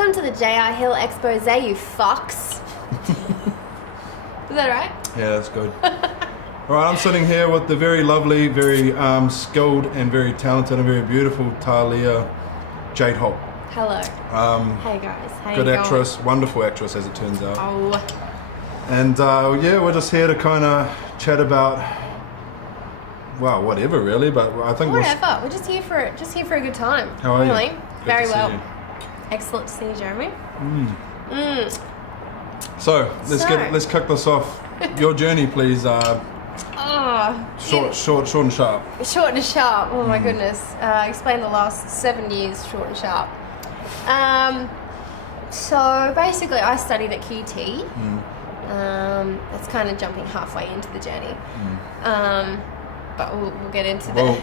Welcome to the J.R.Hill expose, you fucks. Is that right? Yeah, that's good. All right, I'm sitting here with the very lovely, very skilled and very talented and very beautiful Tahlia Jade Holt. Hello. Hey guys, how Good you actress, wonderful actress as it turns out. Oh. And yeah, we're just here to kind of chat about, well, whatever really, but I think Whatever. We're just here for it. Just here for a good time. How are really? you? Good Very to see well. you. Excellent to see you, Jeremy. So let's kick this off. Your journey, please. Short and sharp. Short and sharp. Oh my goodness. Explain the last 7 years, short and sharp. So basically, I studied at QT. That's kind of jumping halfway into the journey. But we'll get into that.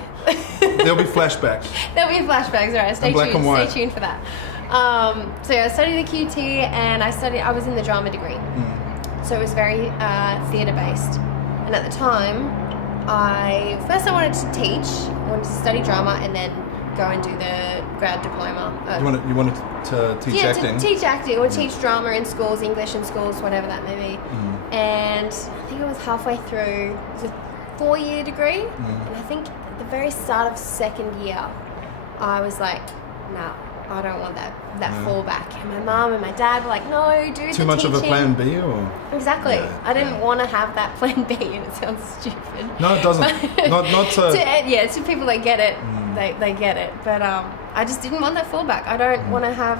There'll be flashbacks. There'll be flashbacks, all right. Stay black and white. Stay tuned for that. So yeah, I studied at QT, and I was in the drama degree. So it was very theatre based. And at the time, I wanted to teach. I wanted to study drama and then go and do the grad diploma. You wanted to teach acting? Yeah, to teach acting or teach drama in schools, English in schools, whatever that may be. And I think it was halfway through. It was a 4-year degree. And I think at the very start of second year, I was like, no, I don't want that fallback. And my mum and my dad were like, no, do the teaching. Too much of a plan B, or? Exactly. Yeah, I didn't want to have that plan B, and it sounds stupid. No, it doesn't. not to... to people that get it, they get it. But I just didn't want that fallback. I don't want to have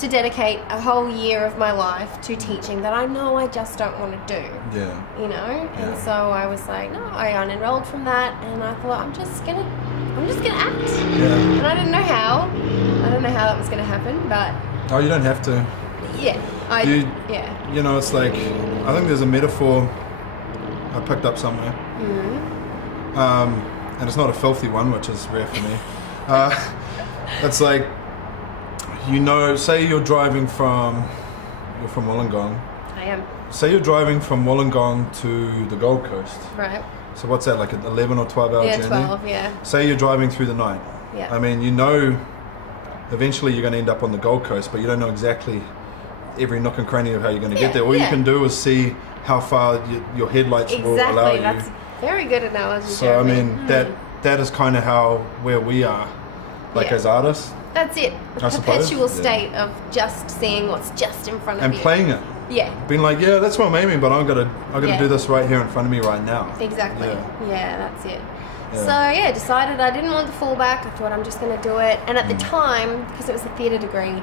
to dedicate a whole year of my life to teaching that I know I just don't want to do. Yeah. You know? Yeah. And so I was like, no, I unenrolled from that, and I thought I'm just gonna act. Yeah. And I didn't know how. I don't know how that was gonna happen, but oh, you don't have to. Yeah. You know, it's like, I think there's a metaphor I picked up somewhere. And it's not a filthy one, which is rare for me. It's like, you know, say you're driving from Wollongong. I am. Say you're driving from Wollongong to the Gold Coast. Right. So what's that, like an 11 or 12 hour journey? Yeah, 12, yeah. Say you're driving through the night. Yeah. I mean, you know, eventually you're going to end up on the Gold Coast, but you don't know exactly every nook and cranny of how you're going to get there. All you can do is see how far your headlights will allow you. That's a very good analogy, So, Jeremy. I mean, that is kind of where we are, like as artists. That's it. A perpetual state of just seeing what's just in front of you. And playing it. Yeah. Being like, yeah, that's what I'm aiming, but I've got to do this right here in front of me right now. Exactly. Yeah, that's it. Yeah. So yeah, decided I didn't want the fallback. I thought I'm just going to do it. And at the time, because it was a theatre degree,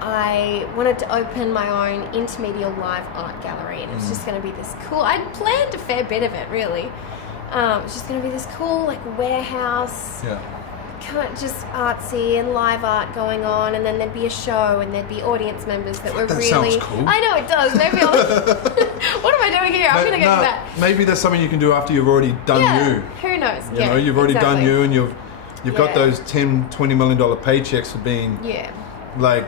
I wanted to open my own intermediate live art gallery, and it was just going to be this cool. I'd planned a fair bit of it, really. It was just going to be this cool, like, warehouse. Yeah. Kind of just artsy and live art going on, and then there'd be a show, and there'd be audience members that were really. Sounds cool. I know it does. Maybe I'll. What am I doing here? I'm going to go to that. Maybe there's something you can do after you've already done you. Who knows? You know, you've already done you, and you've got those $10-20 million paychecks for being like,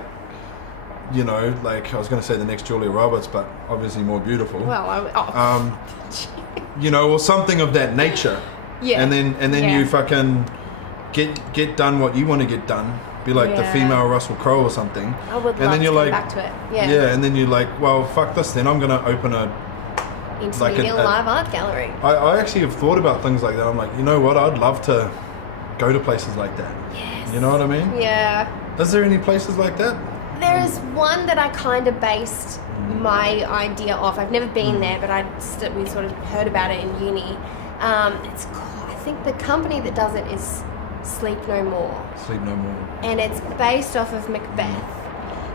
you know, like I was going to say the next Julia Roberts, but obviously more beautiful. Well, you know, or something of that nature. Yeah. And then you fucking get done what you want to get done. Be like the female Russell Crowe or something. I would love and then to you're come like, back to it. Yeah. Yeah, and then you're like, well, fuck this. Then I'm gonna open a intermediate live art gallery. I actually have thought about things like that. I'm like, you know what? I'd love to go to places like that. Yes. You know what I mean? Yeah. Is there any places like that? There is one that I kind of based my idea off. I've never been there, but we sort of heard about it in uni. It's called, I think the company that does it is Sleep No More. Sleep No More. And it's based off of Macbeth.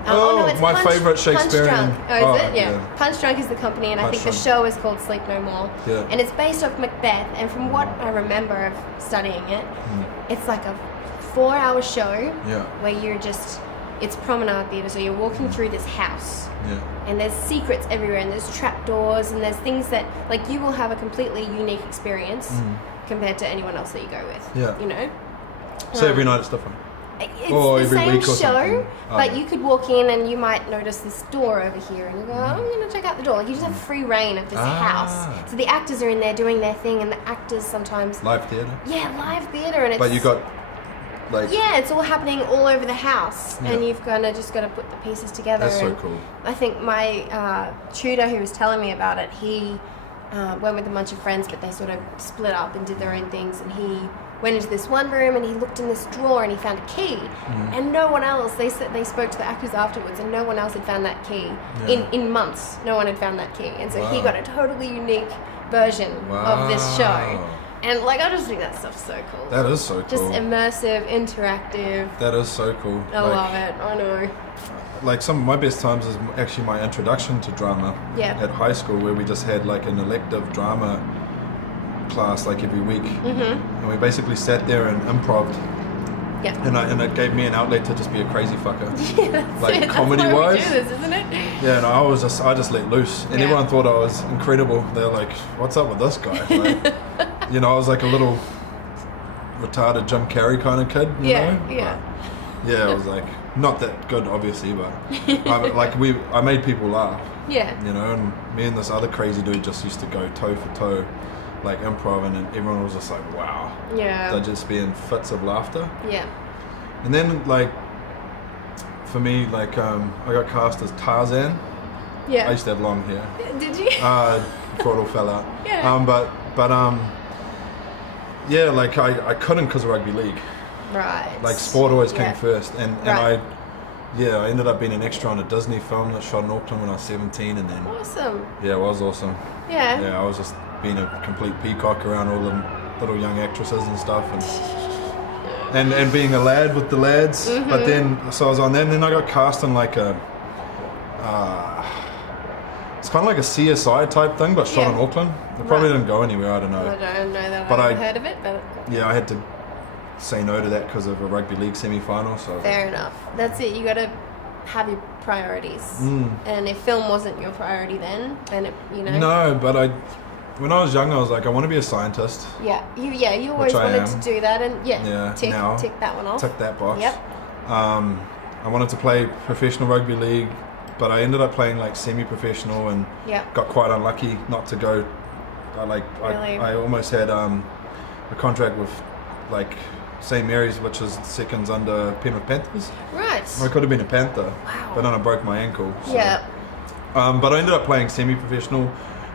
It's my favourite Shakespearean. Punch Drunk. Oh, is it? Yeah. Punch Drunk is the company, and I think the show is called Sleep No More. Yeah. And it's based off Macbeth, and from what I remember of studying it, it's like a 4-hour show where you're just, it's promenade theatre, so you're walking through this house. Yeah. And there's secrets everywhere, and there's trapdoors, and there's things that, like, you will have a completely unique experience compared to anyone else that you go with. Yeah. You know? So every night it's different? It's the same show, but you could walk in and you might notice this door over here, and you go, I'm going to check out the door. Like, you just have free reign of this house. So the actors are in there doing their thing, and the actors sometimes... Live theatre? Yeah, live theatre. And it's... But you got Like, yeah, it's all happening all over the house, Yeah. and you've just got to put the pieces together. That's so and cool. I think my tutor who was telling me about it, he went with a bunch of friends, but they sort of split up and did their own things, and he went into this one room and he looked in this drawer and he found a key, and no one else, they spoke to the actors afterwards, and no one else had found that key. In months, no one had found that key, and so he got a totally unique version of this show. And like, I just think that stuff's so cool. That is so cool. Just immersive, interactive. That is so cool. I love it. I know. Like, some of my best times is actually my introduction to drama at high school, where we just had like an elective drama class like every week, and we basically sat there and improv'd. Yeah. And it gave me an outlet to just be a crazy fucker. Yeah, that's like it. comedy That's why wise. we do this, isn't it? Yeah, and I just let loose, and everyone thought I was incredible. They're like, "What's up with this guy?" Like, you know, I was like a little retarded Jim Carrey kind of kid. You know? Yeah. But, yeah, I was like not that good, obviously, but I made people laugh. Yeah. You know, and me and this other crazy dude just used to go toe for toe, like improv, and everyone was just like, "Wow." Yeah. They'd just be in fits of laughter. Yeah. And then, like, for me, like, I got cast as Tarzan. Yeah. I used to have long hair. Did you? Before it all fell out. Yeah. Yeah, like, I couldn't because of rugby league. Right. Like, sport always came first. And Right. I ended up being an extra on a Disney film that shot in Auckland when I was 17, and then... Awesome. Yeah, it was awesome. Yeah. Yeah, I was just being a complete peacock around all the little young actresses and stuff, and being a lad with the lads. But then, so I was on that, and then I got cast in like a... it's kind of like a CSI type thing, but shot in Auckland. It probably didn't go anywhere, I don't know. I don't know that But I've heard of it, but... Yeah, I had to say no to that because of a rugby league semi-final. So Fair enough. That's it. You got to have your priorities. And if film wasn't your priority then it, you know... No, but when I was young, I was like, I want to be a scientist. Yeah, you always wanted to do that, and tick that one off. Tick that box. Yep. I wanted to play professional rugby league, but I ended up playing like semi-professional and got quite unlucky not to go. I almost had a contract with like St. Mary's, which is seconds under Penrith Panthers. Right. I could have been a Panther, Wow. but then I broke my ankle. So. Yeah. But I ended up playing semi-professional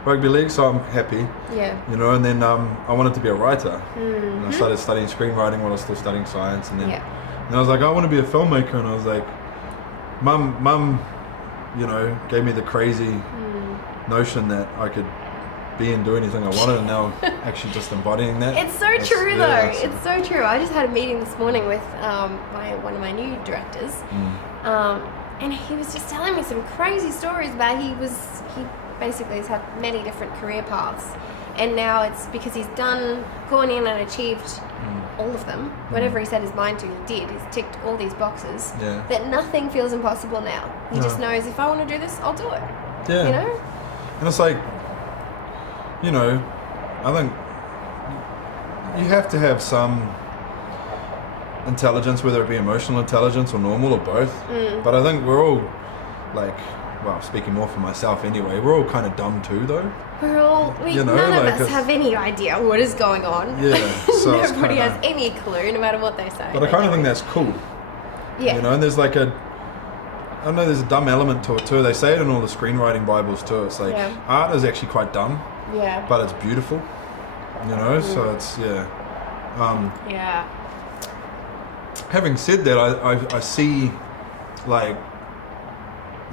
rugby league, so I'm happy. Yeah. You know, and then I wanted to be a writer. And I started studying screenwriting while I was still studying science, and then and I was like, I want to be a filmmaker, and I was like, Mum, you know, gave me the crazy notion that I could be and do anything I wanted, and now actually just embodying that. It's so true though. It's so true. I just had a meeting this morning with one of my new directors, and he was just telling me some crazy stories about he basically has had many different career paths, and now it's because he's gone in and achieved all of them. Whatever he set his mind to, he did. He's ticked all these boxes. Yeah. That nothing feels impossible now. He just knows, if I want to do this, I'll do it. Yeah. You know? And it's like, you know, I think you have to have some intelligence, whether it be emotional intelligence or normal or both. But I think we're all like, well, speaking more for myself anyway, we're all kind of dumb too, though. You know, none of us have any idea what is going on. Yeah. So nobody has any clue, no matter what they say. But I kind of think that's cool. Yeah. You know, and there's like I don't know, there's a dumb element to it too. They say it in all the screenwriting Bibles too. It's like art is actually quite dumb. Yeah. But it's beautiful. You know, so it's Having said that, I see, like,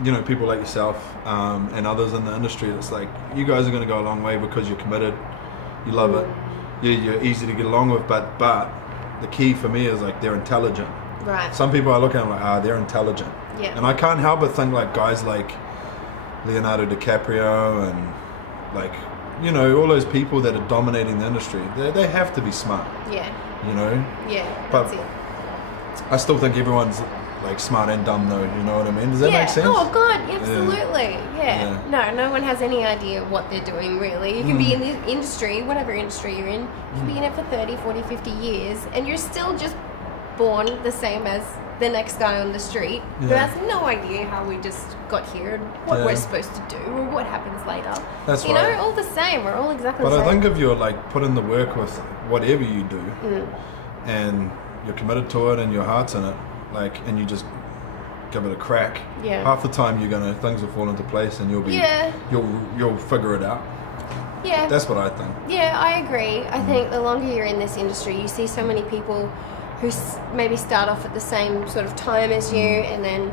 you know, people like yourself and others in the industry. It's like, you guys are going to go a long way because you're committed, you love it, you're easy to get along with. But the key for me is like they're intelligent. Right. Some people I look at, I'm like, they're intelligent. Yeah. And I can't help but think like guys like Leonardo DiCaprio and like, you know, all those people that are dominating the industry. They have to be smart. Yeah. You know. Yeah. But I still think everyone's like smart and dumb though, you know what I mean? Does that make sense? Oh god, absolutely. Yeah. No one has any idea what they're doing really. You can be in the industry, whatever industry you're in, you can be in it for 30, 40, 50 years and you're still just born the same as the next guy on the street who has no idea how we just got here and what we're supposed to do or what happens later. That's right. You know, all the same. We're all exactly the same. But I think if you're like put in the work with whatever you do and you're committed to it and your heart's in it, like, and you just give it a crack, half the time things will fall into place and you'll figure it out. Yeah. That's what I think. Yeah, I agree. I think the longer you're in this industry, you see so many people who maybe start off at the same sort of time as you, and then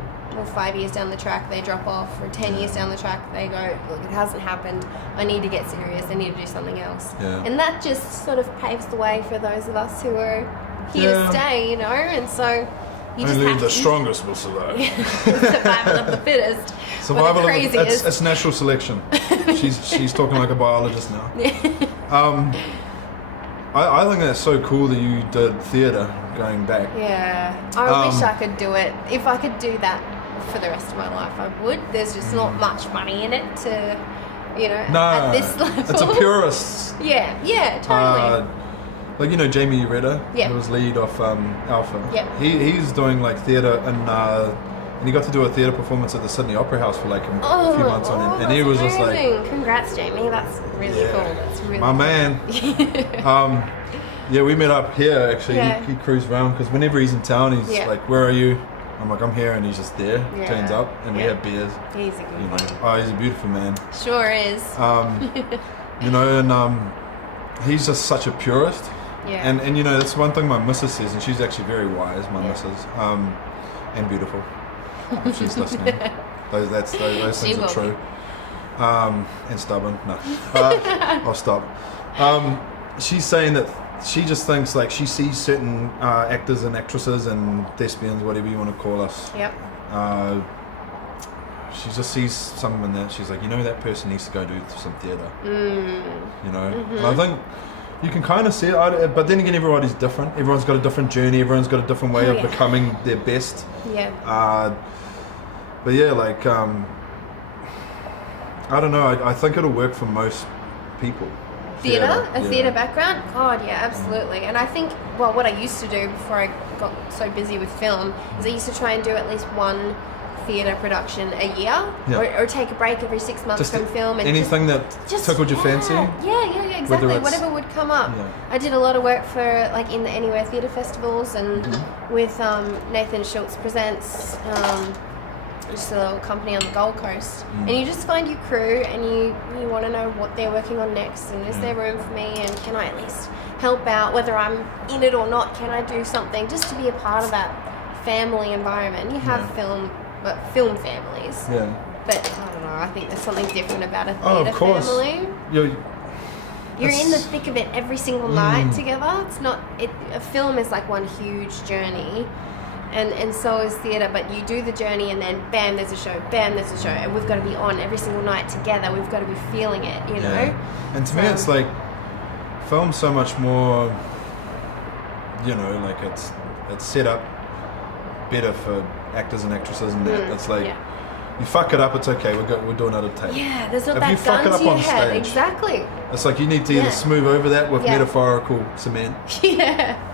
5 years down the track they drop off, or 10 years down the track they go, look, it hasn't happened, I need to get serious, I need to do something else. And that just sort of paves the way for those of us who are here to stay, and so you just only have the to, strongest will survive. survival of the fittest. Survival of the craziest. It's natural selection. She's talking like a biologist now. I think that's so cool that you did theatre going back. Yeah, I wish I could do it. If I could do that for the rest of my life, I would. There's just not much money in it to, at this level. It's a purist. Yeah, totally. Like, Jamie Redder, who was lead off Alpha. Yep. He's doing like theatre and he got to do a theatre performance at the Sydney Opera House for like a few months on end. And he was amazing. just like... Congrats, Jamie. That's really cool. That's really my cool. Man. We met up here actually. He cruised around because whenever he's in town, he's like, where are you? I'm like, I'm here, and he's just there. Turns up, and we have beers. He's a good one. He's a beautiful man. Sure is. He's just such a purist. Yeah. And that's one thing my missus says, and she's actually very wise, my missus, and beautiful. If she's listening. Those things are true. And stubborn. No. I'll stop. She's saying that she just thinks like she sees certain actors and actresses and thespians, whatever you want to call us. Yep. She just sees someone that she's like, that person needs to go do some theatre. And I think you can kind of see it, but then again, everybody's different. Everyone's got a different journey. Everyone's got a different way of becoming their best. Yeah. But yeah, like I don't know. I think it'll work for most people. Theatre? A theatre background? God, yeah, absolutely. And I think, what I used to do before I got so busy with film is I used to try and do at least one theatre production a year, or take a break every 6 months from film. And anything that tickled your fancy? Yeah, exactly. Whatever would come up. Yeah. I did a lot of work for, like, in the Anywhere Theatre Festivals and with Nathan Schultz Presents, just a little company on the Gold Coast, and you just find your crew and you want to know what they're working on next, and is there room for me, and can I at least help out, whether I'm in it or not, can I do something just to be a part of that family environment. You have film families, but I don't know, I think there's something different about a theatre family. You're in the thick of it every single night together. It's not a film is like one huge journey. And so is theatre, but you do the journey and then bam, there's a show, and we've got to be on every single night together. We've got to be feeling it, you know? And to me, it's like, film's so much more, like it's set up better for actors and actresses and that. It's like, you fuck it up, it's okay, we're doing another take. Yeah, there's not if that you fuck it up to your on head. stage, exactly. It's like you need to either smooth over that with metaphorical cement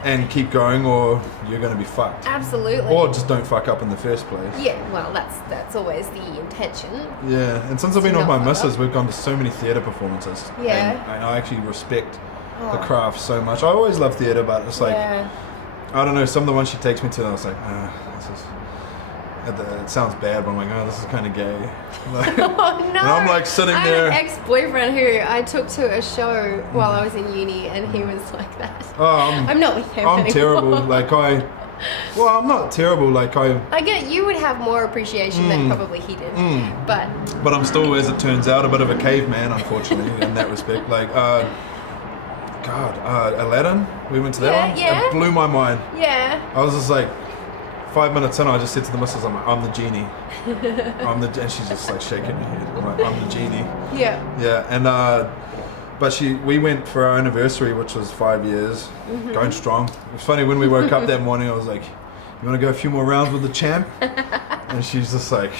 and keep going, or you're going to be fucked. Absolutely. Or just don't fuck up in the first place. Yeah, well, that's always the intention. Yeah, and since I've been with my missus, we've gone to so many theatre performances. Yeah. And I actually respect the craft so much. I always love theatre, but it's like, I don't know, some of the ones she takes me to, I was like, this is... It sounds bad, but I'm like, this is kind of gay. Like, oh no! And I'm like sitting there. I had an ex-boyfriend who I took to a show while I was in uni, and he was like that. I'm not with him anymore. I'm terrible. Like I'm not terrible. Like I get you would have more appreciation than probably he did, but I'm still, as it turns out, a bit of a caveman, unfortunately, in that respect. Like, Aladdin. We went to that one. Yeah. It blew my mind. Yeah. I was just like. 5 minutes in, I just said to the missus, I'm the genie. And she's just like shaking her head. I'm like, I'm the genie. Yeah. Yeah, and but we went for our anniversary, which was 5 years, going strong. It was funny, when we woke up that morning, I was like, you want to go a few more rounds with the champ? And she's just like,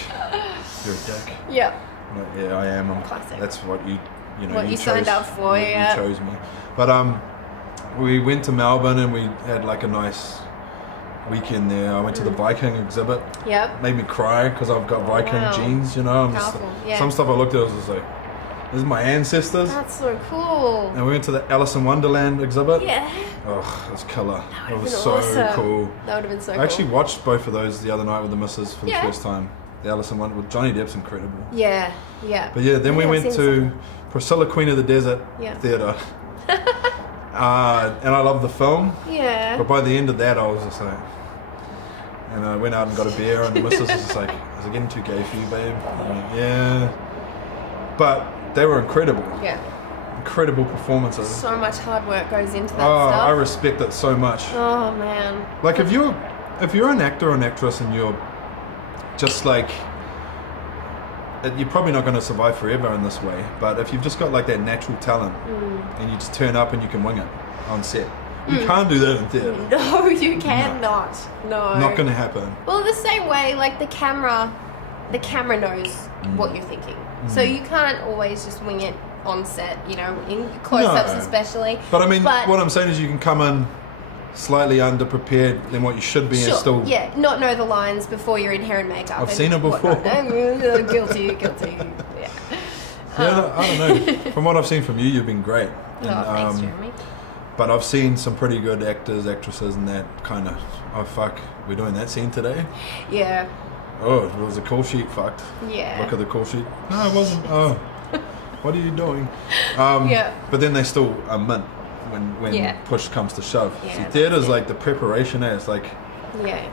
you're a dick. Yeah. I'm like, yeah, I am. Classic. That's what you signed up for, You chose me. But we went to Melbourne and we had like a nice weekend there. I went to the Viking exhibit. Yep. Made me cry because I've got Viking genes, Powerful. Some stuff I looked at, I was just like, This is my ancestors. That's so cool. And we went to the Alice in Wonderland exhibit. Yeah. Oh, it was killer. It was so so cool. That would have been so cool. I actually watched both of those the other night with the missus for the first time. The Alice in Wonderland with Johnny Depp's incredible. Yeah. But yeah, then we went to Priscilla Queen of the Desert Theatre. And I love the film. Yeah. But by the end of that, I was just like, and I went out and got a beer, and the missus was just like, "Is it getting too gay for you, babe?" I'm like, yeah. But they were incredible. Yeah. Incredible performances. So much hard work goes into that stuff. stuff. I respect it so much. Oh man. Like if you're an actor or an actress and you're just like, you're probably not going to survive forever in this way. But if you've just got like that natural talent and you just turn up and you can wing it on set, you can't do that in theatre. No, you cannot. No. Not going to happen. Well, the same way, like the camera knows what you're thinking. So you can't always just wing it on set, you know, in close-ups especially. But I mean, what I'm saying is you can come in slightly underprepared than what you should be and still... Yeah, not know the lines before you're in hair and makeup. I've seen it before. Guilty. Yeah. I don't know. From what I've seen from you, you've been great. And, thanks, Jeremy. But I've seen some pretty good actors, actresses, and that kind of, oh fuck, we're doing that scene today? Yeah. Oh, it was a call sheet, fucked. Yeah. Look at the call sheet. No, it wasn't. Oh, what are you doing? But then they still are mint when push comes to shove. Yeah, See, theatre's like the preparation is like... Yeah,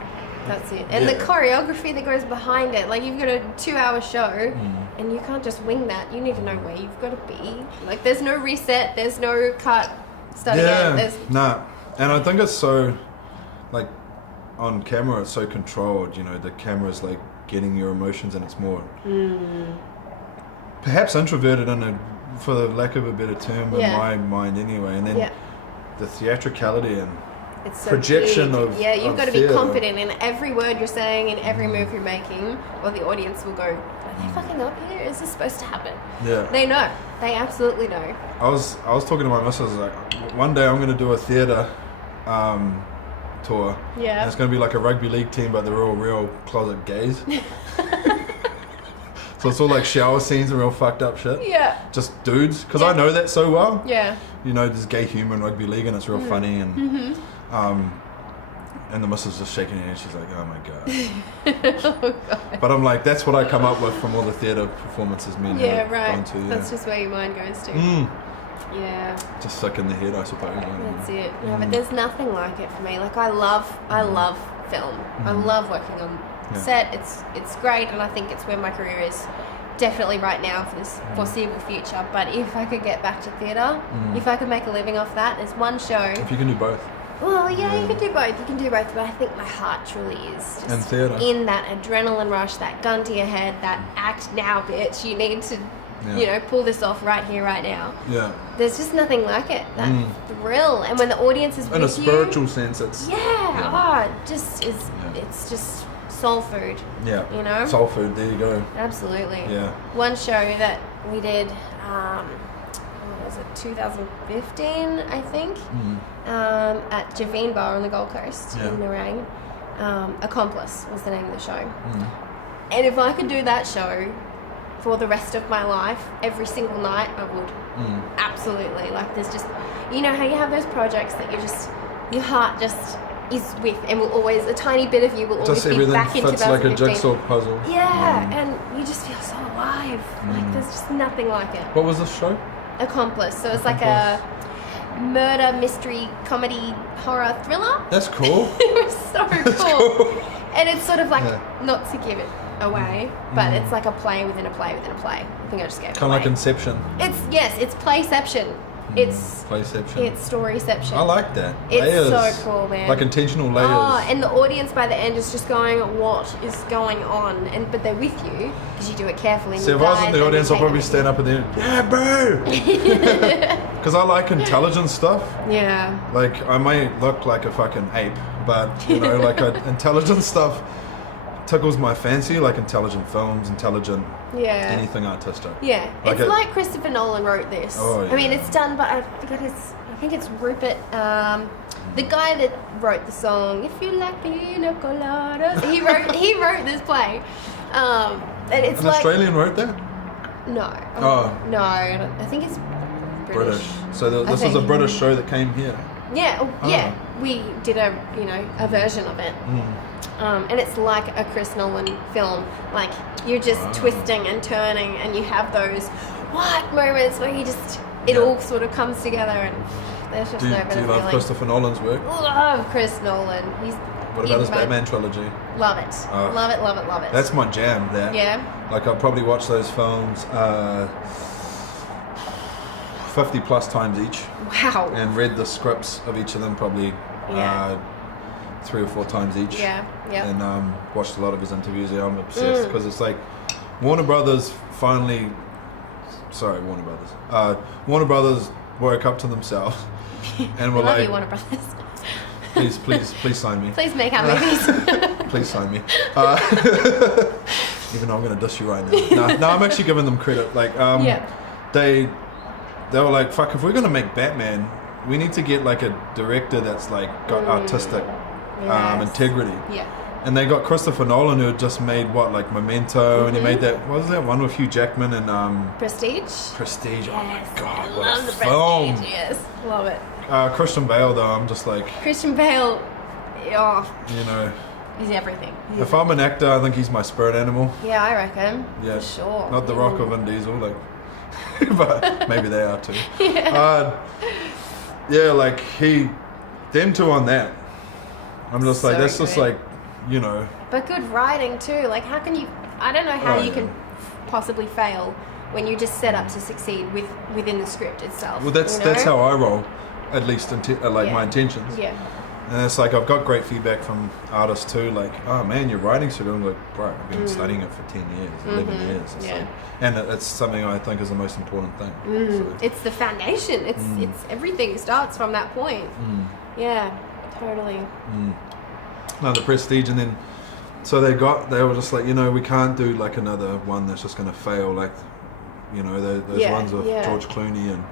that's it. And the choreography that goes behind it. Like, you've got a 2-hour show, and you can't just wing that. You need to know where you've got to be. Like, there's no reset, there's no cut, start again. Nah. And I think it's so, like, on camera it's so controlled, you know, the camera's like getting your emotions and it's more perhaps introverted for the lack of a better term in my mind anyway, and then the theatricality and it's so projection big. You've got to be confident in every word you're saying and every move you're making, or the audience will go, are they fucking up here? Is this supposed to happen? They know, they absolutely know. I was talking to my missus, like, one day I'm going to do a theatre tour. Yeah. And it's going to be like a rugby league team, but they're all real closet gays. So it's all like shower scenes and real fucked up shit. Yeah. Just dudes, because I know that so well. Yeah. You know, there's gay humor in rugby league, and it's real funny, and and the missus just shaking her head. She's like, "Oh my god." Oh god. But I'm like, that's what I come up with from all the theatre performances me and her have gone to. That's just where your mind goes to. Yeah. Just stuck in the head, I suppose. That's it. Yeah, but there's nothing like it for me. Like, I love film. I love working on set. It's great, and I think it's where my career is definitely right now for this foreseeable future. But if I could get back to theatre, if I could make a living off that, there's one show. If you can do both. Well, you can do both. You can do both, but I think my heart truly is just in that adrenaline rush, that gun to your head, that act now, bitch. You need to, you know, pull this off right here, right now. Yeah. There's just nothing like it. That thrill, and when the audience is with you. In a spiritual sense, it's. It's just soul food. Yeah. You know. Soul food. There you go. Absolutely. Yeah. One show that we did. What was it, 2015, I think, at Javine Bar on the Gold Coast in Nerang. Accomplice was the name of the show. And if I could do that show for the rest of my life, every single night, I would. Absolutely. Like, there's just, you know how you have those projects that your heart just is with, and will always, a tiny bit of you will always be back in 2015. Just everything fits like a jigsaw puzzle. Yeah, and you just feel so alive. Like, there's just nothing like it. What was this show? Accomplice. So it's like a murder, mystery, comedy, horror, thriller. That's cool. It was so cool. And it's sort of like, not to give it away, but it's like a play within a play within a play. I think I just gave it away. Kind of like Inception. It's playception. It's playception. It's storyception. I like that. It's layers. So cool, man. Like intentional layers. Oh, and the audience by the end is just going, what is going on? But they're with you because you do it carefully. So if I was in the audience, I'll probably stand up and then, yeah, bro. Because I like intelligent stuff. Yeah. Like, I may look like a fucking ape, but you know, like intelligent stuff tickles my fancy, like intelligent films, intelligent anything artistic. Yeah, like it's like Christopher Nolan wrote this. Oh, yeah. I mean, it's done, but I think it's Rupert, the guy that wrote the song "If You Like Pina Colada." He wrote this play, and it's an Australian wrote that. No, I think it's British. So this was a British show that came here. Yeah, we did a version of it, and it's like a Chris Nolan film. Like you're just twisting and turning, and you have those moments where it all sort of comes together, and there's just no better feeling. Do you love Christopher Nolan's work? Love Chris Nolan. What about his Batman trilogy? Love it. Love it. That's my jam. Like I'll probably watch those films 50 plus times each. Wow. And read the scripts of each of them probably 3 or 4 times each. Yeah. And watched a lot of his interviews. Yeah, I'm obsessed because it's like Warner Brothers woke up to themselves and were love like, you, Warner Brothers. Please sign me. Please make our movies. Please sign me. Even though I'm going to diss you right now. No, I'm actually giving them credit. Like, they were like, fuck, if we're going to make Batman, we need to get like a director that's like got artistic integrity. Yeah. And they got Christopher Nolan, who had just made like Memento, and he made that, what was that one with Hugh Jackman and Prestige? Prestige. Yes. Oh my god, I what love a the film. Prestige, yes. Love it. Christian Bale though, I'm just like... Christian Bale, he's everything. If I'm an actor, I think he's my spirit animal. Yeah, I reckon. Yeah. For sure. Not The Rock or Vin Diesel, like... but maybe they are too. Like them two on that. I'm just like, that's good. Just like, But good writing too. Like, how can you... I don't know how you can possibly fail when you're just set up to succeed within the script itself. Well, that's how I roll, at least my intentions. Yeah. And it's like, I've got great feedback from artists too, like, oh man, your writing's so good. I'm like, bro, I've been studying it for 10 years, 11 years. It's like, and it's something I think is the most important thing. So. It's the foundation. It's everything starts from that point. Yeah, totally. No, the Prestige, and then so they were just like, we can't do like another one that's just going to fail, like those ones with George Clooney and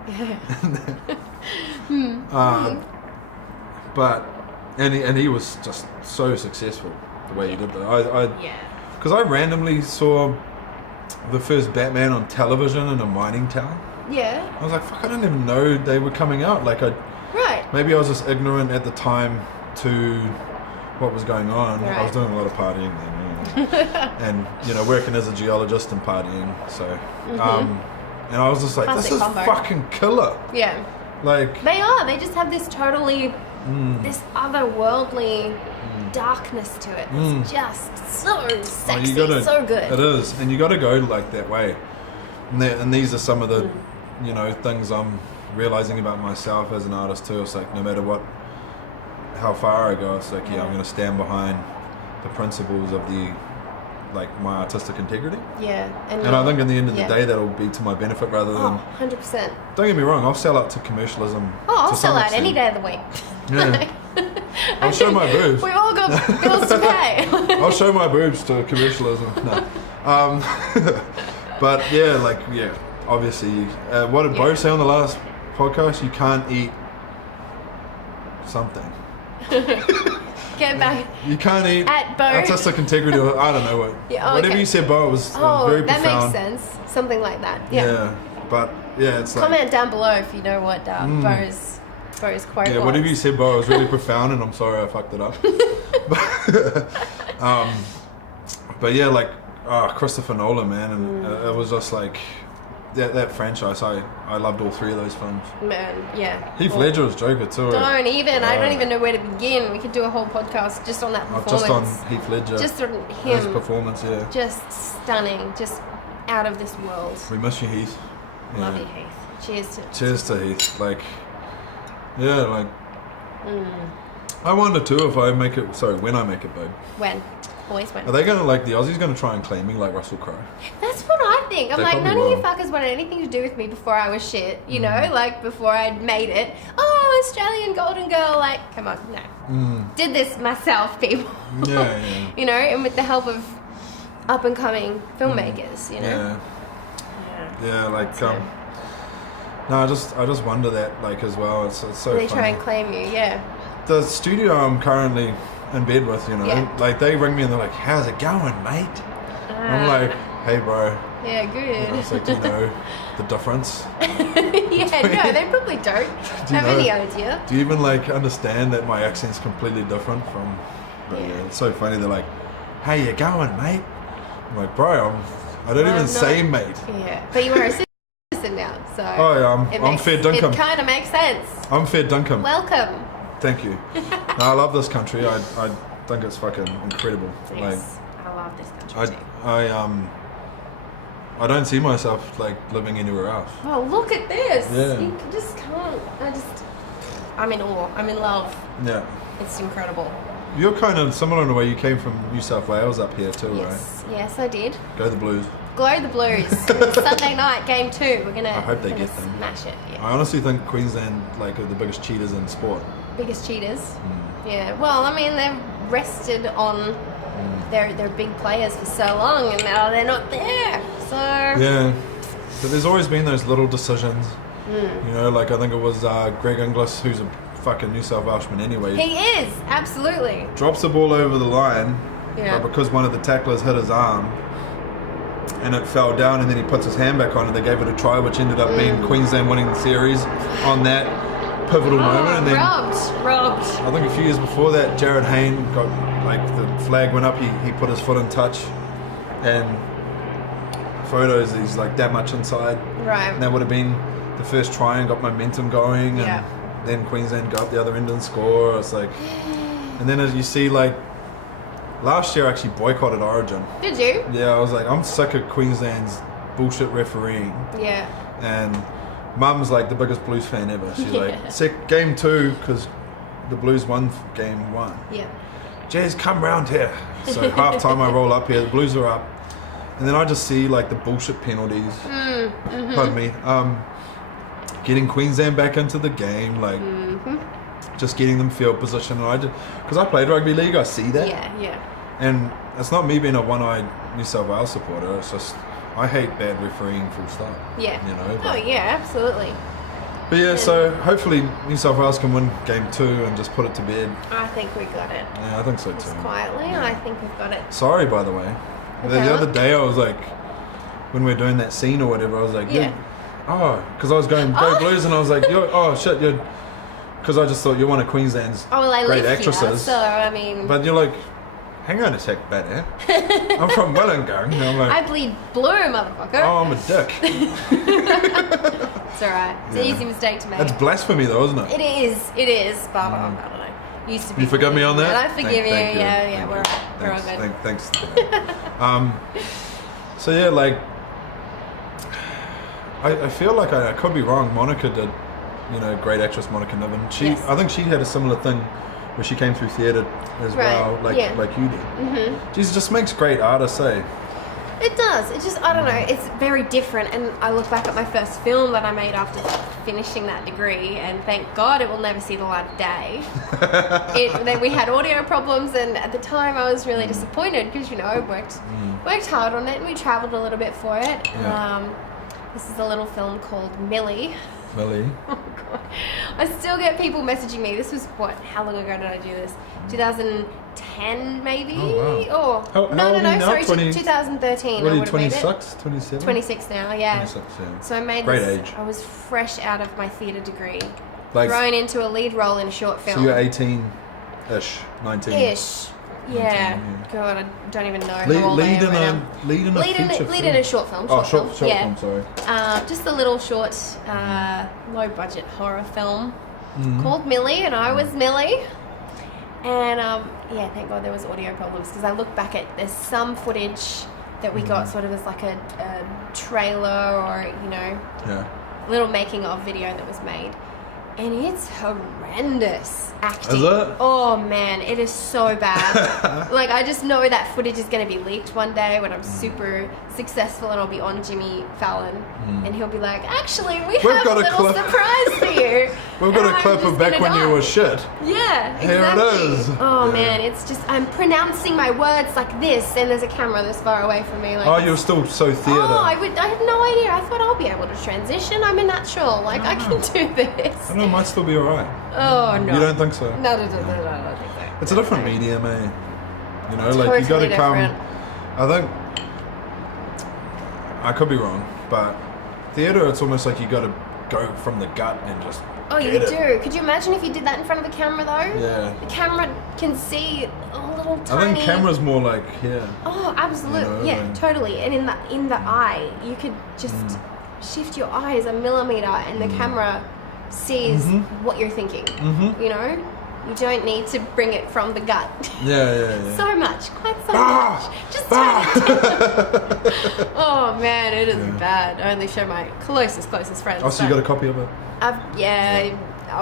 but he was just so successful the way he did that. Because I randomly saw the first Batman on television in a mining town. Yeah. I was like, fuck, I didn't even know they were coming out. Like maybe I was just ignorant at the time to what was going on. I was doing a lot of partying then, and working as a geologist and partying. So, and I was just like, this is fucking killer. Yeah. Like they just have this totally this otherworldly darkness to it. It's just so sexy, so good. It is, and you got to go like that way. And these are some of the things I'm realizing about myself as an artist too. It's like no matter how far I go, it's like I'm going to stand behind the principles of my artistic integrity. Yeah. And I think in the end of the day, that'll be to my benefit rather than... 100%. Don't get me wrong, I'll sell out to commercialism. I'll sell out any day of the week. Yeah. I'll show my boobs. We've all got bills to pay. I'll show my boobs to commercialism. No. But obviously, what did Bo say on the last podcast? You can't eat something. Get back. You can't eat at Bo. Artistic integrity, or I don't know what. Whatever you said, Bo, was very profound. That makes sense. Something like that. Yeah. But it's like... Comment down below if you know what Bo's quote was. Whatever you said, Bo, was really profound, and I'm sorry I fucked it up. But Christopher Nolan, man, and it was just like... That franchise, I loved all 3 of those films. Man, yeah. Heath Ledger was Joker too. I don't even know where to begin. We could do a whole podcast just on that performance. Just on Heath Ledger. Just on him. His performance, yeah. Just stunning. Just out of this world. We miss you, Heath. Yeah. Love you, Heath. Cheers to Heath. I wonder too if when I make it, babe. When? Always when. Are they going to, the Aussies going to try and claim me like Russell Crowe? That's what I think. I'm like, none of you fuckers wanted anything to do with me before I was shit, before I'd made it. Oh, Australian Golden Girl, come on, no. Did this myself, people. Yeah. And with the help of up and coming filmmakers, Yeah. No, I just wonder that, as well. It's so they funny. try and claim you, yeah. The studio I'm currently in bed with, they ring me and they're like, how's it going, mate? I'm like, hey bro, Yeah, good. I was like, do you know the difference? Yeah, no, they probably don't have any idea. Do you even like understand that my accent's completely different from? But yeah, it's so funny. They're like, "How you going, mate?" I'm like, "Bro, I don't even say mate." Yeah, but you are a citizen now, so. Oh yeah, I'm fair dinkum. It kind of makes sense. I'm fair dinkum. Welcome. Thank you. No, I love this country. I think it's fucking incredible. Yes, I love this country too. I don't see myself like living anywhere else. Oh, look at this! Yeah. You just can't. I'm in awe. I'm in love. Yeah. It's incredible. You're kind of similar in a way. You came from New South Wales up here too, right? Yes, I did. Go the Blues. Glow the Blues. Sunday night, game 2. We're gonna. I hope they get them. Smash it. Yeah. I honestly think Queensland like are the biggest cheaters in sport. Biggest cheaters. Yeah. Well, I mean, they've rested on their big players for so long, and now they're not there. So. Yeah. But there's always been those little decisions. You know, like I think it was Greg Inglis, who's a fucking New South Welshman anyway. He is, absolutely. Drops the ball over the line, Yeah. but because one of the tacklers hit his arm and it fell down, and then he puts his hand back on and they gave it a try, which ended up being Queensland winning the series on that pivotal moment. And then Robbed. I think a few years before that, J.R.Hill got, like, the flag went up, he put his foot in touch, and photos, he's like that much inside. Right. And that would have been the first try and got momentum going, and Yeah. then Queensland got the other end and score. It's like, and then as you see, like, last year I actually boycotted Origin. Did you? Yeah, I was like, I'm sick of Queensland's bullshit refereeing. Yeah. And Mum's like the biggest Blues fan ever. She's like, game 2, because the Blues won game 1. Yeah. Jazz, come round here. So half time I roll up here, the Blues are up. And then I just see like the bullshit penalties. Pardon me. Getting Queensland back into the game, like just getting them field position. And I just, because I played rugby league, I see that. Yeah. And it's not me being a one-eyed New South Wales supporter. It's just I hate bad refereeing, full stop. Yeah. You know. Oh yeah, absolutely. But yeah, so hopefully New South Wales can win game 2 and just put it to bed. I think we got it. Yeah, I think so too. Just quietly, I think we've got it. Sorry, by the way. The other day I was like, when we were doing that scene or whatever, I was like, because I was going Go Blues, and I was like, because I just thought you're one of Queensland's great actresses. Here, so I mean. But you're like, hang on a sec, buddy. I'm from Wollongong. And I'm like, I bleed blue, motherfucker. oh, I'm a dick. It's alright. It's an easy mistake to make. That's blasphemy, though, isn't it? It is. But I don't know. Used to be. You forgive me on that? I forgive you. Thank Yeah. We're all good. Thanks. So yeah, like, I feel like I could be wrong. Monica did, great actress Monica Niven. I think she had a similar thing where she came through theatre as well, like you did. She just makes great artists, eh? It does. It just, I don't know, it's very different. And I look back at my first film that I made after finishing that degree, and thank God it will never see the light of day. We had audio problems, and at the time I was really disappointed because, I worked hard on it, and we travelled a little bit for it. Yeah. This is a little film called Millie. Millie? Oh God. I still get people messaging me. This was, how long ago did I do this? 2010 maybe? Oh, wow. No, sorry, 2013. What are I you, would have made it. 26, 27? 26 now, yeah. 26, yeah. So I made Great this. age. I was fresh out of my theatre degree. Like, thrown into a lead role in a short film. So you're 18-ish, 19? Ish. Yeah. 19, yeah. God, I don't even know how old I am right now. Lead in a feature film? Lead in a short film. Short film, sorry. Just a little short, low-budget horror film called Millie, and I was Millie. And, thank God there was audio problems, because I look back at, there's some footage that we got sort of as like a trailer or, little making of video that was made. And it's horrendous acting. Is it? Oh man, it is so bad. Like, I just know that footage is going to be leaked one day when I'm super successful, and I'll be on Jimmy Fallon, and he'll be like, actually, we've have a little surprise for you. We've got a clip of back when you were shit. Yeah, exactly. Here it is. Oh man, it's just, I'm pronouncing my words like this, and there's a camera this far away from me. Like, you're still so theatre. I had no idea. I thought I'll be able to transition. I'm a natural. Like, I can do this. I know, it might still be alright. Oh no. You don't think so? No, I don't think so. It's a different medium, eh? Totally you got to come. different. I think I could be wrong, but theatre, it's almost like you got to go from the gut and just. Oh, you do. Could you imagine if you did that in front of a camera, though? Yeah. The camera can see a little tiny. I think camera's more like here. Oh, absolutely. You know, yeah, like... totally. And in the eye, you could just shift your eyes a millimeter, and the camera sees what you're thinking. You know, you don't need to bring it from the gut. Yeah. So much, quite so much. Just turn it down. Oh man, it is bad. I only show my closest friends. Oh, so you got a copy of it? I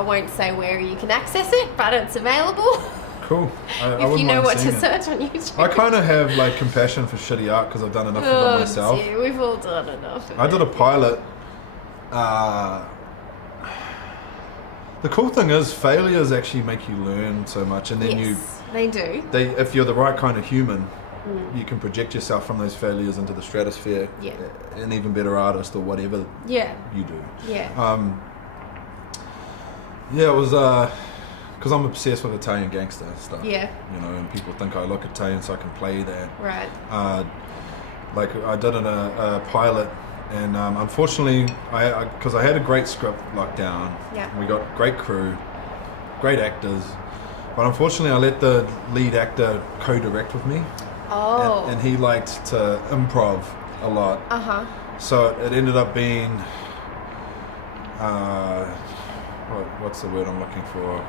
won't say where you can access it, but it's available. Cool. If you know what to search on YouTube. I kind of have like compassion for shitty art because I've done enough of it myself. Dear, we've all done enough. I did a pilot. The cool thing is, failures actually make you learn so much, and then they do. If you're the right kind of human, you can project yourself from those failures into the stratosphere. Yeah. An even better artist or whatever. Yeah. You do. Yeah. Yeah, it was because I'm obsessed with Italian gangster stuff. Yeah. You know, and people think I look Italian, so I can play that. Right. Like I did a pilot. And unfortunately, because I had a great script locked down, we got great crew, great actors, but unfortunately I let the lead actor co-direct with me. Oh. And he liked to improv a lot. So it ended up being, what's the word I'm looking for?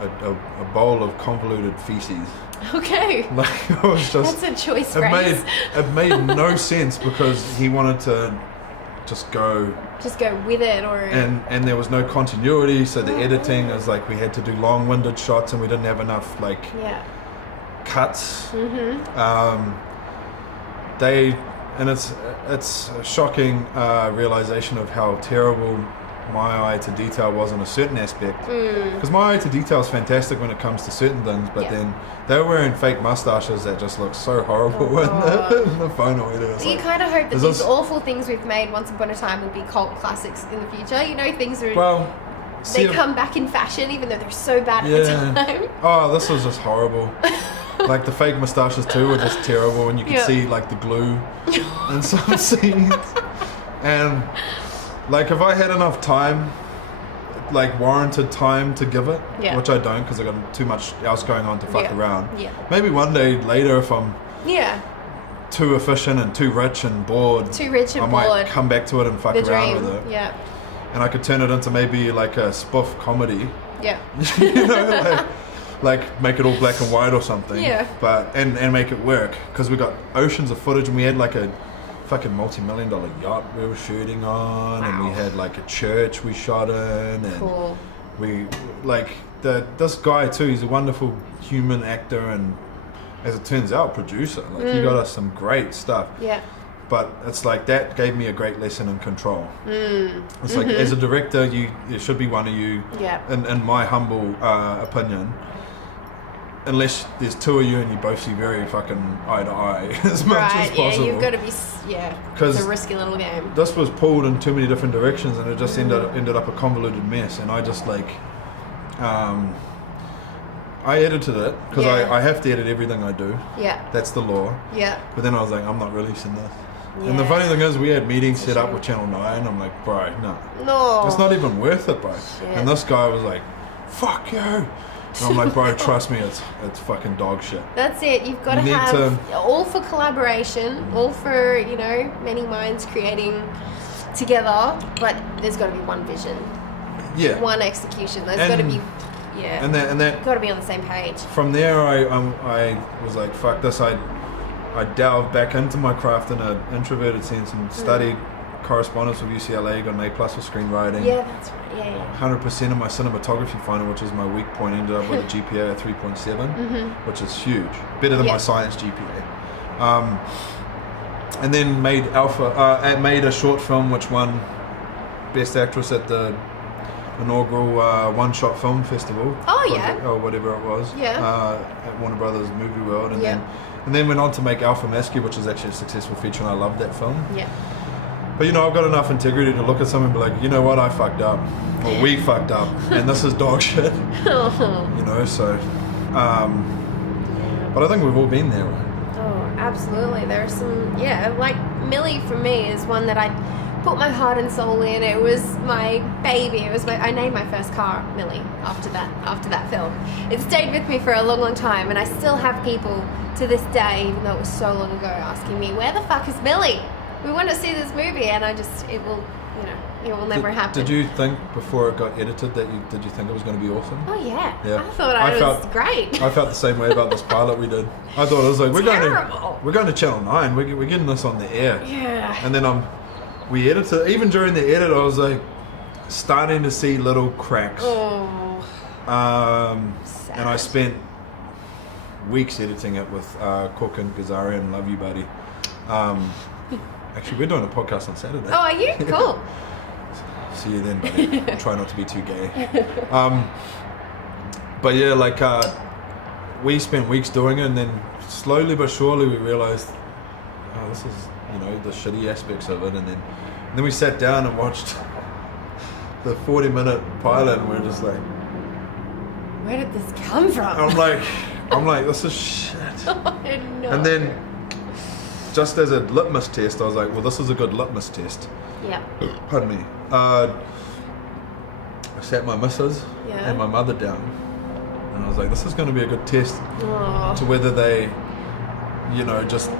A bowl of convoluted feces. Okay. Like it was just. That's a choice phrase. It made no sense because he wanted to just go with it, or and there was no continuity. So the editing is like we had to do long-winded shots and we didn't have enough like cuts. It's a shocking realization of how terrible my eye to detail was in a certain aspect, because my eye to detail is fantastic when it comes to certain things, but then they were wearing fake mustaches that just looked so horrible in the photo edit. You kind of hope that these awful things we've made once upon a time will be cult classics in the future. You know, things are they come back in fashion even though they're so bad at the time. Oh, this was just horrible. Like the fake mustaches too were just terrible, and you could see like the glue in some scenes. And like if I had enough time, like warranted time to give it, which I don't because I got too much else going on to fuck around. Maybe one day later, if I'm too efficient and too rich and bored, I might come back to it and fuck around with it. Yeah. And I could turn it into maybe like a spoof comedy. Yeah. You know, like make it all black and white or something. Yeah. But and make it work because we got oceans of footage and we had like a fucking multi-million-dollar yacht we were shooting on, and we had like a church we shot in, and we like this guy too. He's a wonderful human actor and, as it turns out, producer. Like he got us some great stuff. Yeah. But it's like that gave me a great lesson in control. It's like as a director, there should be one of you. Yeah. In my humble opinion. Unless there's two of you and you both see very fucking eye to eye as much as possible. Yeah, you've got to be, it's a risky little game. This was pulled in too many different directions and it just ended up a convoluted mess, and I just like, I edited it because I have to edit everything I do. Yeah. That's the law. Yeah. But then I was like, I'm not releasing this. Yeah. And the funny thing is, we had meetings set up with Channel 9, I'm like, bro, no. It's not even worth it, bro. Shit. And this guy was like, fuck you. And I'm like, bro, trust me, it's fucking dog shit. That's it. You've got to have all for collaboration, all for, many minds creating together, but there's got to be one vision. Yeah. One execution. There's got to be, and that got to be on the same page. From there, I was like, fuck this. I delved back into my craft in an introverted sense and studied correspondence with UCLA, got an A+ for screenwriting. Yeah, that's right. Yeah. 100% of my cinematography final, which is my weak point, ended up with a GPA of 3.7, which is huge. Better than my science GPA. And then made a short film which won Best Actress at the inaugural One Shot Film Festival. Oh yeah. Or whatever it was. Yeah. At Warner Brothers Movie World, and then went on to make Alpha Masky, which is actually a successful feature, and I loved that film. Yeah. But I've got enough integrity to look at someone and be like, you know what, I fucked up. Or we fucked up. And this is dog shit. So. But I think we've all been there, right? Oh, absolutely. There's some, like Millie for me is one that I put my heart and soul in. It was my baby. I named my first car Millie after that film. It stayed with me for a long, long time, and I still have people to this day, even though it was so long ago, asking me, where the fuck is Millie? We want to see this movie, and it will never happen. Did you think before it got edited did you think it was going to be awesome? Oh yeah. Yeah. I thought it was great. I felt the same way about this pilot we did. I thought it was like we're going to Channel 9. We're getting this on the air. Yeah. And then we edited. Even during the edit, I was like starting to see little cracks. Oh. And I spent weeks editing it with Cook and Gazarian. Love you, buddy. Actually, we're doing a podcast on Saturday. Oh, are you? Cool. See you then, buddy. Try not to be too gay. But yeah, like we spent weeks doing it, and then slowly but surely we realized, oh, this is the shitty aspects of it, and then we sat down and watched the 40-minute pilot, and we're just like, where did this come from? I'm like, this is shit. Oh, no. And then, just as a litmus test, I was like, well, this is a good litmus test. Yeah. Pardon me. I sat my missus and my mother down, and I was like, this is going to be a good test to whether they, just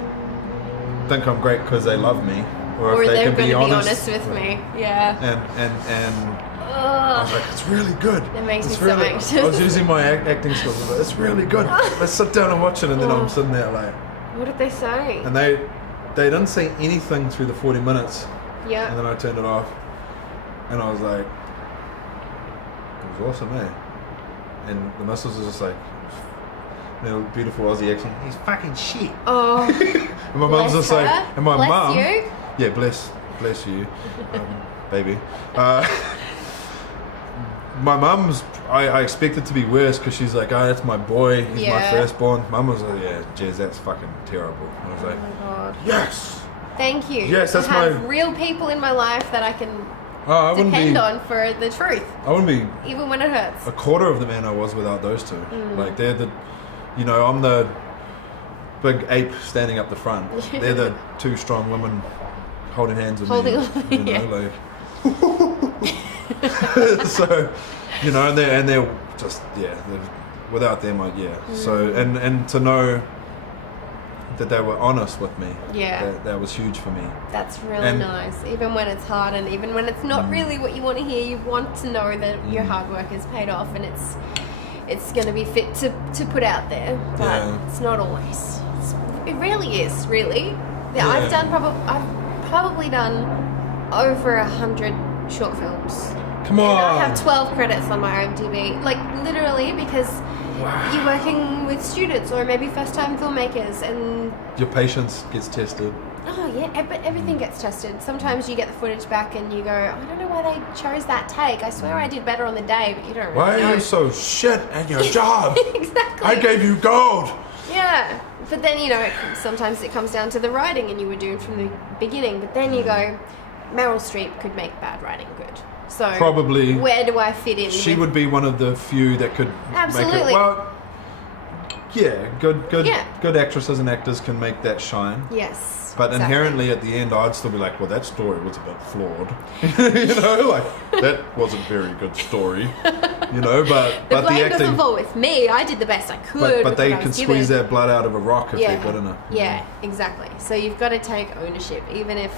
think I'm great because they love me, or if they can be honest with me. Yeah. And I was like, it's really good. That makes me really, so anxious. I was using my acting skills. I was like, it's really good. Let's sit down and watch it. And then I'm sitting there like, what did they say? And they didn't say anything through the 40 minutes. Yeah. And then I turned it off, and I was like, it was awesome, eh? And the missus was just like, beautiful Aussie accent. He's fucking shit. Oh. And my mum's just like, and my mum. You? Yeah, bless you, baby. My mum's, I expected to be worse because she's like, oh, that's my boy, he's my firstborn. Mum was like, yeah, Jez, that's fucking terrible. I was like, oh my God. Yes! Thank you. Yes, that's I have real people in my life that I can depend on for the truth. I wouldn't be even when it hurts. a quarter of the man I was without those two. Like, they're the, I'm the big ape standing up the front. They're the two strong women holding hands with me. Like, so, and they're just, without them, So, and to know that they were honest with me, that was huge for me. That's really nice. Even when it's hard, and even when it's not really what you want to hear, you want to know that your hard work has paid off, and it's going to be fit to put out there. But it's not always. It really is, really. Yeah. I've probably done over 100 short films. Come on. And I have 12 credits on my IMDb. Like, literally, because you're working with students or maybe first-time filmmakers, and your patience gets tested. Oh yeah, but everything gets tested. Sometimes you get the footage back and you go, I don't know why they chose that take. I swear I did better on the day, but you don't really know. Why are you so shit at your job? Exactly. I gave you gold. Yeah, but then sometimes it comes down to the writing, and you were doomed from the beginning. But then you go, Meryl Streep could make bad writing good. So probably, where do I fit in? She would be one of the few that could make it. Well, good actresses and actors can make that shine. Yes. But inherently, at the end, I'd still be like, well, that story was a bit flawed. That wasn't a very good story. But the blame the acting doesn't fall with me. I did the best I could. But they can squeeze that blood out of a rock if they're good enough. Yeah, exactly. So you've got to take ownership, even if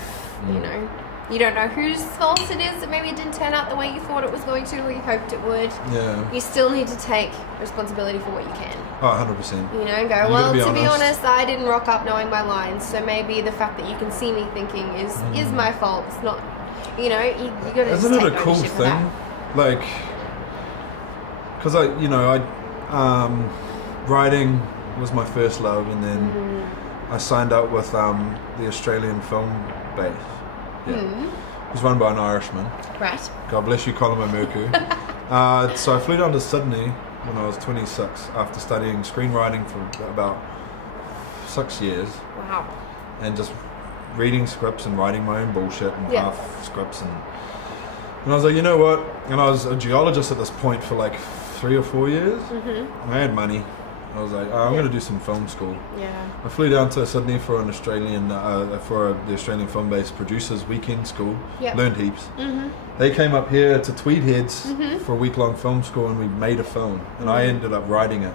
you don't know whose fault it is that maybe it didn't turn out the way you thought it was going to, or you hoped it would. Yeah. You still need to take responsibility for what you can. Oh, 100%. To be honest, I didn't rock up knowing my lines, so maybe the fact that you can see me thinking is my fault. It's not, you got to just Isn't take it a cool ownership of thing? that. Like, because writing was my first love, and then I signed up with the Australian Film Base. Yeah. It was run by an Irishman. Right. God bless you, Colin Mamerku. So I flew down to Sydney when I was 26 after studying screenwriting for about 6 years. Wow. And just reading scripts and writing my own bullshit and half scripts. And I was like, you know what? And I was a geologist at this point for like 3 or 4 years. And I had money. I was like, I'm going to do some film school. Yeah. I flew down to Sydney for an Australian, the Australian film-based producers weekend school. Yep. Learned heaps. Mm-hmm. They came up here to Tweed Heads for a week-long film school, and we made a film. And I ended up writing it.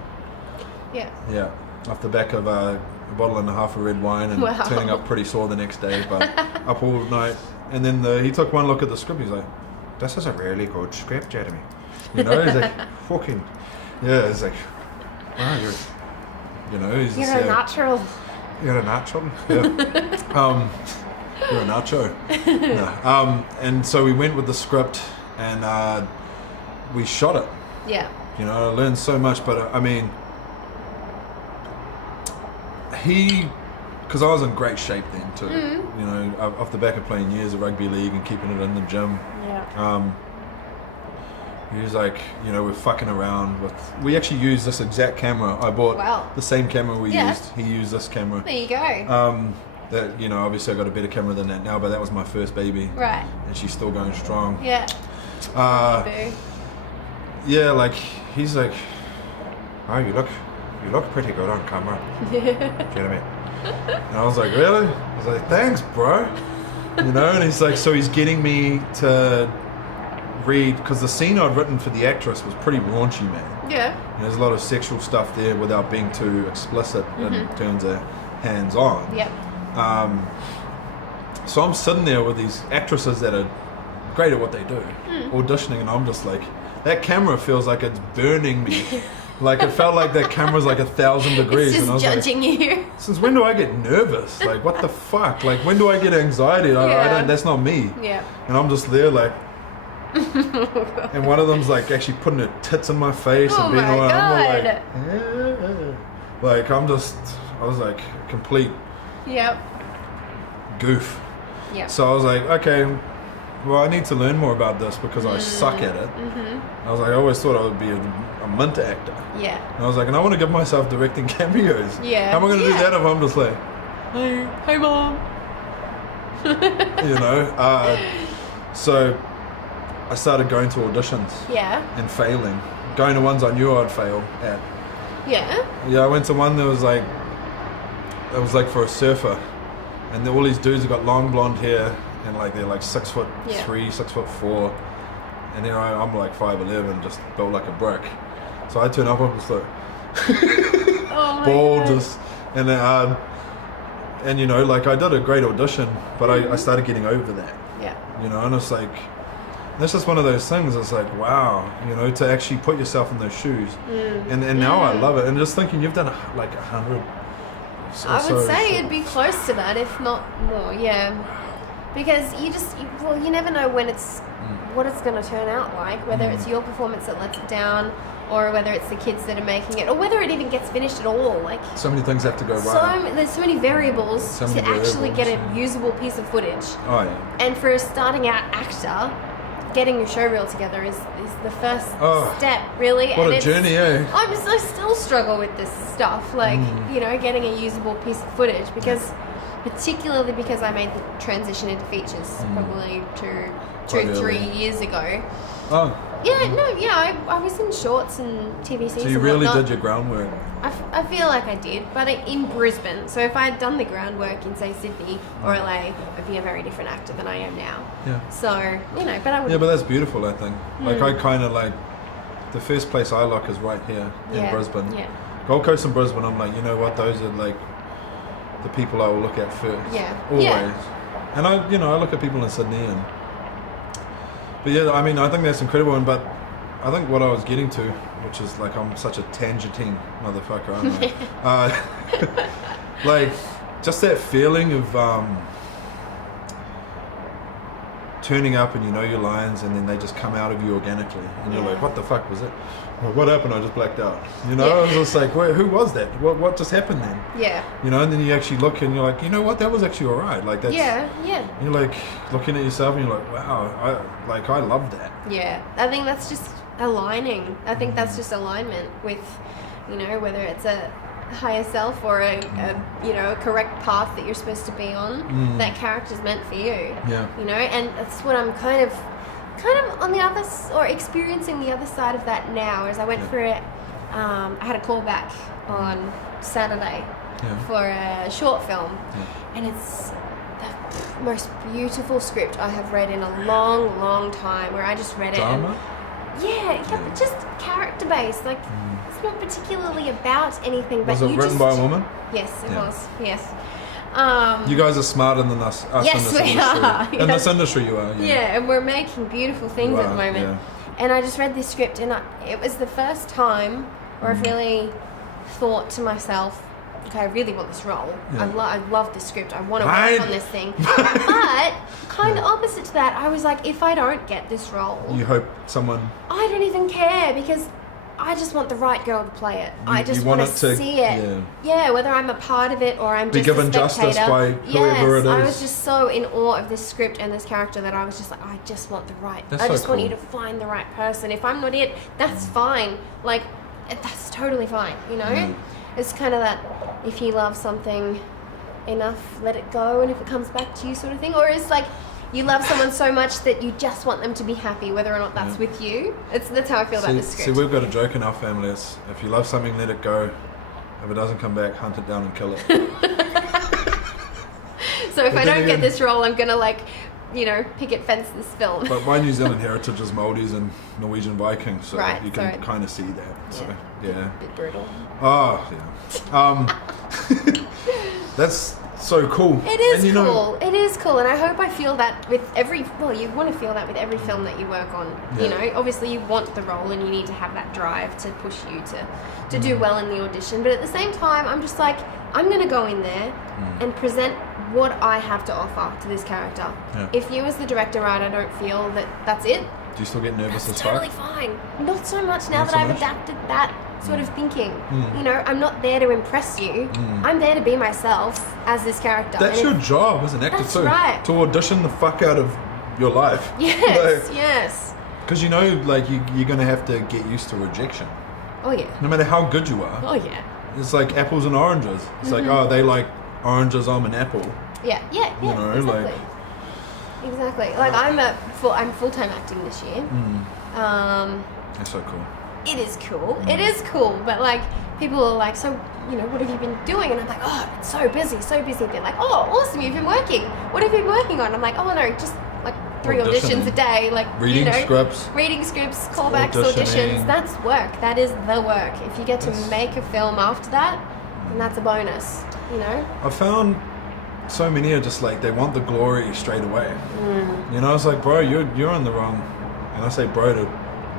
Yeah. Yeah. Off the back of a bottle and a half of red wine, and turning up pretty sore the next day, but up all night. And then he took one look at the script. He's like, "This is a really good script, Jeremy." You know, he's like, "Fucking, yeah." He's like, "Wow, he's You're a natural." You're a natural. Yeah. You're a nacho. No. And so we went with the script, and we shot it. Yeah. You know, I learned so much, but I mean, because I was in great shape then too. You know, off the back of playing years of rugby league and keeping it in the gym. Yeah. He was like, we're fucking around with. We actually used this exact camera. I bought the same camera we used. He used this camera. There you go. That obviously I got a better camera than that now, but that was my first baby. Right. And she's still going strong. Yeah. Yeah, like he's like, "Oh, you look pretty good on camera." Jeremy. And I was like, "Really?" I was like, "Thanks, bro." And he's like, so he's getting me to read, because the scene I'd written for the actress was pretty raunchy, man. Yeah. And there's a lot of sexual stuff there without being too explicit in terms of hands-on. Yep. So I'm sitting there with these actresses that are great at what they do, auditioning, and I'm just like, that camera feels like it's burning me. Like, it felt like that camera's like 1,000 degrees. It's just and I was judging you. Since when do I get nervous? Like, what the fuck? Like, when do I get anxiety? That's not me. Yeah. And I'm just there like, and one of them's like actually putting her tits in my face and being all like, like I was like complete goof. Yeah. So I was like, okay, well, I need to learn more about this because I suck at it. I was like, I always thought I would be a mint actor. Yeah. And I was like, and I want to give myself directing cameos. Yeah. How am I going to do that if I'm just like, hey mom. So I started going to auditions. Yeah. And failing. Going to ones I knew I'd fail at. Yeah. Yeah, I went to one that was like for a surfer. And all these dudes have got long blonde hair and like they're like 6'3", 6'4". And then I'm like 5'11", just built like a brick. So I turn up, I'm just like bald, just and then like I did a great audition, but I started getting over that. Yeah. And it's like, that's just one of those things. It's like, wow, to actually put yourself in those shoes. And now I love it. And just thinking, you've done like 100. I would say it'd be close to that, if not more. Yeah. Because you never know what it's going to turn out like, whether it's your performance that lets it down, or whether it's the kids that are making it, or whether it even gets finished at all. Like, so many things have to go right. There's so many variables to actually get a usable piece of footage. Oh yeah. And for a starting out actor, getting your show reel together is the first step, really. What a journey, eh? I still struggle with this stuff, like getting a usable piece of footage, because particularly because I made the transition into features probably two, 3 years ago. Oh. Yeah, no, yeah, I was in shorts and TV scenes. So you really did your groundwork. I feel like I did, but in Brisbane. So if I had done the groundwork in, say, Sydney or LA, I'd be a very different actor than I am now. Yeah. So, but I would. Yeah, but that's beautiful, I think. Like, I kind of like, the first place I look is right here in Brisbane. Yeah. Gold Coast and Brisbane, I'm like, you know what, those are like the people I will look at first. Yeah. Always. Yeah. And I look at people in Sydney but yeah, I mean, I think that's incredible. But I think what I was getting to, which is like, I'm such a tangenting motherfucker, aren't I? Like, just that feeling of turning up and you know your lines, and then they just come out of you organically, and you're like, what the fuck was it? Well, what happened? I just blacked out. I was just like, who was that? What just happened then? Yeah. And then you actually look and you're like, you know what? That was actually alright. Like, that's You're like looking at yourself and you're like, wow, I love that. Yeah. I think that's just aligning. I think that's just alignment with, whether it's a higher self or a correct path that you're supposed to be on. That character's meant for you. Yeah. And that's what I'm kind of on the other, or experiencing the other side of that now, as I went for I had a callback on Saturday for a short film, and it's the most beautiful script I have read in a long, long time. Where I just read it. Drama? But just character based. Like it's not particularly about anything. But was it written by a woman? Yes, it was. Yes. You guys are smarter than us yes, in this we industry. are. In this industry, you are. Yeah, and we're making beautiful things at the moment. Yeah. And I just read this script, and it was the first time where I've really thought to myself, okay, I really want this role. Yeah. I love this script. I want to work on this thing. But kind of opposite to that, I was like, if I don't get this role, You hope someone... I don't even care, because I just want the right girl to play it. I just want to see it. Yeah, whether I'm a part of it or I'm just given a spectator. justice by whoever it is. I was just so in awe of this script and this character that I was just like, I just want the right. I just want you to find the right person. If I'm not it, that's fine. Like, that's totally fine. You know, it's kind of that if you love something enough, let it go, and if it comes back to you, sort of thing. Or it's like, you love someone so much that you just want them to be happy, whether or not that's with you. That's how I feel about this script. See, we've got a joke in our family. It's, if you love something, let it go. If it doesn't come back, hunt it down and kill it. So if I don't get this role, I'm going to, picket fence this film. But my New Zealand heritage is Māoris and Norwegian Vikings, so right, you can kind of see that. So, yeah. A bit brutal. Oh, yeah. That's so cool. It is cool. It is cool, and I hope I feel that with every. Well, you want to feel that with every film that you work on. Yeah. You know, obviously you want the role, and you need to have that drive to push you to do well in the audition. But at the same time, I'm just like, I'm going to go in there and present what I have to offer to this character. Yeah. If you, as the director, I don't feel that that's it. Do you still get nervous as fuck? Totally fine. Not so much now that I've adapted that sort of thinking. You know, I'm not there to impress you. I'm there to be myself as this character. That's your job as an actor too. Right. To audition the fuck out of your life. Yes, yes. Because you're going to have to get used to rejection. Oh yeah. No matter how good you are. Oh yeah. It's like apples and oranges. It's like, oh, they like oranges, I'm an apple. Yeah. You know, exactly. Exactly. Like I'm full-time acting this year. That's so cool. It is cool. It is cool. But like people are like, so what have you been doing? And I'm like, oh, it's so busy. They're like, oh, awesome, you've been working. What have you been working on? I'm like, oh no, just like 3 auditions a day. Like reading scripts, callbacks, auditions. That's work. That is the work. If you get to make a film after that, then that's a bonus. You know. I found so many are just like they want the glory straight away. You know, it's like, bro, you're on the wrong. And I say bro to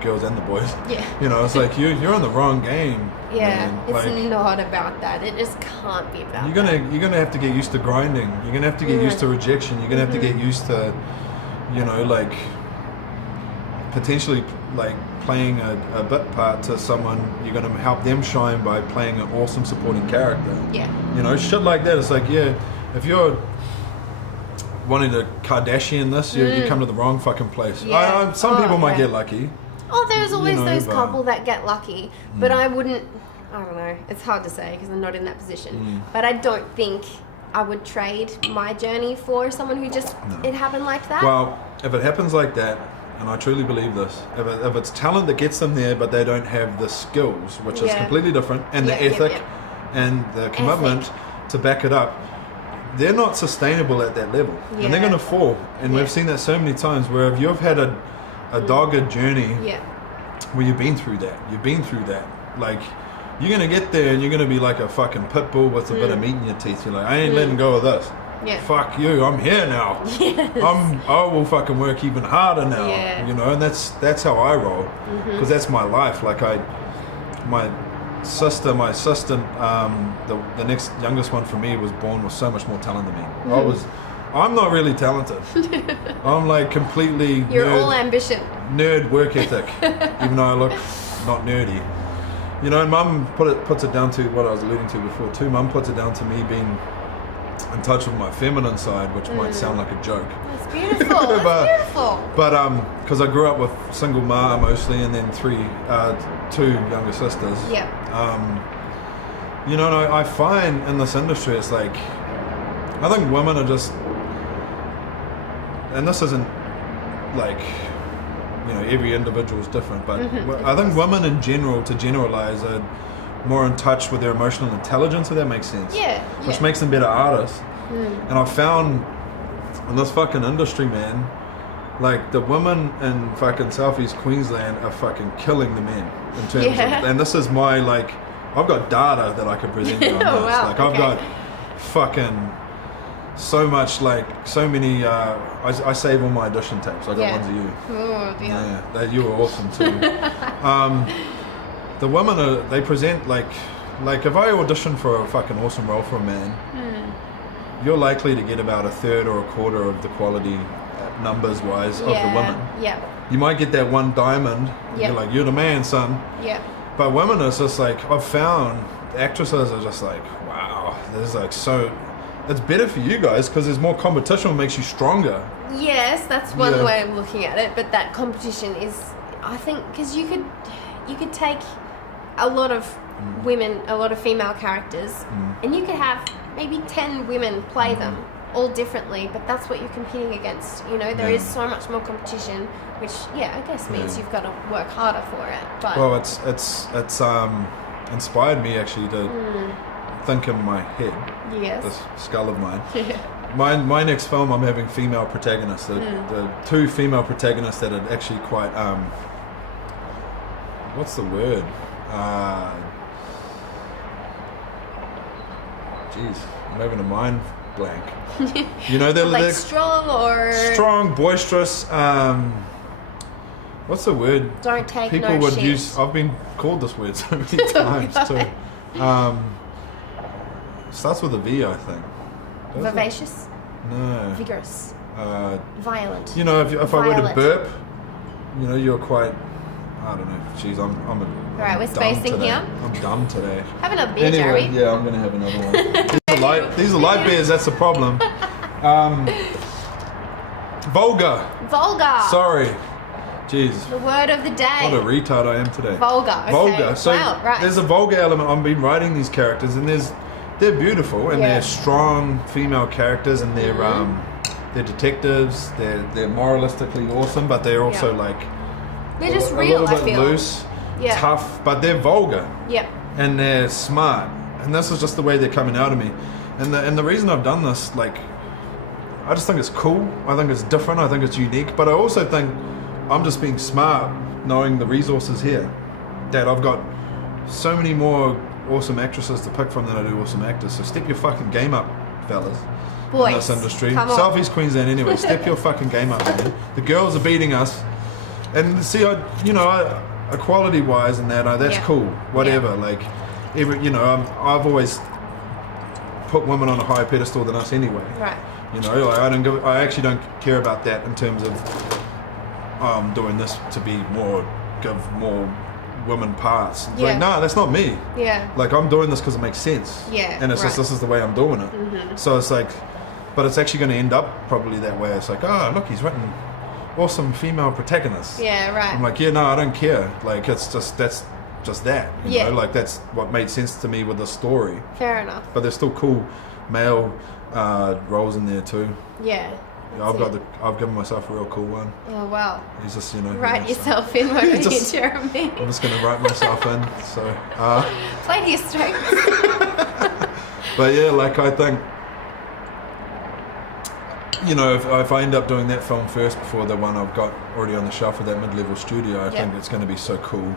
girls and the boys. Yeah. You know, it's like you're on the wrong game. Yeah, man. it's like, not about that. It just can't be about you're gonna have to get used to grinding. You're gonna have to get used to rejection. You're gonna have to get used to, like potentially like playing a bit part to someone. You're gonna help them shine by playing an awesome supporting character. Yeah. You know, shit like that. It's like, if you're wanting to Kardashian this, you come to the wrong fucking place. Yeah. Some people might get lucky. Oh, there's always those couple that get lucky, but I wouldn't. I don't know. It's hard to say because I'm not in that position. But I don't think I would trade my journey for someone who just it happened like that. Well, if it happens like that, and I truly believe this, if it's talent that gets them there, but they don't have the skills, which is completely different, and the ethic and the commitment to back it up, they're not sustainable at that level, and they're going to fall. And we've seen that so many times where if you've had a dogged journey where you've been through that, like you're going to get there and you're going to be like a fucking pit bull with a bit of meat in your teeth. You're like, I ain't letting go of this. Fuck you, I'm here now. I will fucking work even harder now. You know, and that's how I roll, because that's my life. Like my sister, the next youngest one for me was born with so much more talent than me. I'm not really talented. I'm like completely all ambition. Nerd work ethic, even though I look not nerdy. You know, and Mum puts it down to what I was alluding to before too. Mum puts it down to me being in touch with my feminine side, which might sound like a joke. It's beautiful. Beautiful. But because I grew up with single ma mostly, and then 2 younger sisters. You know, and I find in this industry, it's like, I think women are just, and this isn't like every individual is different, but I think women in general, to generalize, are more in touch with their emotional intelligence, if that makes sense. Which makes them better artists. And I found in this fucking industry, man, like the women in fucking Southeast Queensland are fucking killing the men in terms of, and this is my, like, I've got data that I could present you on this. Like I've got fucking so much, like so many. I save all my audition tapes. I got ones of you. Oh, yeah, you were awesome too. The women they present like if I audition for a fucking awesome role for a man, you're likely to get about a third or a quarter of the quality numbers wise of the women. You might get that one diamond. You're like, you're the man, son. But women, it's just like, I've found actresses are just like, wow, there's like so. It's better for you guys because there's more competition, makes you stronger. Yes, that's one way of looking at it. But that competition is, I think, because you could take a lot of women, a lot of female characters, and you could have maybe 10 women play them all differently. But that's what you're competing against. There is so much more competition, which I guess means you've got to work harder for it. But well, it's inspired me actually to think in my head. This skull of mine. My next film, I'm having female protagonists. The two female protagonists that are actually quite what's the word? Jeez, I'm having a mind blank. They're like strong or strong, boisterous. What's the word? Don't take people no would shit. use. I've been called this word so many times too. Starts with a V, I think. Vivacious? No. Vigorous? Violent? If I were to burp, you're quite. I don't know. Jeez, I'm Right, we're spacing today. here. I'm dumb today. Have another beer, anyway, Jerry. Yeah, I'm gonna have another one. These are light beers. That's the problem. Vulgar. Sorry. Jeez. The word of the day. What a retard I am today. Vulgar. Okay. Vulgar. So right. There's a vulgar element. I've been writing these characters, and they're beautiful, and they're strong female characters, and they're detectives. They're moralistically awesome, but they're also like they're just real. A little bit I feel loose, tough, but they're vulgar. And they're smart, and this is just the way they're coming out of me. And the reason I've done this, like, I just think it's cool. I think it's different. I think it's unique. But I also think I'm just being smart, knowing the resources here. That I've got so many more awesome actresses to pick from than I do awesome actors. So step your fucking game up, fellas. Boys, in this industry. come on. Southeast Queensland anyway. Step your fucking game up, man. The girls are beating us. And see, equality wise and that's cool. Whatever. Like, I've always put women on a higher pedestal than us anyway. Right. I actually don't care about that in terms of doing this to be give more women parts. It's like, nah, that's not me. Like, I'm doing this because it makes sense. And it's just, this is the way I'm doing it. So it's like, but it's actually going to end up probably that way. It's like, look, he's written awesome female protagonists. I'm like, no, I don't care. Like, it's just, that's just that. You know? Like, that's what made sense to me with the story. Fair enough. But there's still cool male roles in there too. I've given myself a real cool one. Oh wow! He's just write yourself in, won't you, Jeremy? I'm just gonna write myself in. So play to your strengths. But yeah, like I think, if I end up doing that film first before the one I've got already on the shelf with that mid-level studio, I think it's going to be so cool.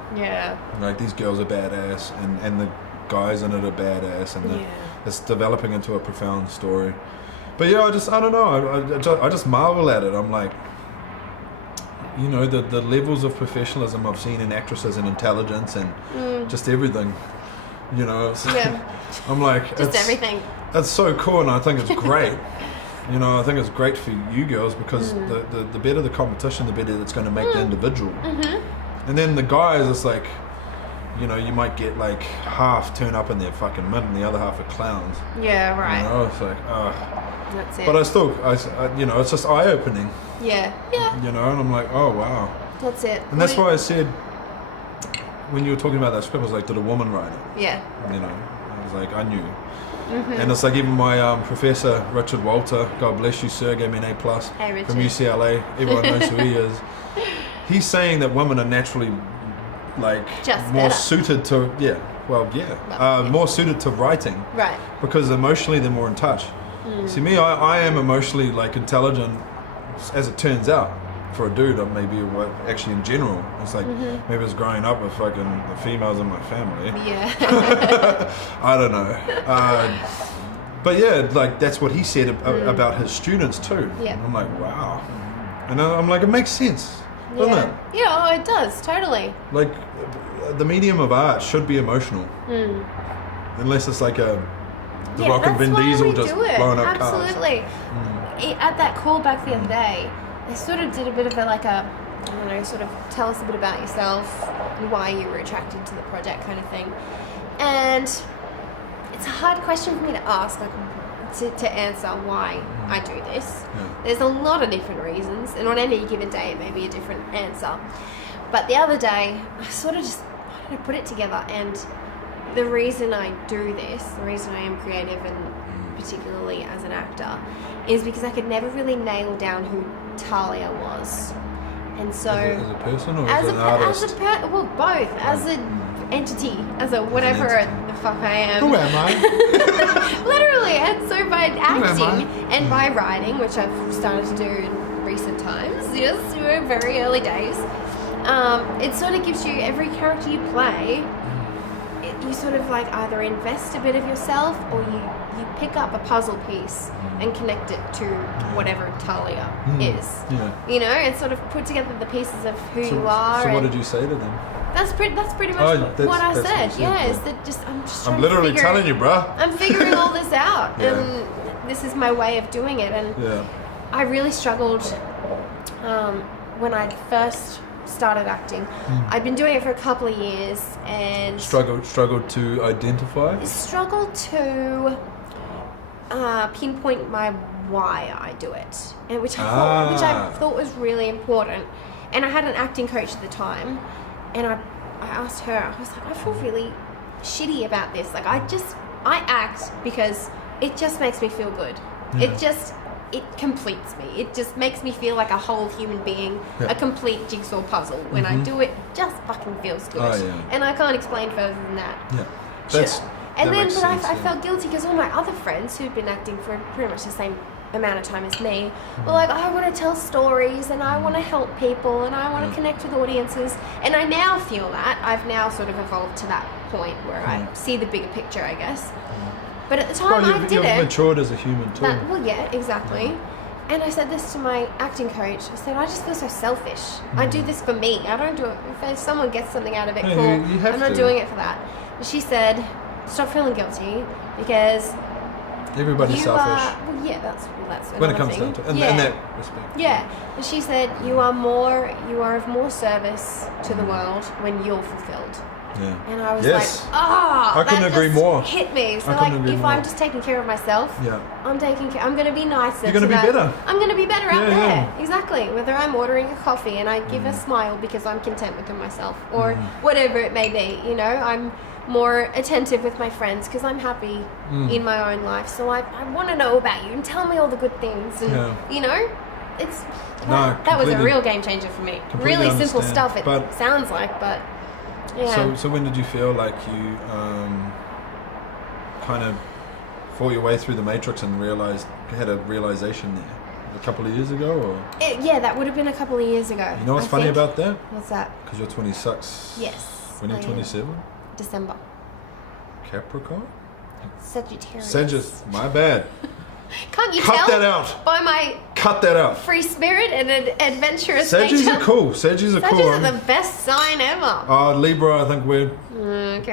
Like, these girls are badass, and the guys in it are badass, and it's developing into a profound story. But I don't know. I just marvel at it. I'm like, the levels of professionalism I've seen in actresses and intelligence and just everything. I'm like, just everything. It's so cool, and I think it's great. I think it's great for you girls because the better the competition, the better it's going to make the individual. And then the guys, it's like, you might get like half turn up in their fucking mint and the other half are clowns. It's like, that's it. But I still, it's just eye-opening. And I'm like, oh wow. That's it. And that's why I said, when you were talking about that script, I was like, did a woman write it? I was like, I knew. And it's like, even my professor, Richard Walter, God bless you, sir, gave me an A+ from UCLA. Everyone knows who he is. he's saying that women are naturally like just more better. suited to more suited to writing, Right. because emotionally they're more in touch. See, me, I am emotionally like intelligent, as it turns out, for a dude, or maybe actually in general. It's like maybe it's growing up with fucking the females in my family. Yeah. I don't know. But yeah, like that's what he said about his students too. Yeah. And I'm like, wow. And I'm like, it makes sense, doesn't it? Yeah, oh, it does, totally. Like, the medium of art should be emotional. Unless it's like The Rock and Vin Diesel just blowing up cars. Absolutely. At that call back the other day, they sort of did a bit of sort of tell us a bit about yourself and why you were attracted to the project kind of thing. And it's a hard question for me to ask, like, to answer why I do this. Yeah. There's a lot of different reasons, and on any given day it may be a different answer. But the other day, I sort of just wanted to put it together, and the reason I do this, the reason I am creative and particularly as an actor, is because I could never really nail down who Tahlia was. And so... As a person or as an artist? Well, both. As an entity, as a whatever the fuck I am. Who am I? Literally. And so by acting and by writing, which I've started to do in recent times, yes, we're very early days, it sort of gives you, every character you play, you sort of like either invest a bit of yourself, or you pick up a puzzle piece and connect it to whatever Tahlia is. Yeah. You know, and sort of put together the pieces of who you are. So what did you say to them? That's pretty much what I said. Yeah, is that I'm literally telling you, bruh. I'm figuring all this out, Yeah. and this is my way of doing it. And I really struggled when I first started acting. I'd been doing it for a couple of years, and struggled to identify. Struggled to pinpoint my why I do it, and which I thought was really important. And I had an acting coach at the time, and I asked her, I was like, I feel really shitty about this. Like, I act because it just makes me feel good. It completes me. It just makes me feel like a whole human being, a complete jigsaw puzzle. When I do it, just fucking feels good. And I can't explain further than that. I felt guilty because all my other friends who'd been acting for pretty much the same amount of time as me were like, I want to tell stories, and I want to help people, and I want to connect with audiences. And I now feel that I've now sort of evolved to that point where I see the bigger picture, I guess. But at the time I did you've it. matured as a human too. Exactly. And I said this to my acting coach. I said, I just feel so selfish. I do this for me. I don't do it. If someone gets something out of it, cool. I'm not doing it for that. And she said, stop feeling guilty, because everybody's selfish. That's when it another comes thing. down to in that respect. Yeah. And she said, you are of more service to the world when you're fulfilled. Yeah. And I was like, I couldn't agree more. Hit me. So like, if I'm just taking care of myself, I'm going to be nicer. You're going to be better. I'm going to be better out there. Exactly. Whether I'm ordering a coffee and I give a smile because I'm content within myself, or whatever it may be, you know, I'm more attentive with my friends because I'm happy in my own life. So I want to know about you and tell me all the good things. And, you know, that was a real game changer for me. Really simple stuff, it sounds like, but... Yeah. So when did you feel like you kind of fought your way through the matrix and had a realization there? A couple of years ago, or? That would have been a couple of years ago. You know what's funny about that? What's that? Because you're 26. Yes. When you're 27? December. Capricorn? Sagittarius. My bad. Can't you Cut tell? that out. By my free spirit and an adventurous nature. Saggies are cool. Saggies are the best sign ever. Libra, I think we're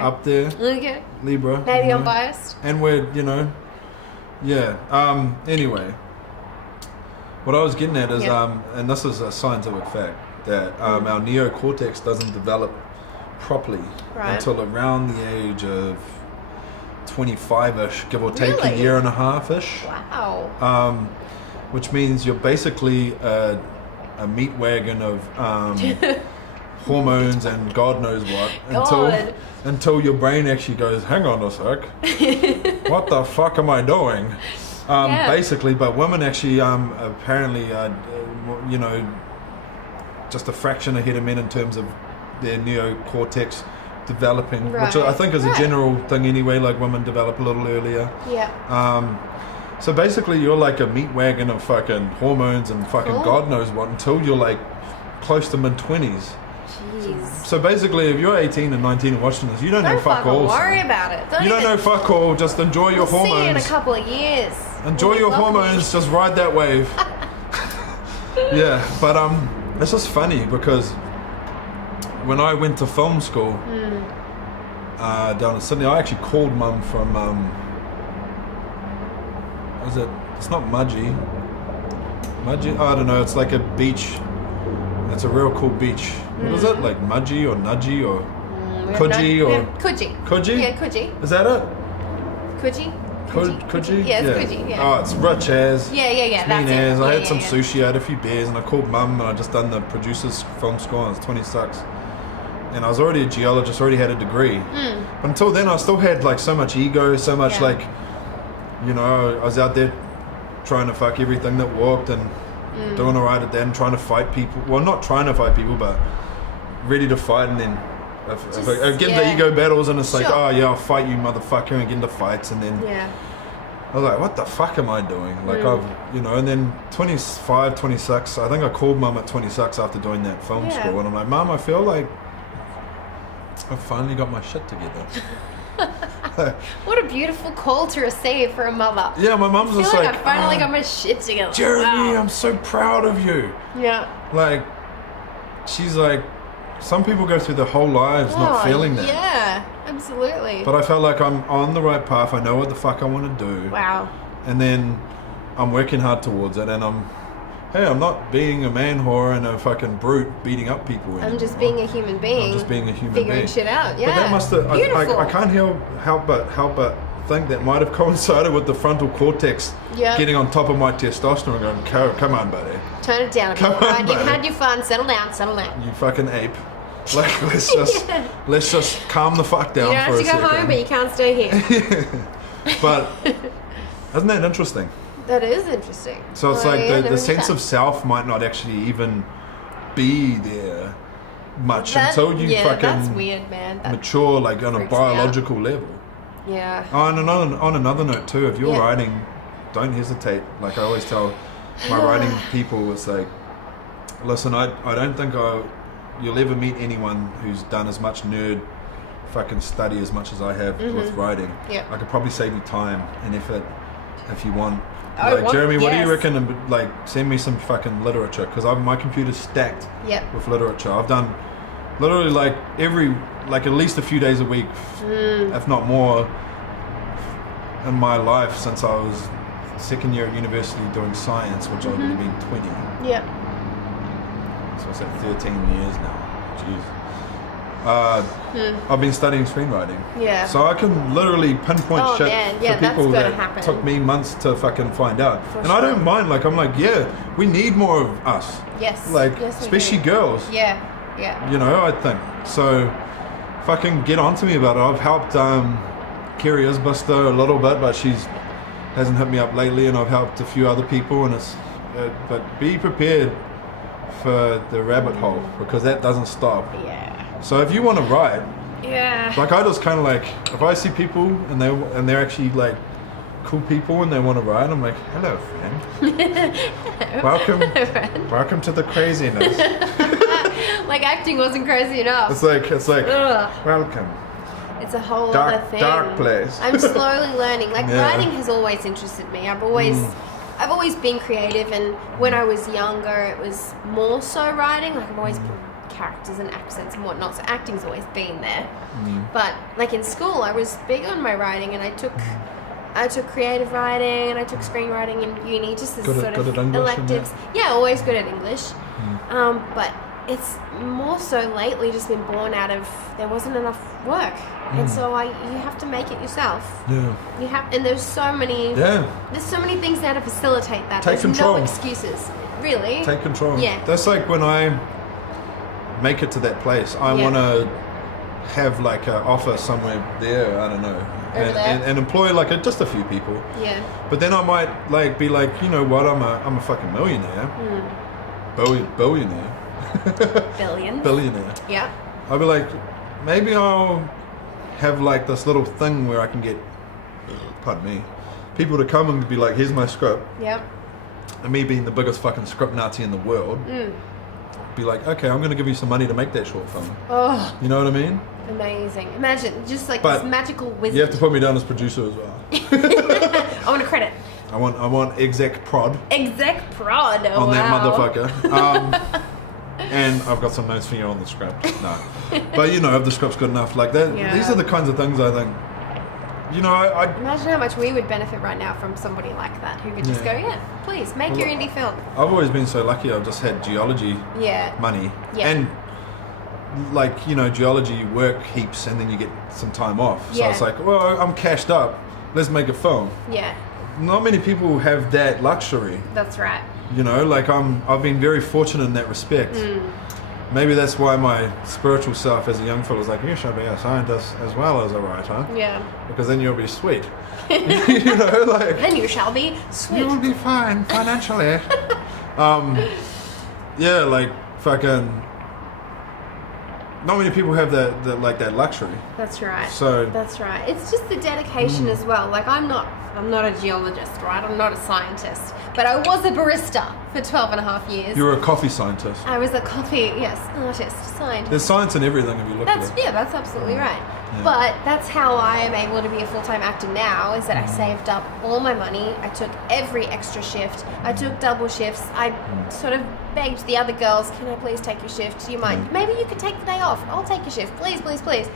up there. Okay. Libra. Maybe I'm biased. And we're, anyway. What I was getting at is, and this is a scientific fact, that our neocortex doesn't develop properly until around the age of 25-ish, give or take a year and a half-ish. Wow. Which means you're basically a meat wagon of hormones and God knows what until your brain actually goes, hang on a sec, what the fuck am I doing? Basically, but women actually apparently just a fraction ahead of men in terms of their neocortex developing, Right. which I think is a general thing anyway. Like women develop a little earlier. Yeah. So basically, you're like a meat wagon of fucking hormones and fucking God knows what until you're like close to mid-20s. Jeez. So basically, if you're 18 and 19 and watching this, you don't know fuck all. Don't worry about it. You don't know fuck all. Just enjoy your hormones. See you in a couple of years. Enjoy your hormones. Just ride that wave. Yeah, but it's just funny because when I went to film school down in Sydney, I actually called mum from it's not Mudgee. I don't know, it's like a beach. It's a real cool beach. What is it? Like Mudgee or Nudgee or Coogee or Coogee. Coogee? Yeah, Coogee. Is that it? Coogee. Coogee? Yeah, it's Coogee, yeah. Oh, it's rich as. Yeah, It's that's mean as. it. I had some sushi, I had a few beers, and I called mum, and I just done the producer's film school, and it was 26. And I was already a geologist, already had a degree. But until then, I still had like so much ego, so much like, you know, I was out there trying to fuck everything that walked and doing alright at that and trying to fight people. Well, not trying to fight people, but ready to fight, and then if I get into ego battles and it's like, oh yeah, I'll fight you motherfucker, and get into fights, and then I was like, what the fuck am I doing? Like you know, and then 25, 26, I think I called mum at 26 after doing that film school, and I'm like, Mum, I feel like I've finally got my shit together. What a beautiful call to receive for a mother. Yeah, my mum's just I like, finally got my shit together. Jeremy, I'm so proud of you. Yeah. Like, she's like, some people go through their whole lives not feeling that. Yeah, absolutely. But I felt like I'm on the right path. I know what the fuck I want to do. Wow. And then I'm working hard towards it, and I'm not being a man whore and a fucking brute beating up people anymore. I'm just being a human being. I'm just being a human being. Figuring shit out, yeah. But that must have, Beautiful. I can't help but think that might have coincided with the frontal cortex getting on top of my testosterone and going, come on, buddy. Turn it down a bit. Right, you've had your fun, settle down. You fucking ape. Like, let's just calm the fuck down for a second. You don't have to go home, but you can't stay here. But isn't that interesting? That is interesting. So it's like the sense of self might not actually even be there much until you fucking that's weird, man. That mature, like on a biological level. Yeah. Oh, and on another note too, if you're writing, don't hesitate. Like I always tell my writing people, it's like, listen, I don't think you'll ever meet anyone who's done as much nerd fucking study as much as I have with writing. Yeah. I could probably save you time and effort if you want. Like, Jeremy, what do you reckon? And like, send me some fucking literature, because my computer's stacked with literature. I've done literally like at least a few days a week, if not more, in my life since I was second year at university doing science, which I would have been 20. Yeah. So it's like 13 years now. Jeez. I've been studying screenwriting. Yeah. So I can literally pinpoint shit for people that took me months to fucking find out. I don't mind. Like, I'm like, we need more of us. Yes. Like, especially girls. Yeah. Yeah. You know, I think. So, fucking get on to me about it. I've helped Kerry Isbister a little bit, but she hasn't hit me up lately, and I've helped a few other people, and it's but be prepared for the rabbit hole, because that doesn't stop. Yeah. So if you want to write, like I just kind of like, if I see people and they're actually like cool people and they want to write, I'm like, hello friend, welcome to the craziness. Like acting wasn't crazy enough. It's like welcome. It's a whole other thing. Dark place. I'm slowly learning. Like writing has always interested me. I've always been creative, and when I was younger, it was more so writing. Like I've always been characters and accents and whatnot, so acting's always been there. But like in school, I was big on my writing, and I took creative writing and I took screenwriting in uni, just as sort of electives. Yeah, always good at English. But it's more so lately just been born out of there wasn't enough work, and so you have to make it yourself. Yeah. You have, and there's so many things now to facilitate that. Take control. No excuses, really. Take control. Yeah. That's like when I make it to that place, I want to have like an offer somewhere there, I don't know, and employ like just a few people. Yeah. But then I might like be like, you know what, I'm a fucking millionaire, billionaire. billionaire. Yeah. I'll be like, maybe I'll have like this little thing where I can get, pardon me, people to come and be like, here's my script. Yep. And me being the biggest fucking script Nazi in the world, be like, okay, I'm going to give you some money to make that short film. Oh. You know what I mean? Amazing. Imagine, just like But this magical wizard. you have to put me down as producer as well. I want a credit. I want exec prod Exec prod. Oh, on that wow. motherfucker. And I've got some notes for you on the script. No. But you know, if the script's good enough, like that, these are the kinds of things I think, you know, I imagine how much we would benefit right now from somebody like that who could just go, please, make your indie film. I've always been so lucky. I've just had geology money. Yeah. And like, you know, geology work heaps and then you get some time off. So it's like, well, I'm cashed up. Let's make a film. Yeah. Not many people have that luxury. That's right. You know, like I've been very fortunate in that respect. Maybe that's why my spiritual self as a young fellow was like, you should be a scientist as well as a writer. Yeah. Because then you'll be sweet. You know, like... Then you shall be sweet. You'll be fine financially. Yeah, like fucking... Not many people have that like that luxury. That's right. So... That's right. It's just the dedication as well. Like I'm not a geologist, right? I'm not a scientist. But I was a barista for 12 and a half years. You were a coffee scientist. I was a coffee, artist, scientist. There's science in everything if you look at it. Yeah, that's absolutely right. Yeah. But that's how I am able to be a full-time actor now, is that I saved up all my money. I took every extra shift. I took double shifts. I sort of begged the other girls, can I please take your shift? Do you mind? Maybe you could take the day off. I'll take your shift. Please, please, please.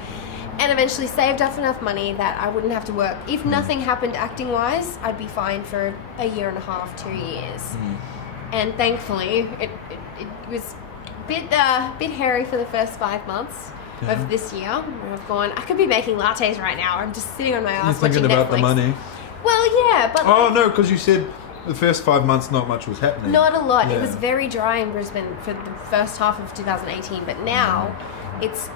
And eventually saved up enough money that I wouldn't have to work. If nothing happened acting-wise, I'd be fine for a year and a half, 2 years. And thankfully, it was a bit hairy for the first 5 months of this year. I've gone, I could be making lattes right now. I'm just sitting on my ass watching Netflix. You're thinking about the money? Well, yeah, but... Oh, no, because you said the first 5 months not much was happening. Not a lot. Yeah. It was very dry in Brisbane for the first half of 2018, but now it's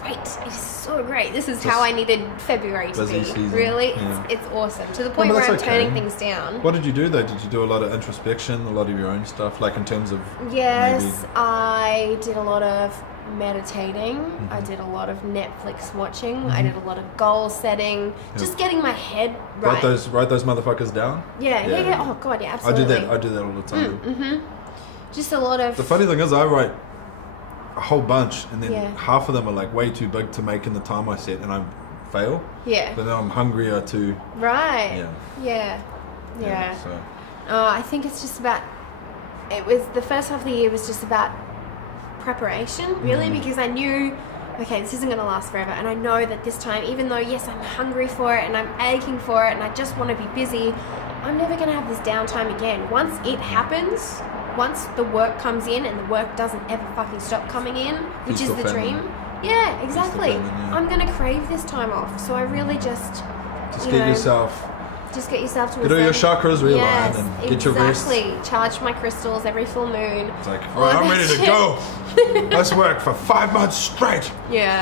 great. It's so great. This is how I needed February to be. Season. Really, it's awesome. To the point where I'm turning things down. What did you do though? Did you do a lot of introspection, a lot of your own stuff, like in terms of? Yes, I did a lot of meditating. I did a lot of Netflix watching. I did a lot of goal setting. Just getting my head right. Write those motherfuckers down. Yeah. Oh god, yeah, absolutely. I do that all the time. Just a lot of. The funny thing is, I write a whole bunch, and then half of them are like way too big to make in the time I set, and I fail. Yeah. But then I'm hungrier to. Right. Yeah. So. I think it's just about. It was the first half of the year was just about preparation, really, because I knew, okay, this isn't going to last forever, and I know that this time, even though yes, I'm hungry for it and I'm aching for it, and I just want to be busy, I'm never going to have this downtime again. Once it happens. Once the work comes in and the work doesn't ever fucking stop coming in, which is the dream. Yeah, exactly. I'm going to crave this time off. So I really just get yourself. Just get yourself to get all your chakras realigned and get your rest. Exactly. Charge my crystals every full moon. It's like, right, I'm ready to go. Let's work for 5 months straight. Yeah.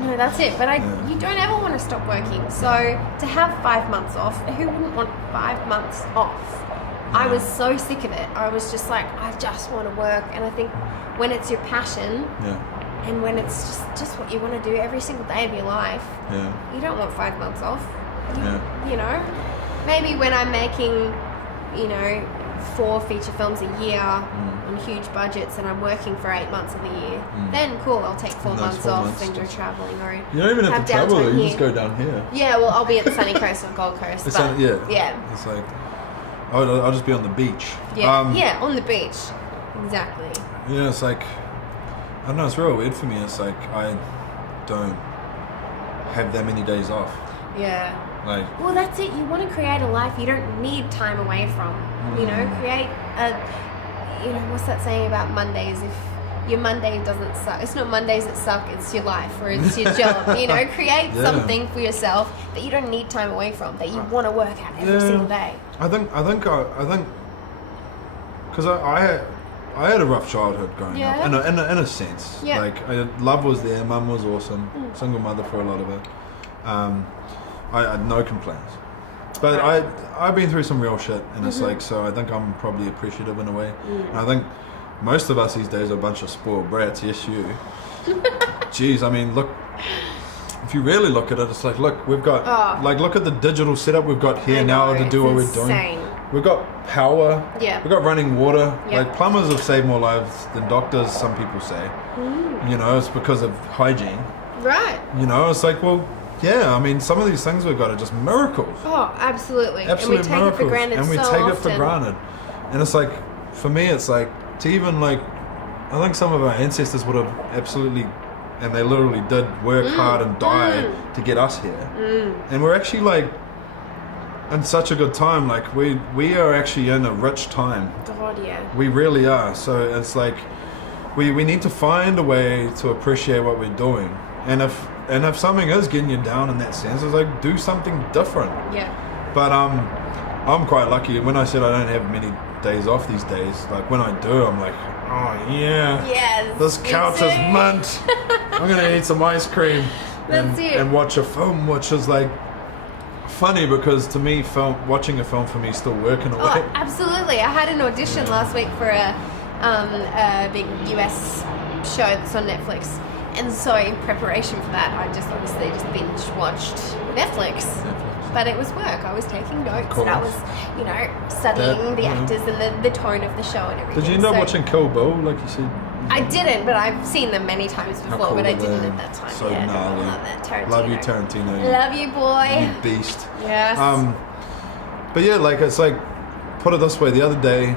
No, that's it. But you don't ever want to stop working. So to have 5 months off, who wouldn't want 5 months off? I was so sick of it. I was just like, I just want to work. And I think when it's your passion and when it's just what you want to do every single day of your life, you don't want 5 months off. You know? Maybe when I'm making, 4 feature films a year on huge budgets and I'm working for 8 months of the year, then cool, I'll take 4 months off and go travelling. Or you don't even have to travel, you just go down here. Yeah, well, I'll be at the sunny coast or Gold Coast. It's like... I'll just be on the beach. Yeah, on the beach. Exactly. Yeah, it's like, I don't know, it's real weird for me. It's like, I don't have that many days off. Yeah. Well, that's it. You want to create a life you don't need time away from. Create a, what's that saying about Mondays? If your Monday doesn't suck, it's not Mondays that suck, it's your life or it's your job. Create something for yourself that you don't need time away from, that you want to work at every single day. I think, because I had a rough childhood growing up, in a sense. Yeah. Like, love was there, mum was awesome, single mother for a lot of it. I had no complaints. But I've been through some real shit, and it's like, so I think I'm probably appreciative in a way. And I think most of us these days are a bunch of spoiled brats. Yes, you. Jeez, I mean, look. If you really look at it, it's like, look, we've got look at the digital setup we've got here now to do what we're doing. We've got power. Yeah. We've got running water. Yeah. Like plumbers have saved more lives than doctors. Some people say. You know, it's because of hygiene. Right. You know, it's like, well, yeah. I mean, some of these things we've got are just miracles. Oh, absolutely. Absolute and we take it for granted. And we take it for granted. And it's like, for me, it's like to even like, I think some of our ancestors would have absolutely. And they literally did work hard and die to get us here. And we're actually like in such a good time. Like we are actually in a rich time. God, yeah. We really are. So it's like we need to find a way to appreciate what we're doing. And if something is getting you down in that sense, it's like do something different. Yeah. But I'm quite lucky. When I said I don't have many days off these days, like when I do, I'm like, oh yeah. Yes. This couch is mint. I'm gonna eat some ice cream and watch a film, which is like funny because to me, watching a film for me is still work in a way. Oh, absolutely! I had an audition last week for a big US show that's on Netflix, and so in preparation for that, I obviously binge watched Netflix. But it was work. I was taking notes. And I was, studying the actors and the tone of the show and everything. Did you end up watching Kill Bill, like you said? I didn't, but I've seen them many times before, cool but I didn't at that time. So gnarly. Love you, Tarantino. Love you, boy. You beast. Yes. But yeah, like it's like, put it this way. The other day,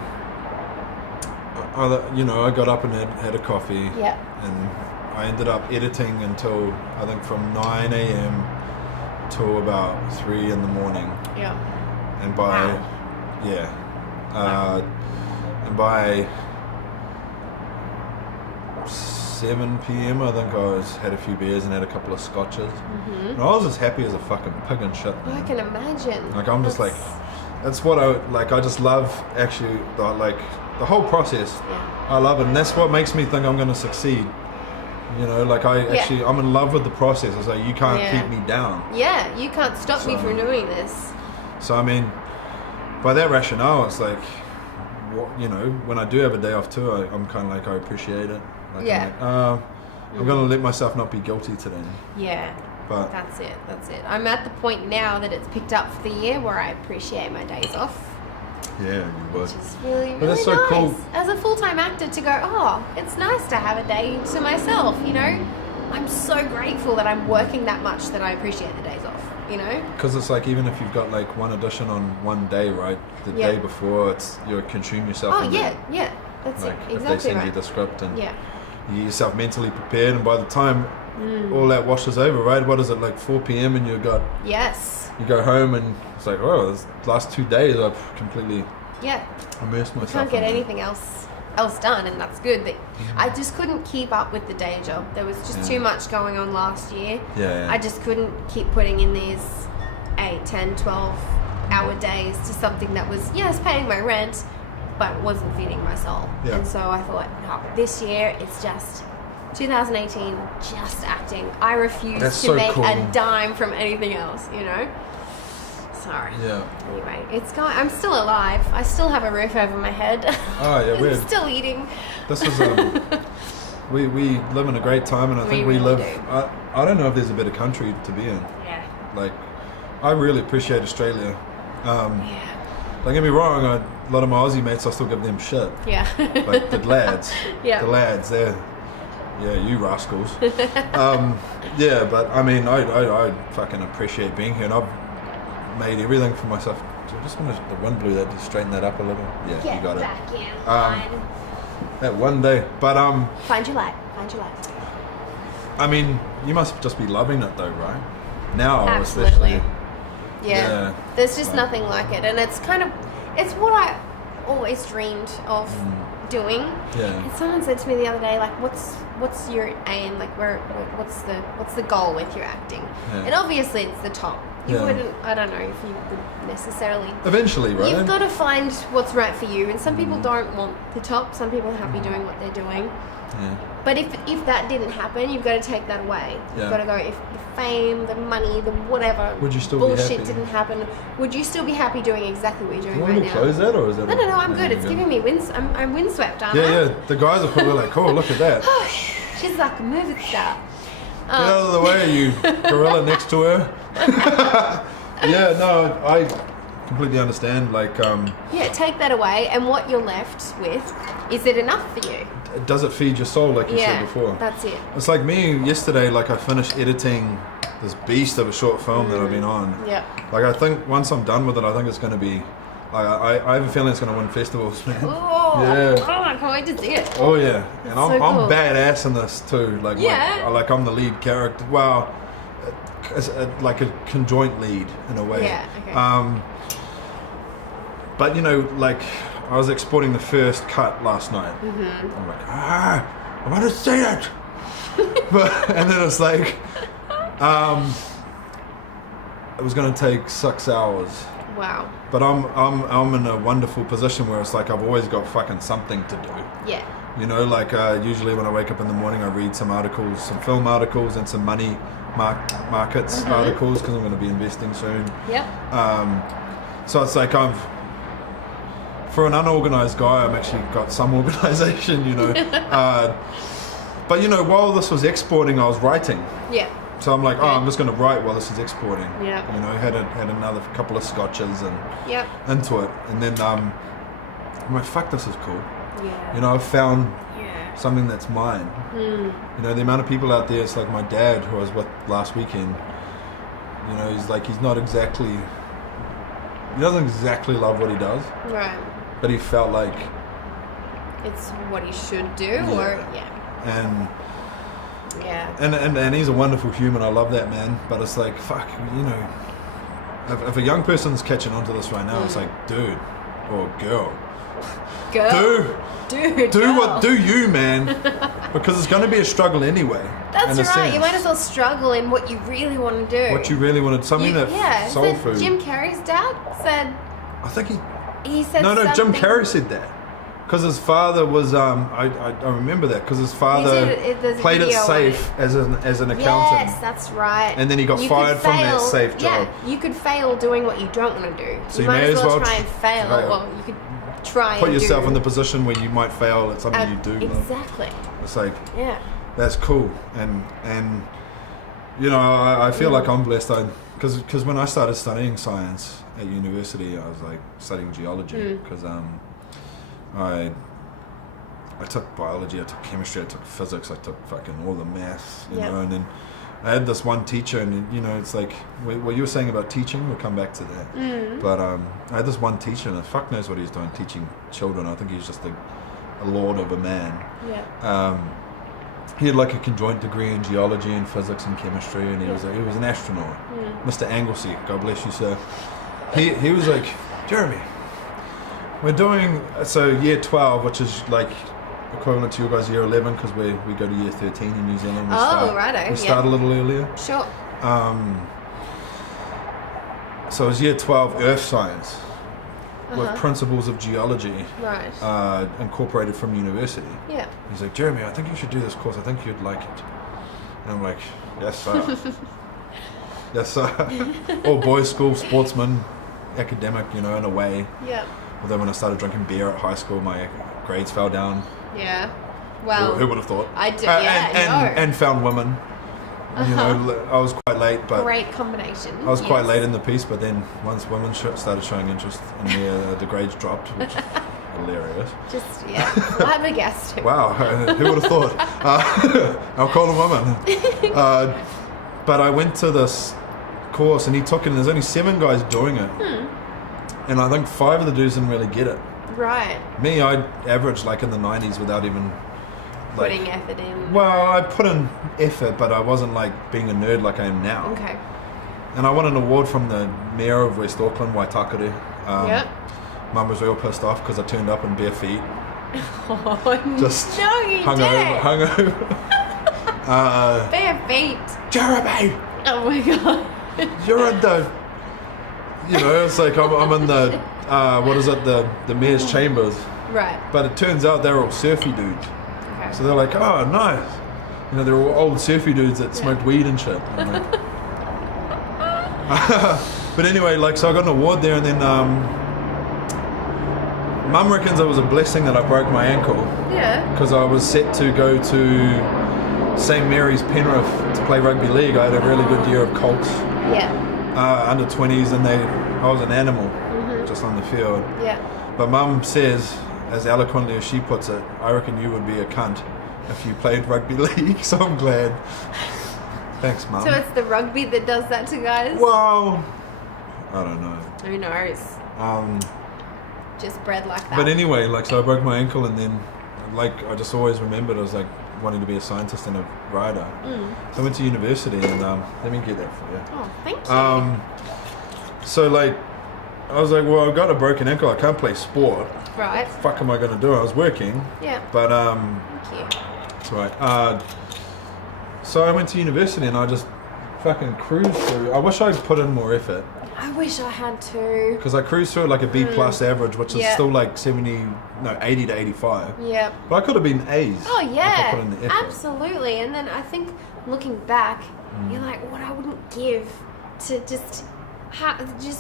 I got up and had a coffee. Yeah. And I ended up editing until I think from 9 a.m. till about 3 in the morning. Yeah. And by and by 7 p.m. I think I had a few beers and had a couple of scotches. And I was as happy as a fucking pig and shit, man. I can imagine. Like I'm just like, that's what I just love actually the whole process. Yeah. I love it, and that's what makes me think I'm going to succeed. You know, like I'm in love with the process. It's like, you can't keep me down. Yeah, you can't stop me from doing this. So, I mean, by that rationale, it's like, when I do have a day off too, I'm kind of like, I appreciate it. Like, I'm going to let myself not be guilty today. Yeah, but that's it. I'm at the point now that it's picked up for the year where I appreciate my days off. Yeah, you would. Which is really, but that's so nice. Cool. As a full-time actor to go, it's nice to have a day to myself, I'm so grateful that I'm working that much that I appreciate the days off, Because it's like, even if you've got like one audition on one day, right? The day before, you consume yourself. Oh, yeah. That's like, it. Exactly. If they send you the script and you get yourself mentally prepared, and by the time all that washes over, right? What is it, like 4 p.m. and you go home and it's like, these last 2 days I've completely immersed myself. You can't get anything else done, and that's good. But I just couldn't keep up with the day job. There was just too much going on last year. I just couldn't keep putting in these 8, 10, 12 hour days to something that was, paying my rent, but wasn't feeding my soul. And so I thought, no, this year it's just 2018, just acting. I refuse to make a dime from anything else, Sorry. Yeah. Anyway, I'm still alive. I still have a roof over my head. Oh, yeah, weird. I'm still eating. This is we live in a great time, and I think we really live. I don't know if there's a better country to be in. Yeah. Like, I really appreciate Australia. Don't get me wrong. A lot of my Aussie mates, I still give them shit. Yeah. Like the lads. The lads, they're. Yeah, you rascals. But I mean, I fucking appreciate being here, and I've made everything for myself. I just want the wind blew that to straighten that up a little. Yeah, get you got back it. In, that one day, but find your light. I mean, you must just be loving it though, right? Now, absolutely. Especially. Yeah. There's just nothing like it, and it's it's what I always dreamed of doing. Yeah. And someone said to me the other day, like, what's your aim? Like, what's the goal with your acting? Yeah. And obviously, it's the top. You wouldn't. I don't know if you would necessarily. Eventually, right? You've got to find what's right for you, and some people don't want the top. Some people are happy doing what they're doing. Yeah. But if that didn't happen, you've got to take that away. You've got to go, if the fame, the money, the whatever would you still be bullshit happy? didn't happen, would you still be happy doing exactly what you're doing Do you right want now? to close that, or is that? No, I'm good. It's giving me I'm windswept, aren't I? Yeah. The guys are probably like, "Cool, look at that." She's like a movie star. Get out of the way, you gorilla next to her. Yeah, no, I completely understand. Like, take that away, and what you're left with, is it enough for you? does it feed your soul, like you said before? That's it. It's like me yesterday. Like, I finished editing this beast of a short film that I've been on. Yeah. Like, I think once I'm done with it, I think it's going to be. I have a feeling it's going to win festivals, man. Oh, Yeah. I can't wait to see it. Oh yeah, and I'm cool. badass in this too. Like, like I'm the lead character. Well, it's like a conjoint lead in a way. Yeah. Okay. But like I was exporting the first cut last night. Mm-hmm. I'm like, I want to see it. And then it's like, it was going to take 6 hours. Wow. But I'm in a wonderful position where it's like I've always got fucking something to do. Yeah. Like usually when I wake up in the morning, I read some articles, some film articles, and some money markets articles because I'm going to be investing soon. Yep. So it's like for an unorganized guy, I've actually got some organization, But while this was exporting, I was writing. Yeah. So I'm like, I'm just going to write while this is exporting. Yeah. Had another couple of scotches and into it, and then I'm like, fuck, this is cool. Yeah. I've found something that's mine. The amount of people out there. It's like my dad, who I was with last weekend. He's not exactly. He doesn't exactly love what he does. Right. But he felt like it's what he should do, And. Yeah. And he's a wonderful human. I love that man. But it's like, fuck, if a young person's catching on to this right now, it's like, dude or girl, do you, man? Because it's going to be a struggle anyway. That's right. You might as well struggle in what you really want to do. What you really want to, something soul food. Jim Carrey's dad said. I think he said. No, something. Jim Carrey said that. Because his father was, I remember that, because his father played it safe as an accountant. Yes, that's right. And then he got fired from that safe job. Yeah, you could fail doing what you don't want to do. So you might as well try and fail. Well, you could try put and yourself in the position where you might fail at something you do. Exactly. It's like, that's cool. And I feel like I'm blessed. Because when I started studying science at university, I was like studying geology. Because I took biology, I took chemistry, I took physics, I took fucking all the maths, and then I had this one teacher, and it's like what you were saying about teaching, we'll come back to that. But I had this one teacher, and fuck knows what he's doing teaching children. I think he's just a lord of a man. He had like a conjoint degree in geology and physics and chemistry, and he was an astronaut. Mr. Anglesey, God bless you, sir. He was like, Jeremy, we're doing year 12, which is like equivalent to your guys' year 11, because we go to year 13 in New Zealand. We start a little earlier. Sure. So it was year 12 earth science with principles of geology incorporated from university. Yeah. He's like, Jeremy, I think you should do this course. I think you'd like it. And I'm like, yes, sir. Yes, sir. All boys school, sportsman, academic, in a way. Yeah. Although when I started drinking beer at high school, my grades fell down. Yeah. Well, who would have thoued? I did. And found women. I was quite late, but great combination. I was quite late in the piece, but then once women started showing interest in me, the grades dropped, which is hilarious. Just flabbergasted. Wow, who would have thought? I'll call a woman. But I went to this course, and he took it, and there's only 7 guys doing it. And I think 5 of the dudes didn't really get it. Right. Me, I averaged like in the 90s without even putting effort in. Well, I put in effort, but I wasn't like being a nerd like I am now. Okay. And I won an award from the mayor of West Auckland, Waitakaru. Mum was real pissed off because I turned up in bare feet. Just hungover. Bare feet. Jeremy! Oh my god. You're in the... it's like I'm in the... the mayor's chambers. Right. But it turns out they're all surfy dudes. Okay. So they're like, oh, nice. You know, they're all old surfy dudes that smoked weed and shit. And I'm like, but anyway, like, so I got an award there, and then Mum reckons it was a blessing that I broke my ankle. Yeah. Because I was set to go to St Mary's Penrith to play rugby league. I had a really good year of Colts. Yeah. Under 20s, and I was an animal just on the field. Yeah. But Mum says, as eloquently as she puts it, I reckon you would be a cunt if you played rugby league. So I'm glad. Thanks, Mum. So it's the rugby that does that to guys? Well, I don't know. Who knows? Just bred like that. But anyway, like, so I broke my ankle, and then, like, I just always remembered I was like wanting to be a scientist and a rider. So I went to university, and let me get that for you. Oh, thank you. So like, I was like, well, I've got a broken ankle. I can't play sport. Right. What the fuck am I going to do? I was working. Yeah. But Thank you. that's right. So I went to university, and I just fucking cruised through. I wish I'd put in more effort. I wish I had to. Because I cruised through like a B plus average, which is still like 80 to 85. Yeah. But I could have been A's. Oh if I yeah, put in the effort. absolutely. And then I think looking back, you're like, what I wouldn't give to just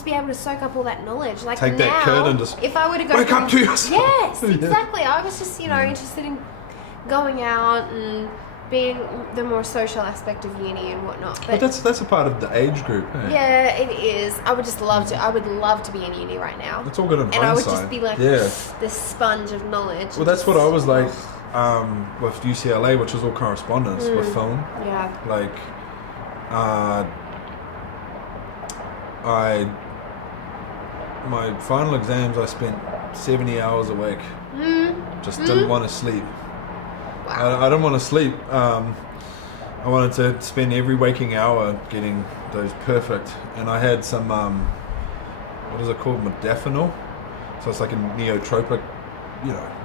be able to soak up all that knowledge. Like Take now, that kid and just if I were to go wake up to yourself. Yes, Yeah. exactly. I was just interested in going out and being the more social aspect of uni and whatnot. But that's a part of the age group. Hey? Yeah, it is. I would just love to. I would love to be in uni right now. It's all good in and hindsight. I would just be like this sponge of knowledge. Well, that's what I was like with UCLA, which was all correspondence with film. Yeah. Like, my final exams, I spent 70 hours awake. Just didn't want to sleep. Wow. I don't want to sleep. I wanted to spend every waking hour getting those perfect. And I had some, what is it called? Modafinil. So it's like a neotropic,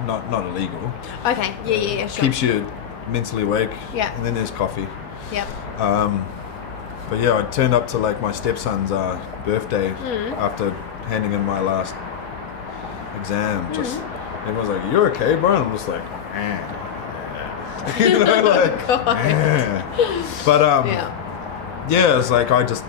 not illegal. Okay. Yeah. Sure. Keeps you mentally awake. Yeah. And then there's coffee. Yep. But yeah, I turned up to like my stepson's birthday after handing in my last exam. Just everyone's like, "You okay, bro?" And I'm just like, you know, like, But yeah, it's like I just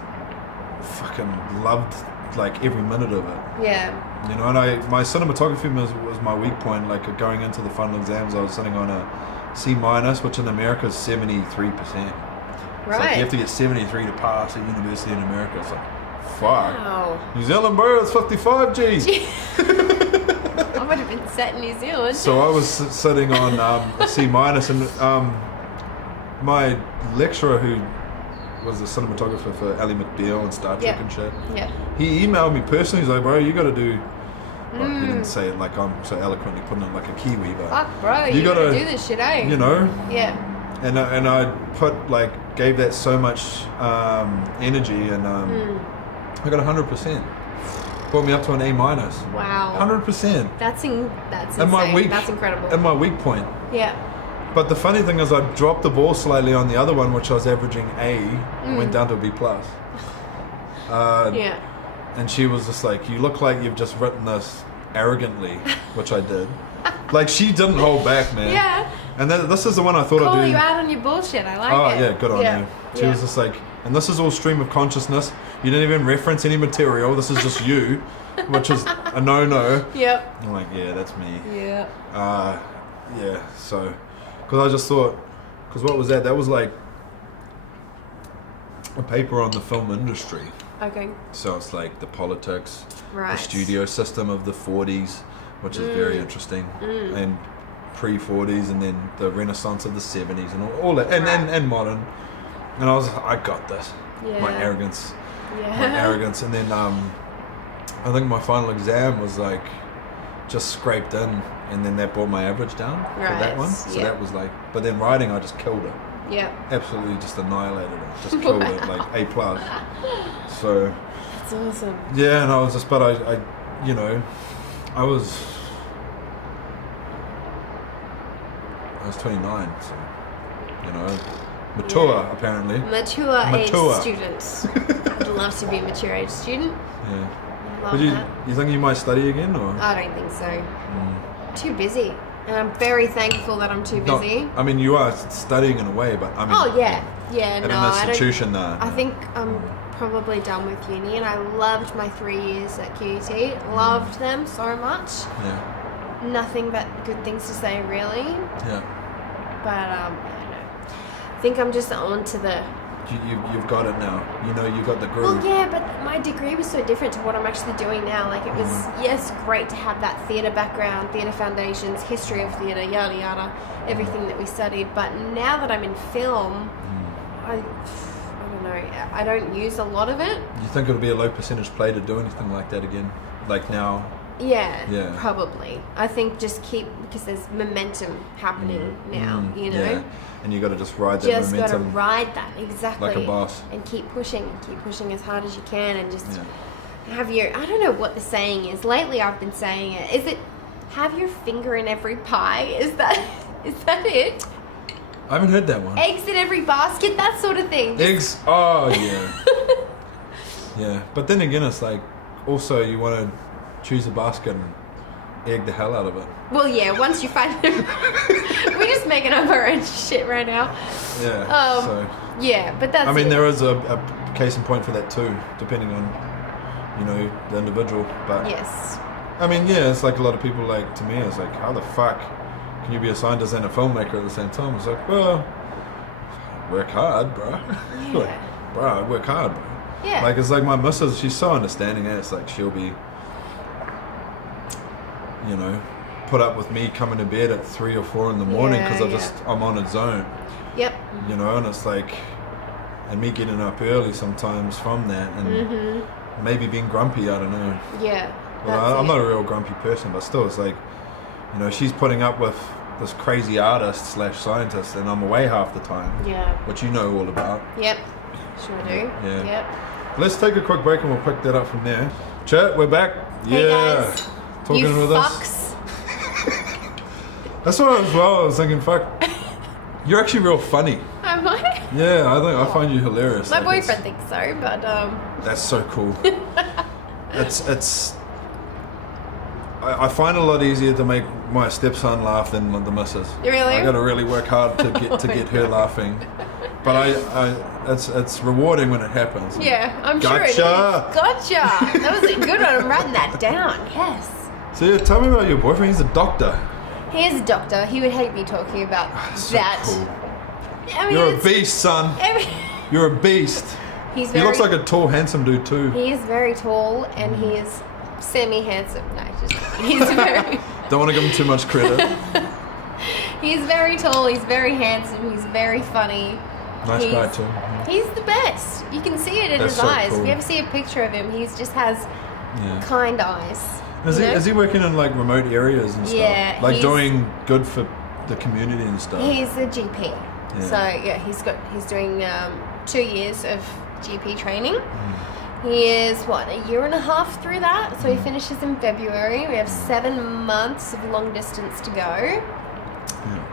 fucking loved like every minute of it. Yeah. You know, and my cinematography was my weak point. Like going into the final exams, I was sitting on a C-, which in America is 73%. Right. It's like you have to get 73 to pass at university in America. It's like, fuck. Wow. New Zealand, bro, it's 55 G's. I would have been set in New Zealand. So I was sitting on a C-, and my lecturer, who was the cinematographer for Ally McBeal and Star Trek and shit, he emailed me personally. He's like, bro, you got to do... Well, he didn't say it like I'm so eloquently putting it like a Kiwi, but... Fuck, bro, you gotta do this shit, eh? You know? Yeah. And I gave that so much energy, and I got 100%. Brought me up to an A-. Wow. 100%. That's insane. That's incredible. At my weak point. Yeah. But the funny thing is, I dropped the ball slightly on the other one, which I was averaging A, and went down to a B+. Yeah. And she was just like, "You look like you've just written this arrogantly," which I did. Like, she didn't hold back, man. Yeah. And this is the one I thought I'd do. Call you out on your bullshit. I like it. Oh, yeah, good on you. She was just like, and this is all stream of consciousness. You didn't even reference any material. This is just you, which is a no-no. Yep. I'm like, yeah, that's me. Yeah. Yeah, so, because I just thought, because what was that? That was like a paper on the film industry. Okay. So it's like the politics, Right. the studio system of the 40s, which is very interesting, and pre-40s, and then the renaissance of the 70s, and all that, and modern. And I was like, I got this. Yeah. My arrogance. Yeah. My arrogance. And then I think my final exam was like just scraped in, and then that brought my average down for that one. So that was like, but then writing, I just killed it. Yeah. Absolutely just annihilated it. Just killed it, like A+. So. That's awesome. Yeah, and I was just, but I I was 29, so, mature, apparently. Mature age students. I'd love to be a mature age student. Yeah. Love But that. you think you might study again, or? I don't think so. Too busy. And I'm very thankful that I'm too busy. I mean, you are studying in a way, but I mean... Oh, yeah. Yeah, at no, an institution, I think I'm probably done with uni, and I loved my 3 years at QUT. Loved them so much. Yeah. Nothing but good things to say, really. Yeah. But, I don't know. I think I'm just on to the... You've got it now. You know, you got the groove. Well, yeah, but my degree was so different to what I'm actually doing now. Like, it was, yes, great to have that theatre background, theatre foundations, history of theatre, yada yada, everything that we studied. But now that I'm in film, I don't know, I don't use a lot of it. You think it'll be a low percentage play to do anything like that again? Like now? Yeah, probably. I think just because there's momentum happening now, you know? Yeah. And you got to just ride that momentum. Just got to ride that, exactly. Like a boss. And keep pushing as hard as you can, and just have your, I don't know what the saying is. Lately I've been saying it. Is it, have your finger in every pie? Is that it? I haven't heard that one. Eggs in every basket, that sort of thing. Eggs, oh yeah. Yeah, but then again it's like, also you want to choose a basket and egg the hell out of it. Well, yeah, once you find them. We're just making up our own shit right now. Yeah, yeah, but that's there is a case in point for that too, depending on, you know, the individual. But yes. I mean, yeah, it's like a lot of people, like, to me, it's like, how the fuck can you be a scientist and a filmmaker at the same time? It's like, well, work hard, bro. Yeah. Like, bro, I work hard, bro. Yeah. Like, it's like my missus, she's so understanding. It's like she'll be, you know, put up with me coming to bed at 3 or 4 in the morning because I'm on a zone. Yep. You know, and it's like, and me getting up early sometimes from that, and maybe being grumpy. I don't know. Yeah. Well, I'm not a real grumpy person, but still, it's like, you know, she's putting up with this crazy artist / scientist, and I'm away half the time. Yeah. Which you know all about. Yep. Sure do. Yeah. Yep. Let's take a quick break and we'll pick that up from there. Chat, we're back. Hey guys. Talking you with fucks. us. That's what I was thinking, fuck. You're actually real funny. Am I? Yeah, I find you hilarious. My boyfriend thinks so, but That's so cool. it's I find it a lot easier to make my stepson laugh than the missus. Really? I got to really work hard to get her laughing. But it's rewarding when it happens. Yeah, I'm sure it is. Gotcha. That was a good one. I'm writing that down. Yes. So yeah, tell me about your boyfriend. He's a doctor. He is a doctor. He would hate me talking about so that. Cool. I mean, you're a beast, son. You're a beast. He looks like a tall, handsome dude too. He is very tall, and he is semi-handsome. No, he's very... Don't want to give him too much credit. He's very tall. He's very handsome. He's very funny. Nice guy too. He's the best. You can see it in his eyes. Cool. If you ever see a picture of him, he just has kind eyes. Is he working in like remote areas and stuff? Yeah. Like doing good for the community and stuff? He's a GP. Yeah. So yeah, he's doing 2 years of GP training. He is a year and a half through that. So he finishes in February. We have 7 months of long distance to go.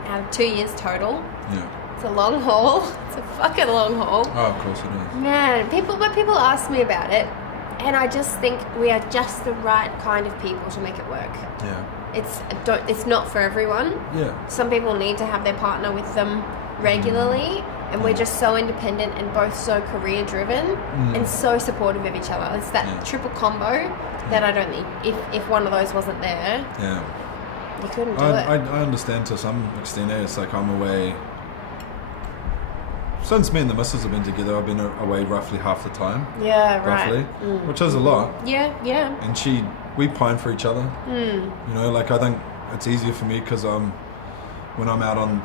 Out of 2 years total. Yeah. It's a long haul. It's a fucking long haul. Oh, of course it is. Man, people ask me about it, and I just think we are just the right kind of people to make it work. Yeah. It's not for everyone. Yeah. Some people need to have their partner with them regularly, and we're just so independent and both so career driven and so supportive of each other. It's that triple combo that I don't think if one of those wasn't there, you couldn't do it. I understand to some extent. It's like I'm away. Since me and the missus have been together, I've been away roughly half the time. Yeah, roughly, which is a lot. Yeah, yeah. And we pine for each other. You know, like I think it's easier for me because when I'm out on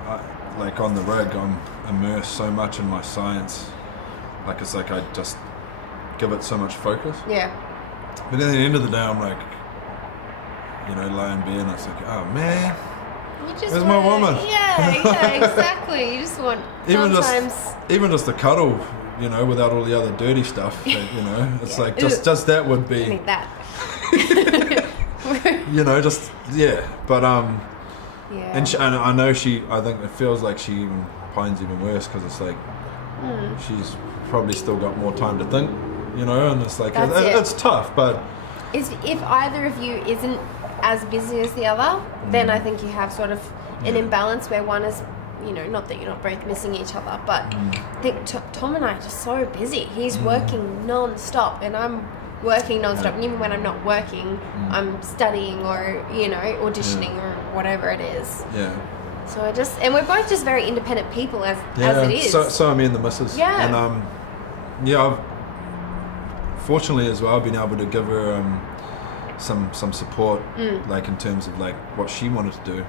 the rig, I'm immersed so much in my science. Like it's like I just give it so much focus. Yeah. But at the end of the day, I'm like, you know, laying in bed and it's like, oh man. Where's my woman? Yeah, exactly. You just want even just the cuddle, you know, without all the other dirty stuff. That, you know, it's like just that would be. I need that. You know, just but and I know I think it feels like she even pines even worse because it's like she's probably still got more time to think, you know, and it's like it's tough, but if either of you isn't as busy as the other, then I think you have sort of an imbalance where one is, not that you're not both missing each other, but I think Tom and I are just so busy. He's working non-stop and I'm working non-stop, and even when I'm not working, I'm studying or, auditioning or whatever it is. Yeah. So and we're both just very independent people as it is. So are me and the missus. Yeah. And I've fortunately as well been able to give her some support, like in terms of like what she wanted to do.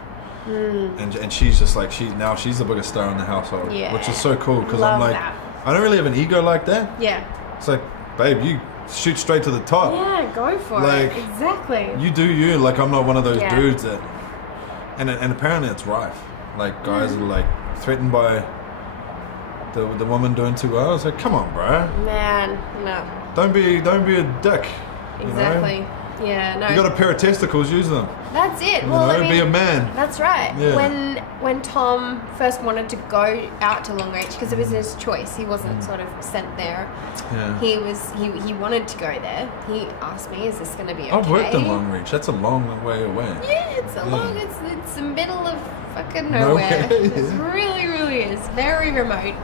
And she's just like she's the biggest star in the household, which is so cool because I'm like, I don't really have an ego like that. Yeah. It's like, babe, you shoot straight to the top. Yeah, go for it. Exactly. You do you. Like, I'm not one of those dudes that, and apparently it's rife. Like, guys are like threatened by the woman doing too well. It's like, come on, bro. Man, no. Don't be a dick. Exactly. You know? Yeah, no. You got a pair of testicles, use them. That's it. Well, be a man. That's right. Yeah. When Tom first wanted to go out to Long Reach, because it was his choice, he wasn't sort of sent there. Yeah. He wanted to go there. He asked me, "Is this going to be okay?" I've worked in Long Reach. That's a long way away. Yeah, it's it's the middle of fucking nowhere. It really, really is very remote.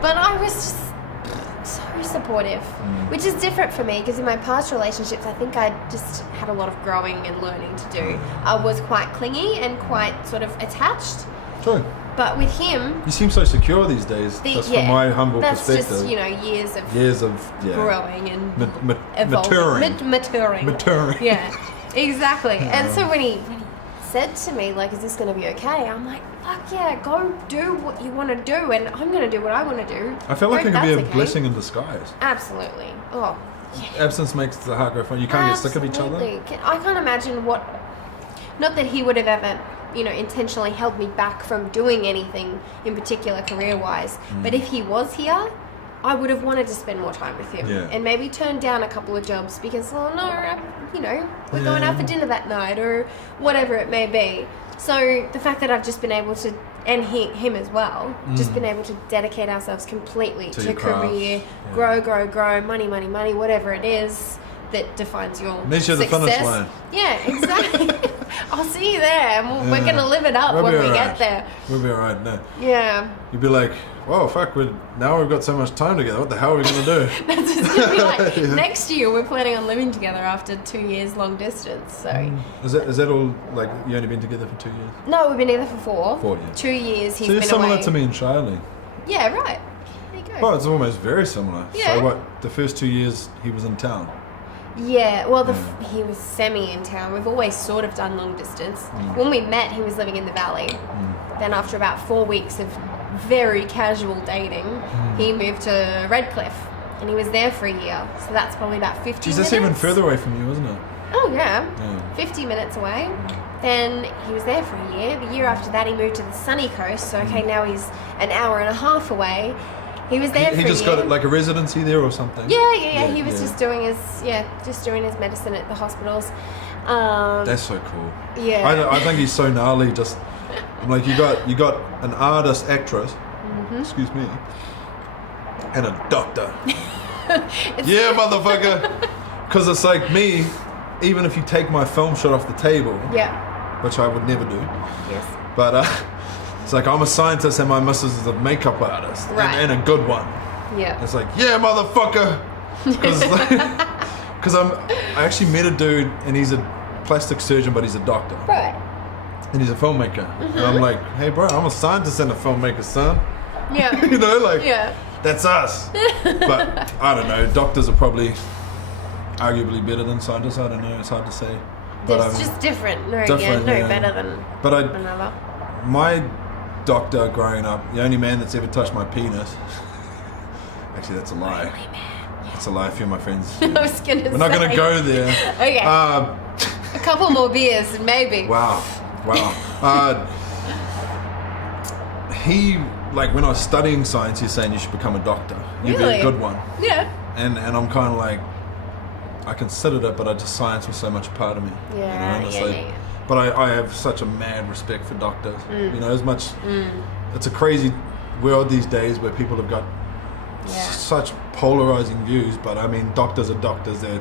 But I was just so supportive, which is different for me because in my past relationships I think I just had a lot of growing and learning to do. I was quite clingy and quite sort of attached. True. But with him, you seem so secure these days. Just from my humble perspective. That's just years of growing and maturing. Yeah, exactly. And so when he said to me, like, "Is this going to be okay?" I'm like, "Fuck yeah, go do what you want to do, and I'm going to do what I want to do." I feel like it could be a blessing in disguise. Absolutely. Oh, yeah. Absence makes the heart grow fond. You can't get sick of each other. I can't imagine not that he would have ever, intentionally held me back from doing anything in particular career-wise, but if he was here, I would have wanted to spend more time with him and maybe turn down a couple of jobs because, we're going out for dinner that night or whatever it may be. So the fact that I've just been able to, and him as well, just been able to dedicate ourselves completely to career, grow, money, whatever it is that defines your means you're success. The finish line. Yeah, exactly. I'll see you there, and we're going to live it up when we get there. We'll be alright, no. Yeah. You'd be like, whoa, fuck, now we've got so much time together. What the hell are we going to do? That's just going to be like, next year we're planning on living together after 2 years long distance, so. Is that all, like, you only been together for 2 years? No, we've been together for 4. 4 years. 2 years he's been away. So you're similar to me and Shiley. Yeah, right. There you go. Oh, it's almost very similar. Yeah. So what, the first 2 years he was in town? Yeah, well, he was semi in town. We've always sort of done long distance. When we met, he was living in the valley. Then after about 4 weeks of very casual dating, he moved to Redcliffe, and he was there for a year. So that's probably about 50 minutes. That's even further away from you, isn't it? Oh, yeah. 50 minutes away. Then he was there for a year. The year after that, he moved to the sunny coast. So, okay, now he's an hour and a half away. He was there for a year. He just got like a residency there or something? Yeah. He was just doing his medicine at the hospitals. That's so cool. Yeah. I think he's so gnarly. Just, I'm like, you got an artist, actress, excuse me, and a doctor. Yeah, motherfucker. Because it's like me, even if you take my film shot off the table, which I would never do. Yes. But it's like I'm a scientist and my missus is a makeup artist, and a good one. Yeah. It's like, yeah, motherfucker. Because I actually met a dude and he's a plastic surgeon, but he's a doctor. Right. And he's a filmmaker. And I'm like, hey, bro, I'm a scientist and a filmmaker, son. Yeah. That's us. But I don't know. Doctors are probably arguably better than scientists. I don't know. It's hard to say. But it's just different. Better than another. My doctor growing up, the only man that's ever touched my penis. Actually, that's a lie. It's a lie. A few of my friends. I was gonna say. We're not going to go there. Okay. A couple more beers, maybe. Wow. He, like, when I was studying science, he's saying you should become a doctor. You'd be a good one. Yeah. And I'm kind of like, I considered it, but science was so much a part of me. Yeah. But I have such a mad respect for doctors. As much. It's a crazy world these days where people have got such polarizing views. But I mean, doctors are doctors. The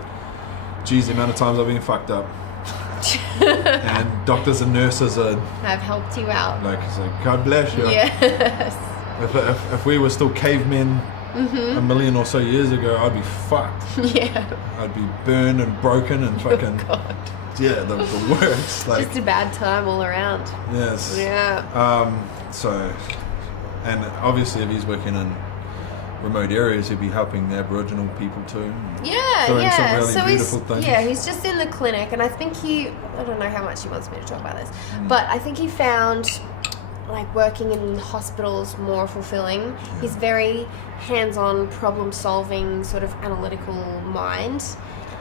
amount of times I've been fucked up. and doctors and nurses are have helped you out. like, it's like, God bless you. Yes. If we were still cavemen a million or so years ago, I'd be fucked. Yeah. I'd be burned and broken and fucking Oh, God. yeah, the worst. Like, Just a bad time all around. yes. Yeah. So, and obviously, if he's working in remote areas, he'd be helping the Aboriginal people too. Yeah, doing yeah. some really so beautiful things. he's just in the clinic, and I think I don't know how much he wants me to talk about this, but I think he found like working in hospitals more fulfilling. Yeah. He's very hands-on, problem-solving, sort of analytical mind,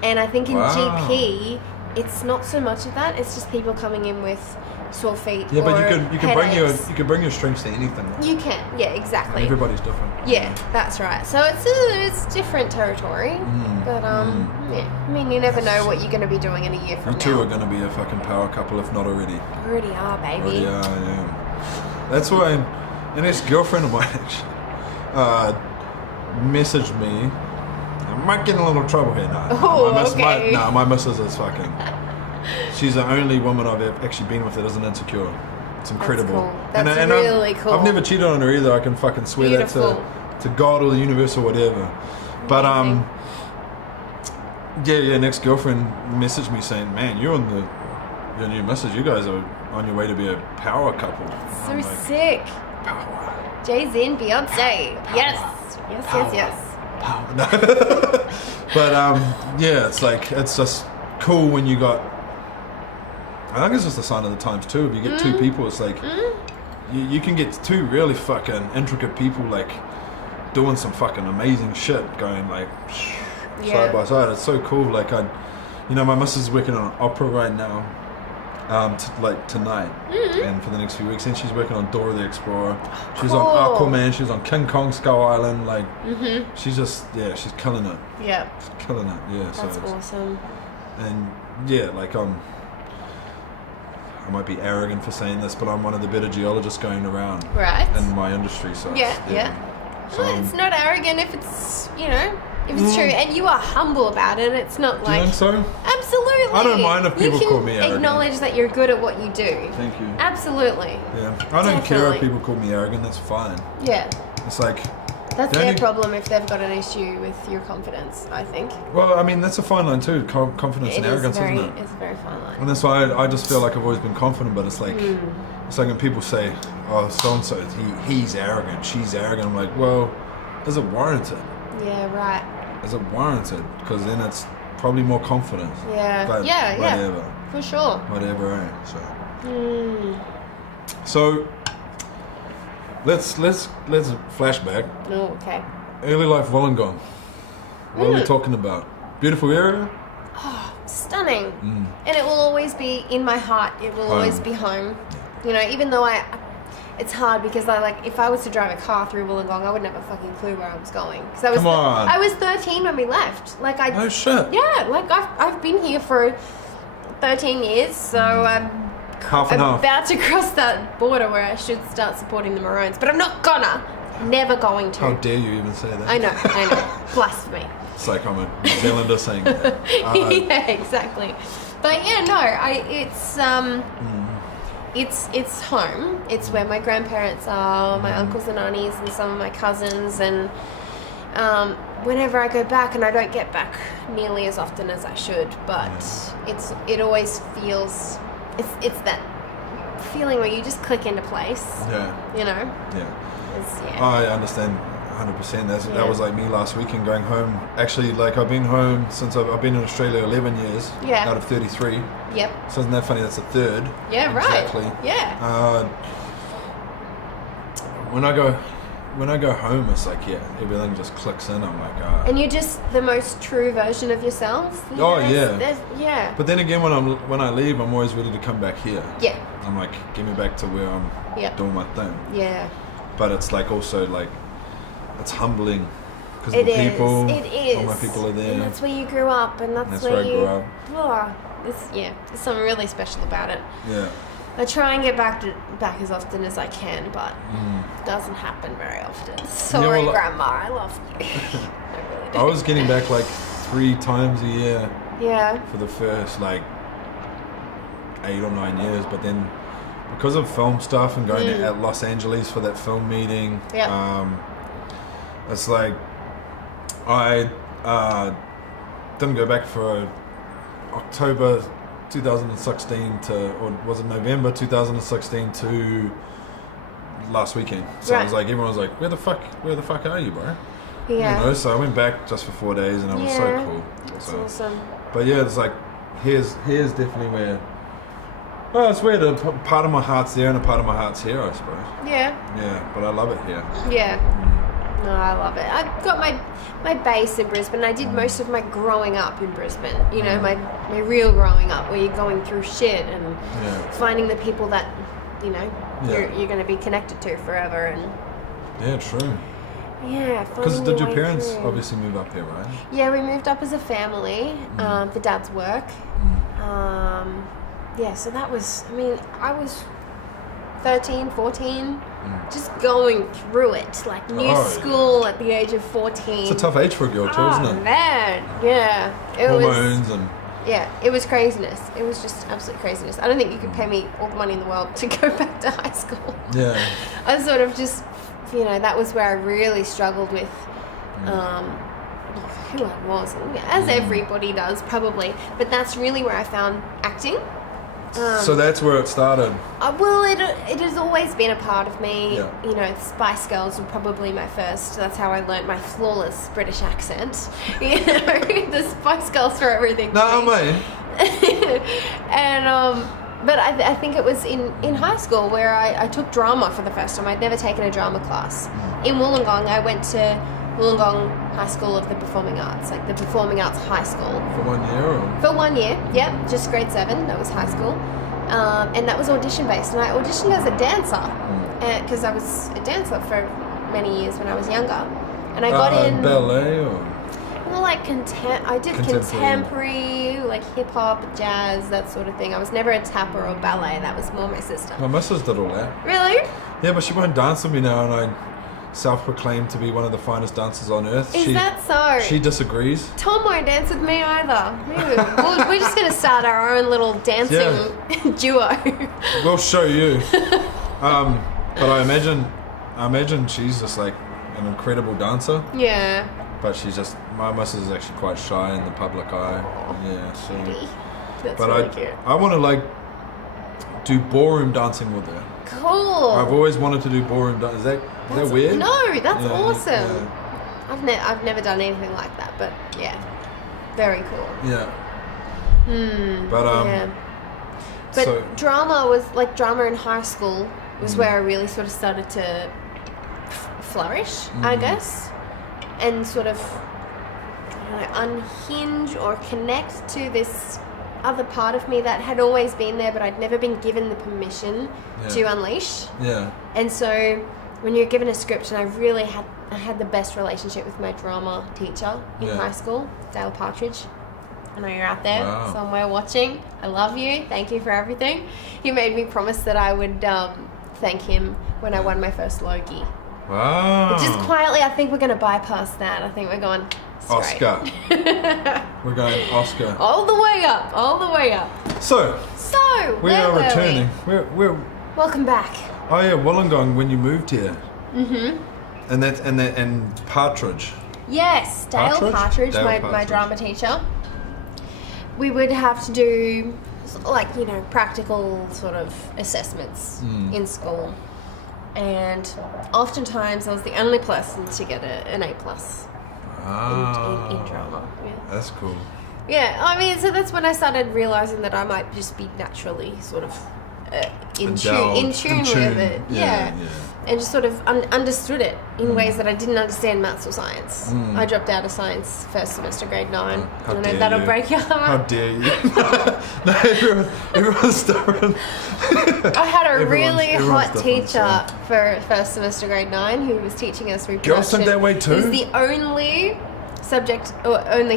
and I think in GP, it's not so much of that. It's just people coming in with sore feet. Yeah, or but you headaches. can bring your strengths to anything. You can, yeah, exactly. And everybody's different. Yeah, that's right. So it's different territory, but yeah. I mean, you never know what you're going to be doing in a year from now. You two are going to be a fucking power couple, if not already. Already are, baby. Already are, yeah. That's why an ex-girlfriend of mine actually messaged me. I might get in a little trouble here now. Oh, okay. My missus is fucking. She's the only woman I've actually been with that isn't insecure. It's incredible. That's cool. That's really cool. I've never cheated on her either. I can fucking swear Beautiful. that to God or the universe or whatever. But yeah, an ex-girlfriend messaged me saying, "Man, you and your new missus, you guys are on your way to be a power couple." So like, sick. Power. Jay-Z and Beyonce. Power. Yes. Power. No. But yeah, it's like, it's just cool when you got. I think it's just a sign of the times too. If you get two people, it's like you can get two really fucking intricate people like doing some fucking amazing shit, going like side by side. It's so cool. Like my missus is working on an opera right now, tonight and for the next few weeks. And she's working on Dora the Explorer. She's on Aquaman. She's on King Kong Skull Island. Like she's just she's killing it. Yeah, she's killing it. Yeah, that's awesome. And yeah, like I might be arrogant for saying this, but I'm one of the better geologists going around in my industry. So yeah. So well, it's not arrogant if it's if it's true, and you are humble about it. It's not like. Do you think so? Absolutely. I don't mind if people call me arrogant. Acknowledge that you're good at what you do. Thank you. Absolutely. Yeah, I don't care if people call me arrogant. That's fine. Yeah. It's like. That's their problem if they've got an issue with your confidence, I think. Well, I mean, that's a fine line too, confidence and arrogance, isn't it? It's a very fine line. And that's why I just feel like I've always been confident, but it's like, it's like when people say, oh, so-and-so, he's arrogant, she's arrogant. I'm like, well, is it warranted? Yeah, right. Is it warranted? Because then it's probably more confidence. Yeah, but yeah. For sure. Whatever, eh? So... Let's flashback. Oh, okay. Early life Wollongong. What are we talking about? Beautiful area? Oh, stunning. And it will always be in my heart. It will always be home. Even though it's hard because if I was to drive a car through Wollongong, I wouldn't have a fucking clue where I was going. Come on. I was 13 when we left. Oh shit. Yeah, I've been here for 13 years, so I'm about to cross that border where I should start supporting the Maroons, but I'm not gonna. Never going to. How dare you even say that? I know. Blasphemy. It's like I'm a New Zealander saying that. Yeah, exactly. But yeah, no, it's home. It's where my grandparents are, my uncles and aunties, and some of my cousins, and whenever I go back, and I don't get back nearly as often as I should, but it always feels. It's that feeling where you just click into place. Yeah. Yeah. I understand 100%. That was like me last weekend going home. Actually, like I've been home since I've been in Australia 11 years out of 33. Yep. So isn't that funny? That's the third. Yeah, exactly. Right. Yeah. When I go home, it's like, everything just clicks in. I'm like, and you're just the most true version of yourself. Yeah. But then again, when I leave, I'm always ready to come back here. Yeah. I'm like, get me back to where I'm doing my thing. Yeah. But it's like also like, it's humbling because of the people. It is. All my people are there. And that's where you grew up, and that's where I grew up. There's something really special about it. Yeah. I try and get back as often as I can, but it doesn't happen very often. Sorry, Grandma, I love you. I really do. I was getting back like 3 times a year. Yeah. For the first 8 or 9 years, but then because of film stuff and going to Los Angeles for that film meeting, it's like I didn't go back for October 2016 or was it November 2016 to last weekend. So I was like, everyone was like, where the fuck are you, bro? Yeah. You know, so I went back just for 4 days, and it was so cool. That's awesome. But yeah, it's like here's definitely where. Well, it's where the part of my heart's there and a part of my heart's here, I suppose. Yeah. Yeah, but I love it here. Yeah. No, I love it. I've got my base in Brisbane. I did most of my growing up in Brisbane. You know, my real growing up, where you're going through shit and finding the people that, you know, you're going to be connected to forever. And yeah, true. Yeah. Because did your parents obviously move up here, right? Yeah, we moved up as a family for Dad's work. Yeah, so that was, I mean, I was 13, 14, just going through it, like new school at the age of 14. It's a tough age for a girl too, isn't it? Oh, man, yeah. Hormones and... Yeah, it was craziness. It was just absolute craziness. I don't think you could pay me all the money in the world to go back to high school. Yeah. I sort of just, you know, that was where I really struggled with who I was, as everybody does probably, but that's really where I found acting. So that's where it started. Well, it has always been a part of me. Yeah. You know, Spice Girls were probably my first. That's how I learnt my flawless British accent. You know, the Spice Girls for everything. No, mate. And but I think it was in high school where I took drama for the first time. I'd never taken a drama class. In Wollongong, I went to Wollongong High School of the Performing Arts, like the Performing Arts High School. For 1 year? Or? For 1 year, yeah, just grade 7, that was high school. And that was audition based, and I auditioned as a dancer, because I was a dancer for many years when I was younger. And I got in... ballet or...? Well, like I did contemporary, like hip-hop, jazz, that sort of thing. I was never a tapper or ballet, that was more my sister. My missus did all that. Really? Yeah, but she won't dance with me now, and I self-proclaimed to be one of the finest dancers on earth. Is that so? She disagrees. Tom won't dance with me either. We're just going to start our own little dancing duo. We'll show you. But I imagine she's just like an incredible dancer. Yeah. But she's just, my missus is actually quite shy in the public eye. Yeah, so. That's but really cute. I want to like do ballroom dancing with her. Cool. I've always wanted to do ballroom dancing. Is that weird? No, that's awesome. Yeah. I've never done anything like that, but yeah, very cool. Yeah. But so, drama was like drama in high school was where I really sort of started to flourish, I guess, and sort of unhinge or connect to this other part of me that had always been there, but I'd never been given the permission to unleash. Yeah. And so when you're given a script, and I had the best relationship with my drama teacher in high school, Dale Partridge. I know you're out there somewhere watching. I love you. Thank you for everything. He made me promise that I would thank him when I won my first Logie. Wow. But just quietly, I think we're going to bypass that. I think we're going straight. Oscar. We're going Oscar. All the way up. All the way up. So we are returning. We're welcome back. Oh yeah, Wollongong when you moved here. Mm-hmm. And Partridge. Yes, Dale Partridge, my drama teacher. We would have to do like, practical sort of assessments in school. And oftentimes I was the only person to get an A+ in drama. Yeah. That's cool. Yeah, I mean, so that's when I started realizing that I might just be naturally sort of in tune with it. Yeah. And just sort of understood it in ways that I didn't understand maths or science. I dropped out of science first semester, grade 9. I know that'll break your heart. How dare you? No, everyone's stubborn. I had a really hot teacher for first semester, grade 9, who was teaching us reproduction. Girls think that way too? It was the only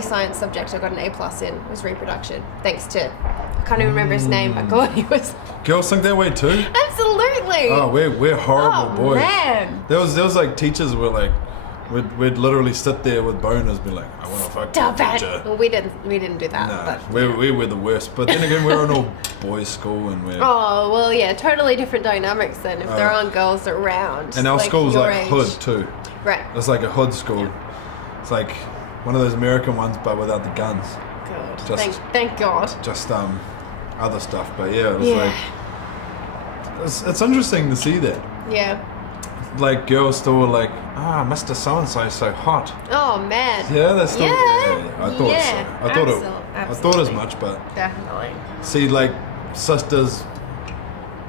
science subject I got an A+ in was reproduction, thanks to, I can't even remember his name, but God, he was... Girls think that way too? Absolutely. Oh, we're horrible boys. Man. There was like teachers were like, we'd literally sit there with boners, be like, I want to fuck Stop that it. teacher. Well, we didn't do that. Nah, But, we were the worst. But then again, we're an all boys school, and we're oh well, yeah, totally different dynamics then. If there aren't girls around, and our school's your like age. hood too. Right. It's like a hood school. Yeah. It's like one of those American ones, but without the guns. God. Thank God. Just other stuff. But yeah, it was Yeah. like it's interesting to see that. Yeah. Like girls still were like, Mr. So-and-so is so hot. Oh man. Yeah, that's still. Yeah. I thought Yeah, so. I thought as much, but Definitely. see, like sisters,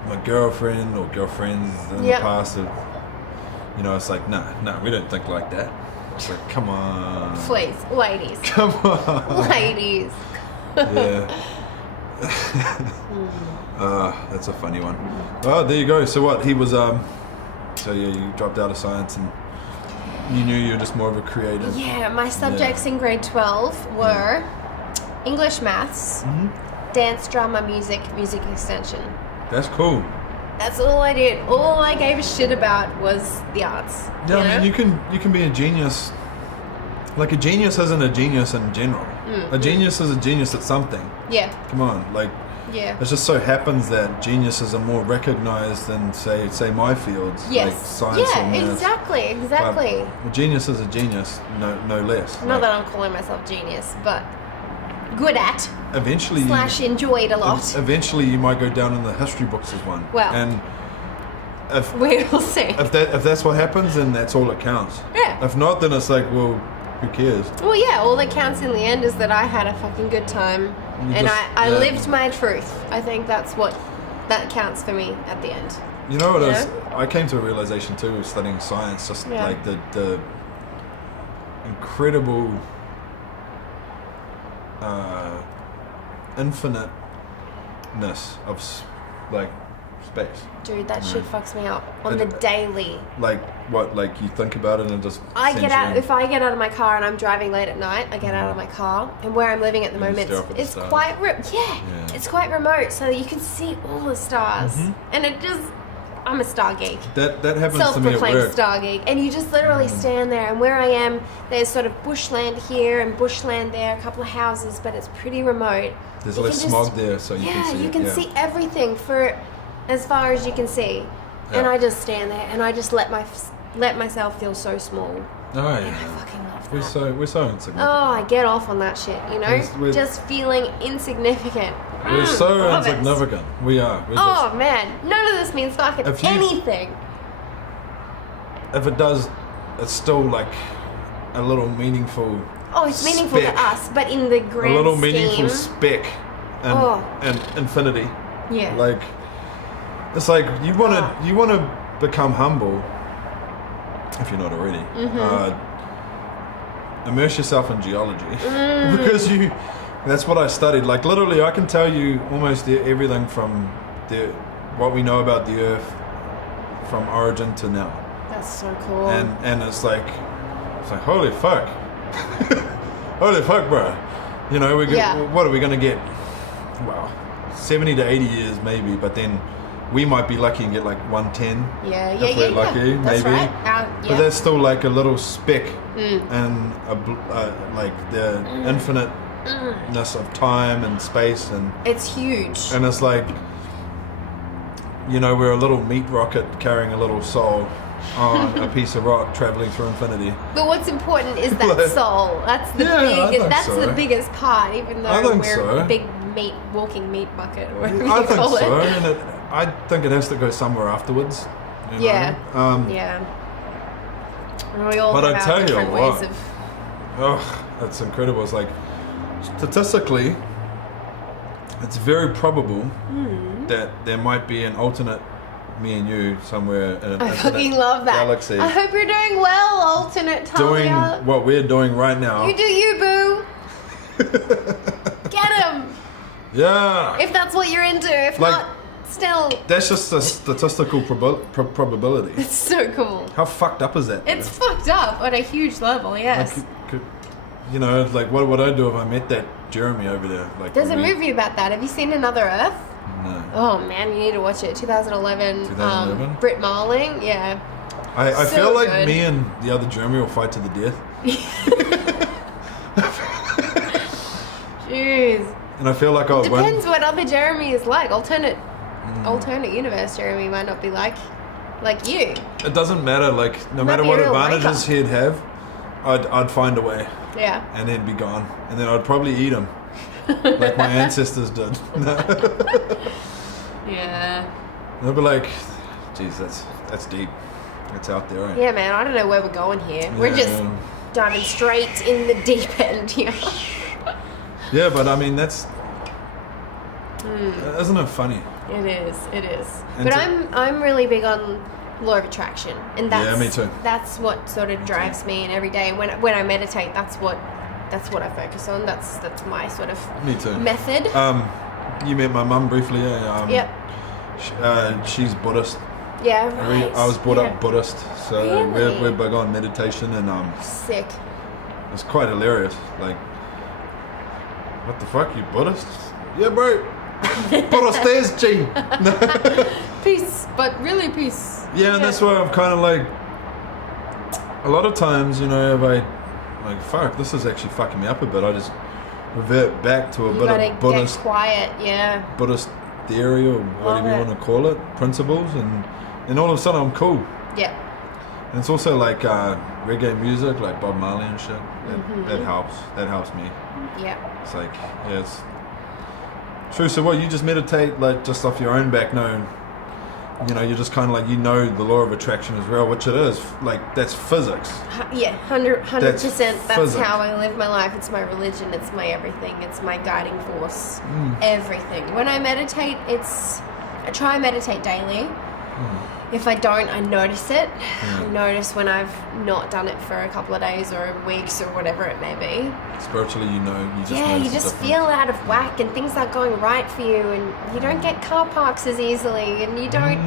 my girlfriend or girlfriends in the past, you know, it's like, nah, we don't think like that. It's like, come on. Please, ladies. Come on. Ladies. Yeah. That's a funny one. Oh, there you go. So what? He was so yeah, you dropped out of science and you knew you were just more of a creative. Yeah, my subjects in grade 12 were English, maths, dance, drama, music extension. That's cool. That's all I did. All I gave a shit about was the arts. Yeah, you know? I mean, you can be a genius. Like a genius isn't a genius in general. A genius is a genius at something. Yeah. Come on, like. Yeah. It just so happens that geniuses are more recognized than say my fields, Yes. like science yeah, and maths. exactly. But a genius is a genius, no less. Not that I'm calling myself genius, but good at Eventually, / enjoyed a lot. Eventually, you might go down in the history books as one. Well. And if We'll see. if that's what happens, then that's all that counts. Yeah. If not, then it's like, well, who cares? Well, yeah, all that counts in the end is that I had a fucking good time and I lived my truth. I think that's what that counts for me at the end. You know what it is? I came to a realization too with studying science, just like the incredible infiniteness of like space. Dude, that shit fucks me up on the daily. Like what? Like you think about it and just. If I get out of my car and I'm driving late at night, I get out of my car, and where I'm living at the moment, it's quite it's quite remote, so you can see all the stars, and it just. I'm a star geek. That happens to me at Self-proclaimed work. star geek, and you just literally stand there, and where I am, there's sort of bushland here and bushland there, a couple of houses, but it's pretty remote. There's less smog there, so you can see. Yeah, you can see everything for as far as you can see, and I just stand there and I just let myself feel so small. Oh yeah. And I fucking love that. We're so insignificant. Oh, I get off on that shit, you know? We're just feeling insignificant. We're so love it. insignificant. We are. We're Oh man, none of this means fucking anything. If it does, it's still like a little meaningful. Oh, it's meaningful speck. to us, but in the grand A little scheme, meaningful speck and infinity. Yeah. Like it's like you want to become humble if you're not already. Immerse yourself in geology because that's what I studied. Like literally, I can tell you almost everything from what we know about the Earth from origin to now. That's so cool. And it's like holy fuck, holy fuck, bro. You know, what are we gonna get? Well, 70 to 80 years maybe, but then we might be lucky and get like 110. If we're lucky, that's maybe. Right. But that's still like a little speck and like the infiniteness of time and space, and it's huge. And it's like, you know, we're a little meat rocket carrying a little soul on a piece of rock traveling through infinity. But what's important is that soul. That's the biggest part, even though we're a big walking meat bucket or whatever you call it. And I think it has to go somewhere afterwards. You know? Yeah. And we all have our different ways of. Oh, that's incredible. It's like statistically, it's very probable that there might be an alternate me and you somewhere in an I fucking love that. galaxy. I hope you're doing well, alternate Tahlia. Doing what we're doing right now. You do you, boo. Get him. Yeah. If that's what you're into. If like, not, still. That's just a statistical probability. It's so cool. How fucked up is that? It's fucked up on a huge level, yes. Like, you know, like what would I do if I met that Jeremy over there? Like, there's a movie about that. Have you seen Another Earth? No. Oh man, you need to watch it. 2011. 2011? Brit Marling, yeah. I So feel like good. me and the other Jeremy will fight to the death. Jeez. And I feel like I'll win. Depends what other Jeremy is like. Alternate universe Jeremy might not be like you. It doesn't matter. Like, no Might matter be what a real advantages waker. he'd have, I'd find a way. Yeah. And he'd be gone. And then I'd probably eat him. Like my ancestors did. Yeah. They'd be like, geez, that's deep. That's out there, right? Yeah, man. I don't know where we're going here. We're just diving straight in the deep end here. Yeah, but I mean, that's... Isn't it funny? It is. And But to- I'm really big on law of attraction, and that's Yeah, me too. That's what sort of drives me in every day. When I meditate, that's what I focus on. That's my sort of Me too. method. You met my mum briefly, yeah? Yep. She's Buddhist. Yeah, right. I was brought up Buddhist, so Really? we're big on meditation, and Sick. it's quite hilarious. Like, what the fuck, you Buddhist? Yeah, bro. Buddhist is G. Peace, but really peace. Yeah, and that's why I'm kind of like, a lot of times, if I, like, fuck, this is actually fucking me up a bit, I just revert back to a You bit gotta of Buddhist get quiet. Yeah. Buddhist theory, or whatever you Love it. want to call it, principles, and all of a sudden I'm cool. Yeah. And it's also like reggae music, like Bob Marley and shit. That helps. That helps me. Yeah. It's like, yeah, it's true. So what, you just meditate like just off your own back? No, you're just kind of like, the law of attraction is real, which it is. Like, that's physics. Yeah, 100%. That's physics. how I live my life. It's my religion. It's my everything. It's my guiding force. Everything. When I meditate, I try and meditate daily. If I don't, I notice it. I notice when I've not done it for a couple of days or weeks or whatever it may be. Spiritually, you just Yeah, notice you the just difference. feel out of whack and things aren't going right for you, and you don't get car parks as easily, and you don't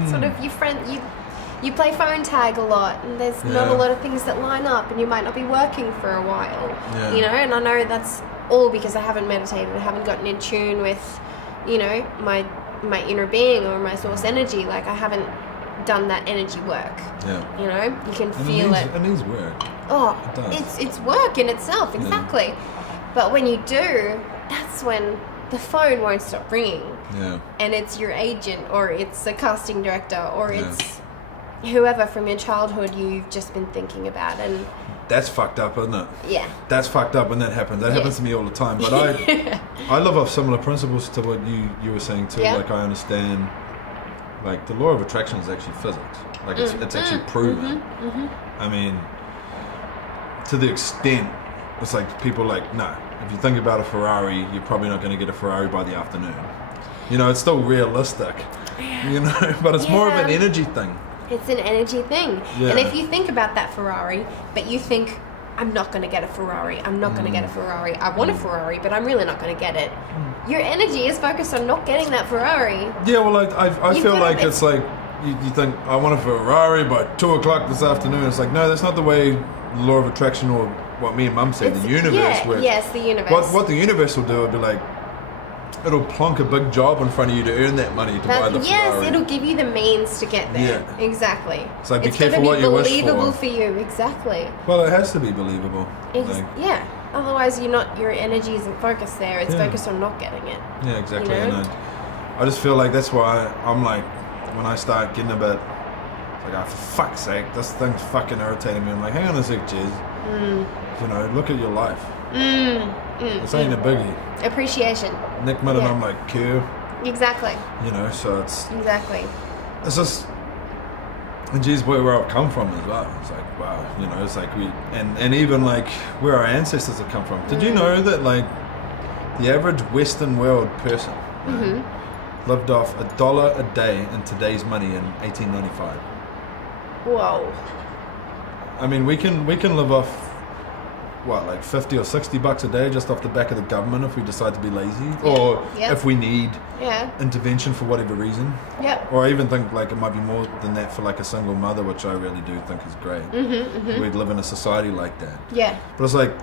you play phone tag a lot, and there's not a Yeah. lot of things that line up, and you might not be working for a while. Yeah. And I know that's all because I haven't meditated, I haven't gotten in tune with, my inner being or my source energy. Like, I haven't done that energy work. Yeah. You can And feel it. It needs work. Oh, It does. it's work in itself, exactly. But when you do, that's when the phone won't stop ringing. Yeah. And it's your agent, or it's a casting director, or it's whoever from your childhood you've just been thinking about. And That's fucked up, isn't it? yeah. That's fucked up when that happens. That happens to me all the time. But I live off similar principles to what you were saying too. Yeah. Like, I understand, like, the law of attraction is actually physics. Like, it's actually proven. I mean, to the extent, it's like people like, no, if you think about a Ferrari, you're probably not going to get a Ferrari by the afternoon. It's still realistic. But it's more of an energy thing. It's an energy thing. Yeah. And if you think about that Ferrari, but you think, I'm not going to get a Ferrari, I want a Ferrari, but I'm really not going to get it. Your energy is focused on not getting that Ferrari. Yeah, well, I You've feel got like to- it's like, you think, I want a Ferrari by 2 o'clock this afternoon. It's like, no, that's not the way the law of attraction, or what me and Mum say, the universe works. Yes, the universe. What the universe will do, it'll be like, it'll plonk a big job in front of you to earn that money to buy the Ferrari. Yes, it'll give you the means to get there. Yeah. Exactly. It's like, be gotta careful what you wish believable for. for you. Exactly. Well, it has to be believable. Like, Yeah. Otherwise, your energy isn't focused there. It's Yeah. focused on not getting it. yeah, exactly. You know? And I just feel like that's why I'm like, when I start getting a bit, like, oh, for fuck's sake, this thing's fucking irritating me. I'm like, hang on a sec, Jez. Look at your life. This ain't a biggie. Appreciation. Next minute, Yeah. I'm like, care. Exactly. So it's Exactly. just, and geez, where I've come from as well. It's like, wow, it's like and even like where our ancestors have come from. Did you know that, like, the average Western world person lived off $1 a day in today's money in 1895? Whoa. I mean, we can live off, what, like $50 or $60 a day just off the back of the government if we decide to be lazy, or Yeah. if we need Yeah. intervention for whatever reason. Yep. Or I even think, like, it might be more than that for, like, a single mother, which I really do think is great. We'd live in a society like that. Yeah. But it's like,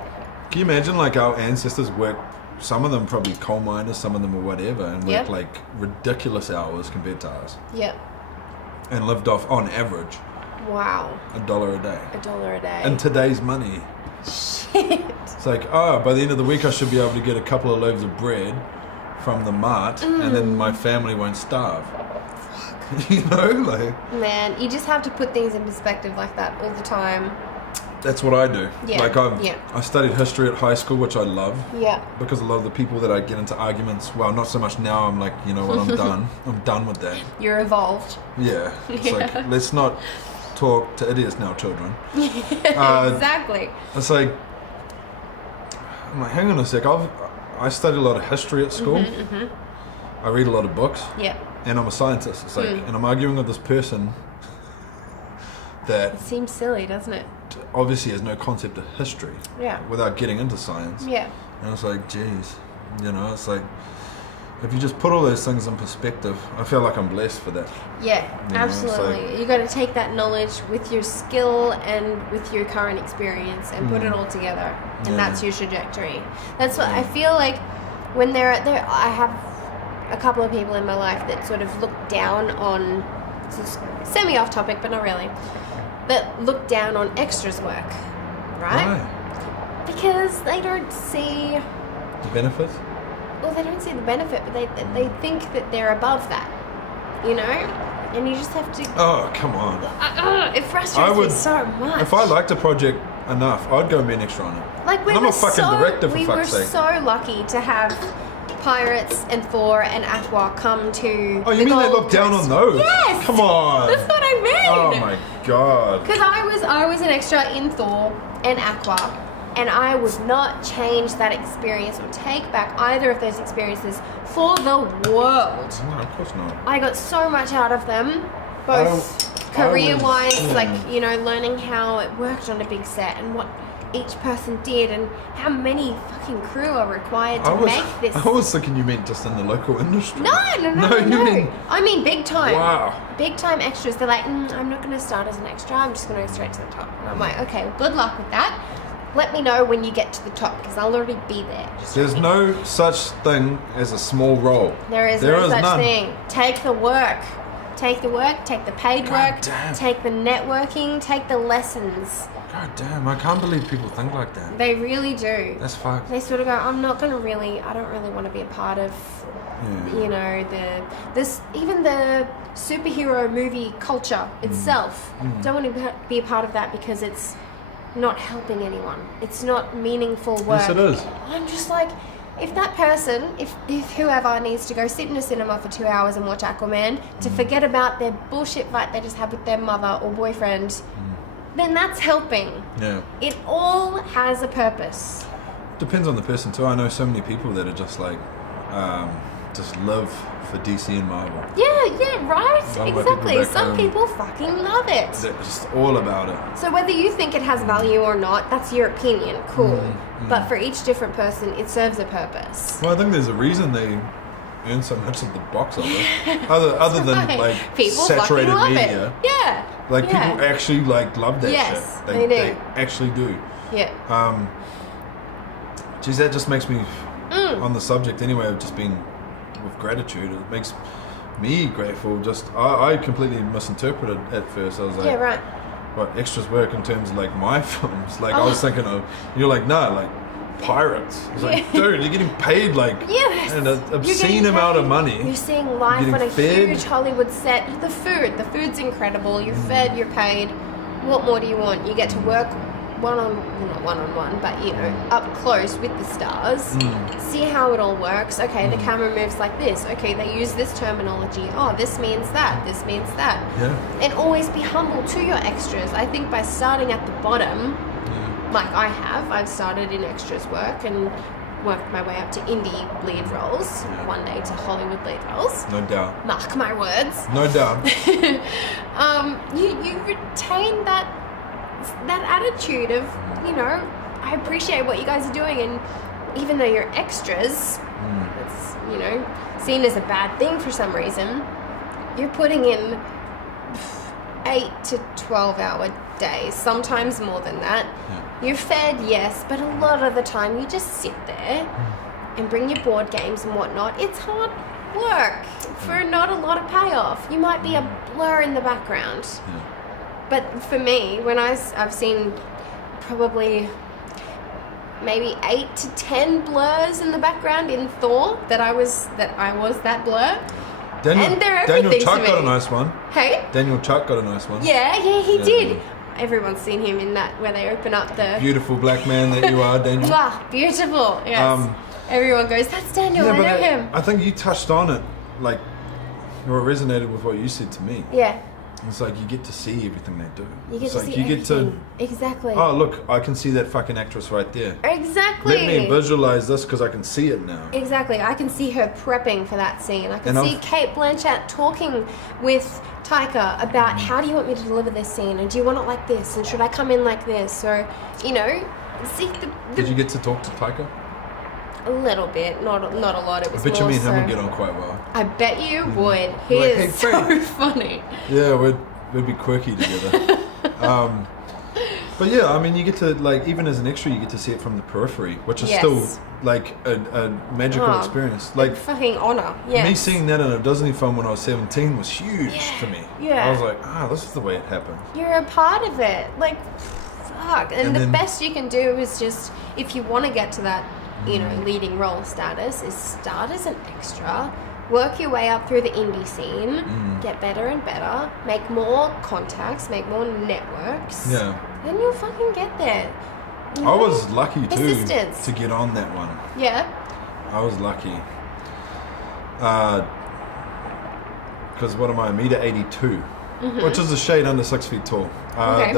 can you imagine, like, our ancestors worked, some of them probably coal miners, some of them were whatever, and worked, Yeah. like, ridiculous hours compared to us, Yep. and lived off, on average, $1 Wow. a day. $1 a day. In today's money. Shit. It's like, by the end of the week I should be able to get a couple of loaves of bread from the mart, and then my family won't starve. You know, like... Man, you just have to put things in perspective like that all the time. That's what I do. Yeah. Like I studied history at high school, which I love. Yeah. Because a lot of the people that I get into arguments, well, not so much now, I'm like, you know what, I'm done. I'm done with that. You're evolved. Yeah. It's like, let's not talk to idiots now, children. Exactly. It's like, I'm like, hang on a sec. I studied a lot of history at school. I read a lot of books. Yeah. And I'm a scientist. It's like, and I'm arguing with this person that... It seems silly, doesn't it? Obviously has no concept of history. Yeah. Without getting into science. Yeah. And it's like, geez, you know, it's like, if you just put all those things in perspective, I feel like I'm blessed for that. Yeah, you know, absolutely. You got to take that knowledge with your skill and with your current experience and put it all together, and that's your trajectory. That's what I feel like when there. I have a couple of people in my life that sort of look down on, semi off topic, but not really, that look down on extras work, right? Why? Because they don't see The benefits? Well, they don't see the benefit, but they think that they're above that, you know? And you just have to... Oh, come on. It frustrates me so much. If I liked a project enough, I'd go and be an extra on it. Like, I'm a fucking director, for fuck's sake. We were so lucky to have Pirates and Thor and Aqua come to Oh, you mean they look down on those? Yes! Come on! That's what I mean! Oh my god. Because I was an extra in Thor and Aqua, and I would not change that experience or take back either of those experiences for the world. No, of course not. I got so much out of them, both career-wise, like, you know, learning how it worked on a big set and what each person did and how many fucking crew are required to make this. I was thinking you meant just in the local industry. No. You mean... I mean big time. Wow. Big time extras. They're like, I'm not going to start as an extra, I'm just going to go straight to the top. And I'm like, okay, well, good luck with that. Let me know when you get to the top, because I'll already be there. There's no such thing as a small role. There is no such none. thing. Take the work. Take the work, take the paid work, take the networking, take the lessons. God damn, I can't believe people think like that. They really do. That's fucked. They sort of go, I don't really want to be a part of, you know, even the superhero movie culture itself. Don't want to be a part of that because it's not helping anyone. It's not meaningful work. Yes, it is. I'm just like, if that person, if whoever needs to go sit in a cinema for 2 hours and watch Aquaman to forget about their bullshit fight they just had with their mother or boyfriend, then that's helping. Yeah. It all has a purpose. Depends on the person too. I know so many people that are just like, just live for DC and Marvel. Yeah, right? Exactly. Some people fucking love it. They're just all about it. So whether you think it has value or not, that's your opinion. Cool. But for each different person, it serves a purpose. Well, I think there's a reason they earn so much at the box office. Other than like people saturated love media. It. Yeah. Like people actually like love that shit. They do. They actually do. Yeah. Geez, that just makes me on the subject anyway of just being with gratitude. It makes me grateful. Just I completely misinterpreted at first. I was like, yeah, right. What extras work in terms of like my films? Like I was thinking of, you're like, nah, like Pirates. It's like, dude, you're getting paid like an obscene amount of money. You're seeing life on a huge Hollywood set. The food's incredible. You're fed, you're paid. What more do you want? You get to work not one-on-one, but you know, up close with the stars. See how it all works. Okay, the camera moves like this. Okay, they use this terminology. Oh, this means that. This means that. Yeah. And always be humble to your extras. I think by starting at the bottom, like I've started in extras work and worked my way up to indie lead roles, one day to Hollywood lead roles. No doubt. Mark my words. No doubt. You retain that attitude of, you know, I appreciate what you guys are doing, and even though you're extras, it's, you know, seen as a bad thing for some reason, you're putting in 8 to 12 hour days, sometimes more than that. You're fed, yes, but a lot of the time you just sit there and bring your board games and whatnot. It's hard work for not a lot of payoff. You might be a blur in the background. but for me, when I've seen probably maybe 8 to 10 blurs in the background in Thor that I was that blur. And they're everything Daniel Chuck to me. got a nice one. Hey? Daniel Chuck got a nice one. Yeah, he did. Everyone's seen him in that where they open up the beautiful black man that you are, Daniel. Wow, beautiful. Yes. Everyone goes, that's Daniel. Yeah, I know him. I think you touched on it, like, or it resonated with what you said to me. Yeah. It's like you get to see everything they do. You get it's to like see everything. Exactly. Oh, look, I can see that fucking actress right there. Exactly. Let me visualize this because I can see it now. Exactly. I can see her prepping for that scene. I can see Kate Blanchett talking with Taika about how do you want me to deliver this scene, and do you want it like this, and should I come in like this, or, you know, see the Did you get to talk to Taika? A little bit, not a lot. It was I bet you more me and so, him would get on quite well. I bet you would. He Like, is hey, so funny. Yeah, we'd be quirky together. But yeah, I mean, you get to, like, even as an extra, you get to see it from the periphery, which is still like a magical experience. Like, fucking honor. Yeah. Me seeing that in a Disney film when I was 17 was huge for me. Yeah. I was like, this is the way it happened. You're a part of it. Like, fuck. And the best you can do is just, if you want to get to that, you know, leading role status, is start as an extra, work your way up through the indie scene, get better and better, make more contacts, make more networks. Yeah. Then you'll fucking get there. You I know? was lucky too Persistence. to get on that one. Yeah. I was lucky. Because what am I? 1.82 m, which is a shade under 6 feet tall. Okay.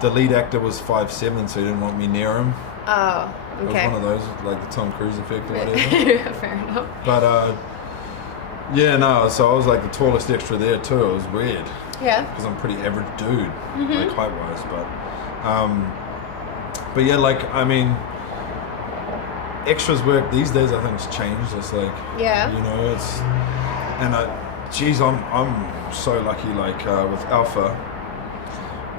The lead actor was 5'7", so he didn't want me near him. Oh, okay. It was one of those, like the Tom Cruise effect or whatever. Fair enough. But yeah, no. So I was like the tallest extra there too. It was weird. Yeah. Because I'm a pretty average dude, like height-wise, but yeah, like, I mean, extras work these days, I think it's changed. It's like, you know, it's, and I'm so lucky. Like with Alpha,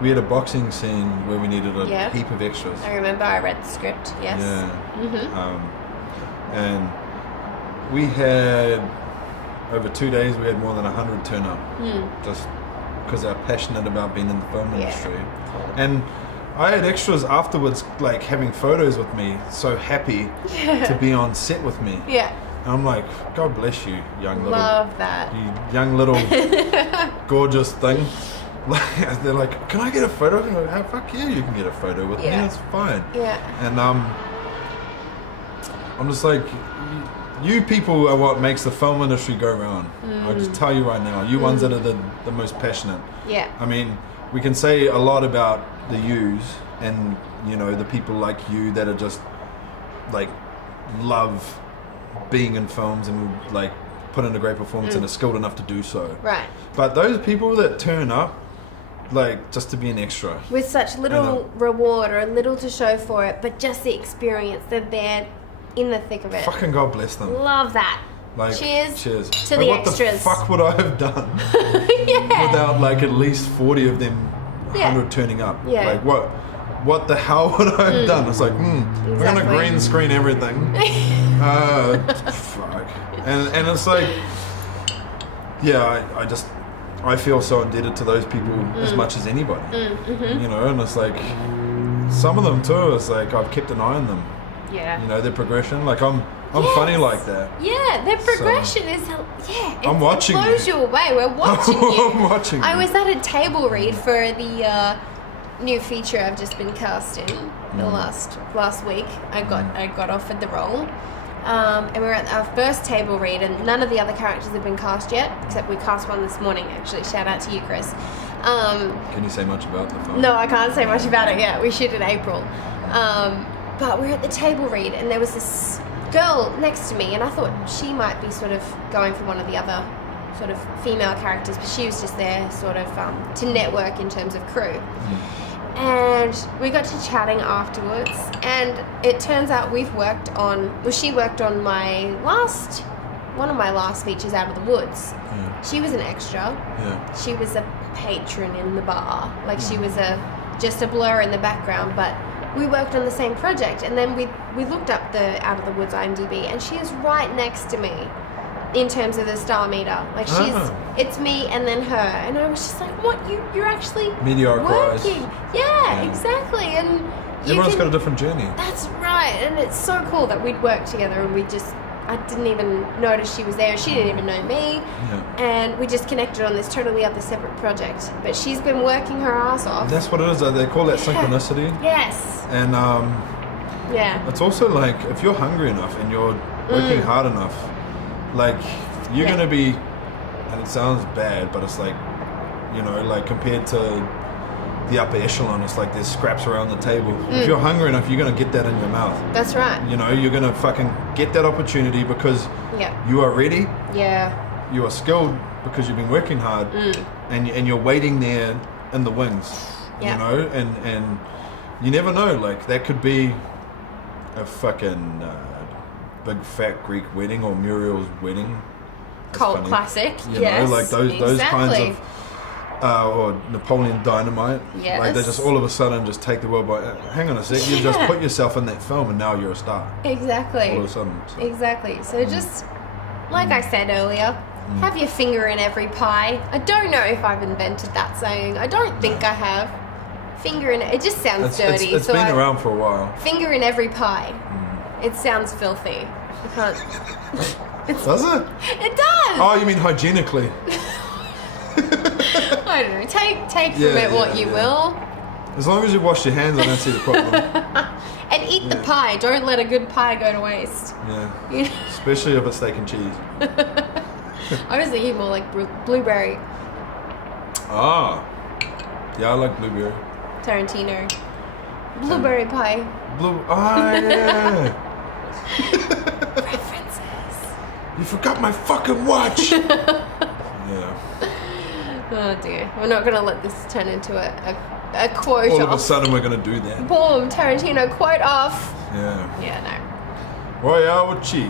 we had a boxing scene where we needed a heap of extras. I remember I read the script. Yes. Yeah. And we had over 2 days we had more than 100 turn up, just because they're passionate about being in the film industry. And I had extras afterwards, like, having photos with me, so happy to be on set with me. Yeah. And I'm like, God bless you, young little... Love that. You young little gorgeous thing. They're like, can I get a photo? I'm like, oh, fuck yeah, you can get a photo with me, it's fine. Yeah. And I'm just like... You people are what makes the film industry go round. I'll just tell you right now. You ones that are the most passionate. Yeah. I mean, we can say a lot about the yous and, you know, the people like you that are just, like, love being in films and, like, put in a great performance and are skilled enough to do so. Right. But those people that turn up, like, just to be an extra. With such little reward or little to show for it, but just the experience, they're there in the thick of it. Fucking God bless them. Love that. Like, cheers to like, the extras. What the fuck would I have done without, like, at least 40 of them, 100 turning up? Yeah. Like, what the hell would I have done? It's like, we're gonna green screen everything. Fuck. And it's like, I feel so indebted to those people as much as anybody. You know, and it's like, some of them too, it's like, I've kept an eye on them. Yeah. You know, their progression. Like, I'm funny like that. Yeah, their progression is... I'm watching. It blows you away. We're watching you. I'm watching. I was at a table read for the new feature I've just been cast in the last week. I got offered the role. And we were at our first table read, and none of the other characters have been cast yet, except we cast one this morning, actually. Shout out to you, Chris. Can you say much about the film? No, I can't say much about it yet. We shoot in April. But we were at the table read, and there was this girl next to me, and I thought she might be sort of going for one of the other sort of female characters, but she was just there sort of to network in terms of crew. And we got to chatting afterwards, and it turns out she worked on one of my last features, Out of the Woods. She was an extra. She was a patron in the bar. Like, she was just a blur in the background, but we worked on the same project. And then we looked up the Out of the Woods IMDb, and she is right next to me in terms of the star meter. Like it's me and then her, and I was just like, what? You're actually meteoric-wise. working. Yeah, exactly. And everyone's got a different journey. That's right, and it's so cool that we'd work together, and I didn't even notice she was there. She didn't even know me, and we just connected on this totally other separate project. But she's been working her ass off. That's what it is. They call that synchronicity. Yes. And it's also like if you're hungry enough and you're working hard enough, like you're gonna be. And it sounds bad, but it's like, you know, like compared to the upper echelon, it's like there's scraps around the table. If you're hungry enough, you're going to get that in your mouth. That's right. You know, you're going to fucking get that opportunity because you are ready. Yeah. You are skilled because you've been working hard and you're waiting there in the wings. You know, and you never know, like that could be a fucking big fat Greek wedding or Muriel's wedding. Cult classic, you know, like those kinds of, or Napoleon Dynamite. Yes. Like they just all of a sudden just take the world by. Hang on a sec, you just put yourself in that film and now you're a star. Exactly. All of a sudden. So. Exactly. So just like I said earlier, have your finger in every pie. I don't know if I've invented that saying. I don't think I have. Finger in it just sounds dirty. It's been around for a while. Finger in every pie. It sounds filthy. I can't. Does it? It does. Oh, you mean hygienically? I don't know. Take from it what you will. As long as you wash your hands, I don't see the problem. And eat the pie. Don't let a good pie go to waste. Yeah. Especially if it's steak and cheese. I was thinking more like blueberry. Ah. Yeah, I like blueberry. Tarantino. Blueberry pie. Yeah. You forgot my fucking watch! Yeah. Oh dear. We're not going to let this turn into a quote All of a sudden we're going to do that. Boom, Tarantino quote off. Yeah. Yeah, no. Royale with cheese.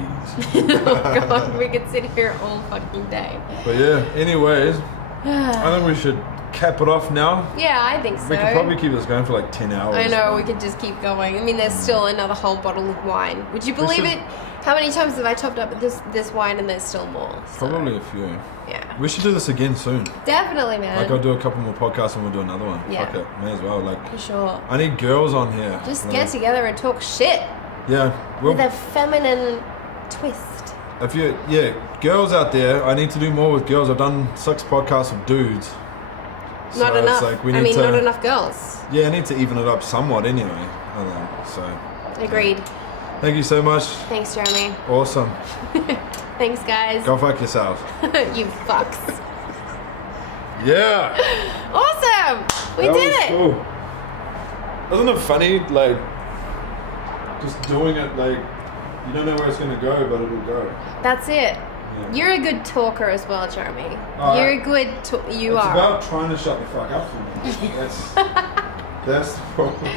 Oh god, we could sit here all fucking day. But yeah, anyways, I think we should cap it off now. Yeah, I think so. We could probably keep this going for like 10 hours. I know, we could just keep going. I mean, there's still another whole bottle of wine. Would you believe it? How many times have I topped up with this wine and there's still more? So. Probably a few. Yeah. We should do this again soon. Definitely, man. Like I'll do a couple more podcasts and we'll do another one. Yeah. Fuck it, may as well. Like for sure. I need girls on here. Just get together and talk shit. Yeah. With a feminine twist. If you girls out there, I need to do more with girls. I've done 6 podcasts with dudes. So not enough. Like not enough girls. Yeah, I need to even it up somewhat anyway. I think so. Agreed. Thank you so much. Thanks, Jeremy. Awesome. Thanks, guys. Go fuck yourself. You fucks. Yeah. Awesome. We did it. Cool. Isn't it funny, like, just doing it, like, you don't know where it's going to go, but it'll go. That's it. Yeah. You're a good talker as well, Jeremy. You're a good It's about trying to shut the fuck up for me. That's the problem.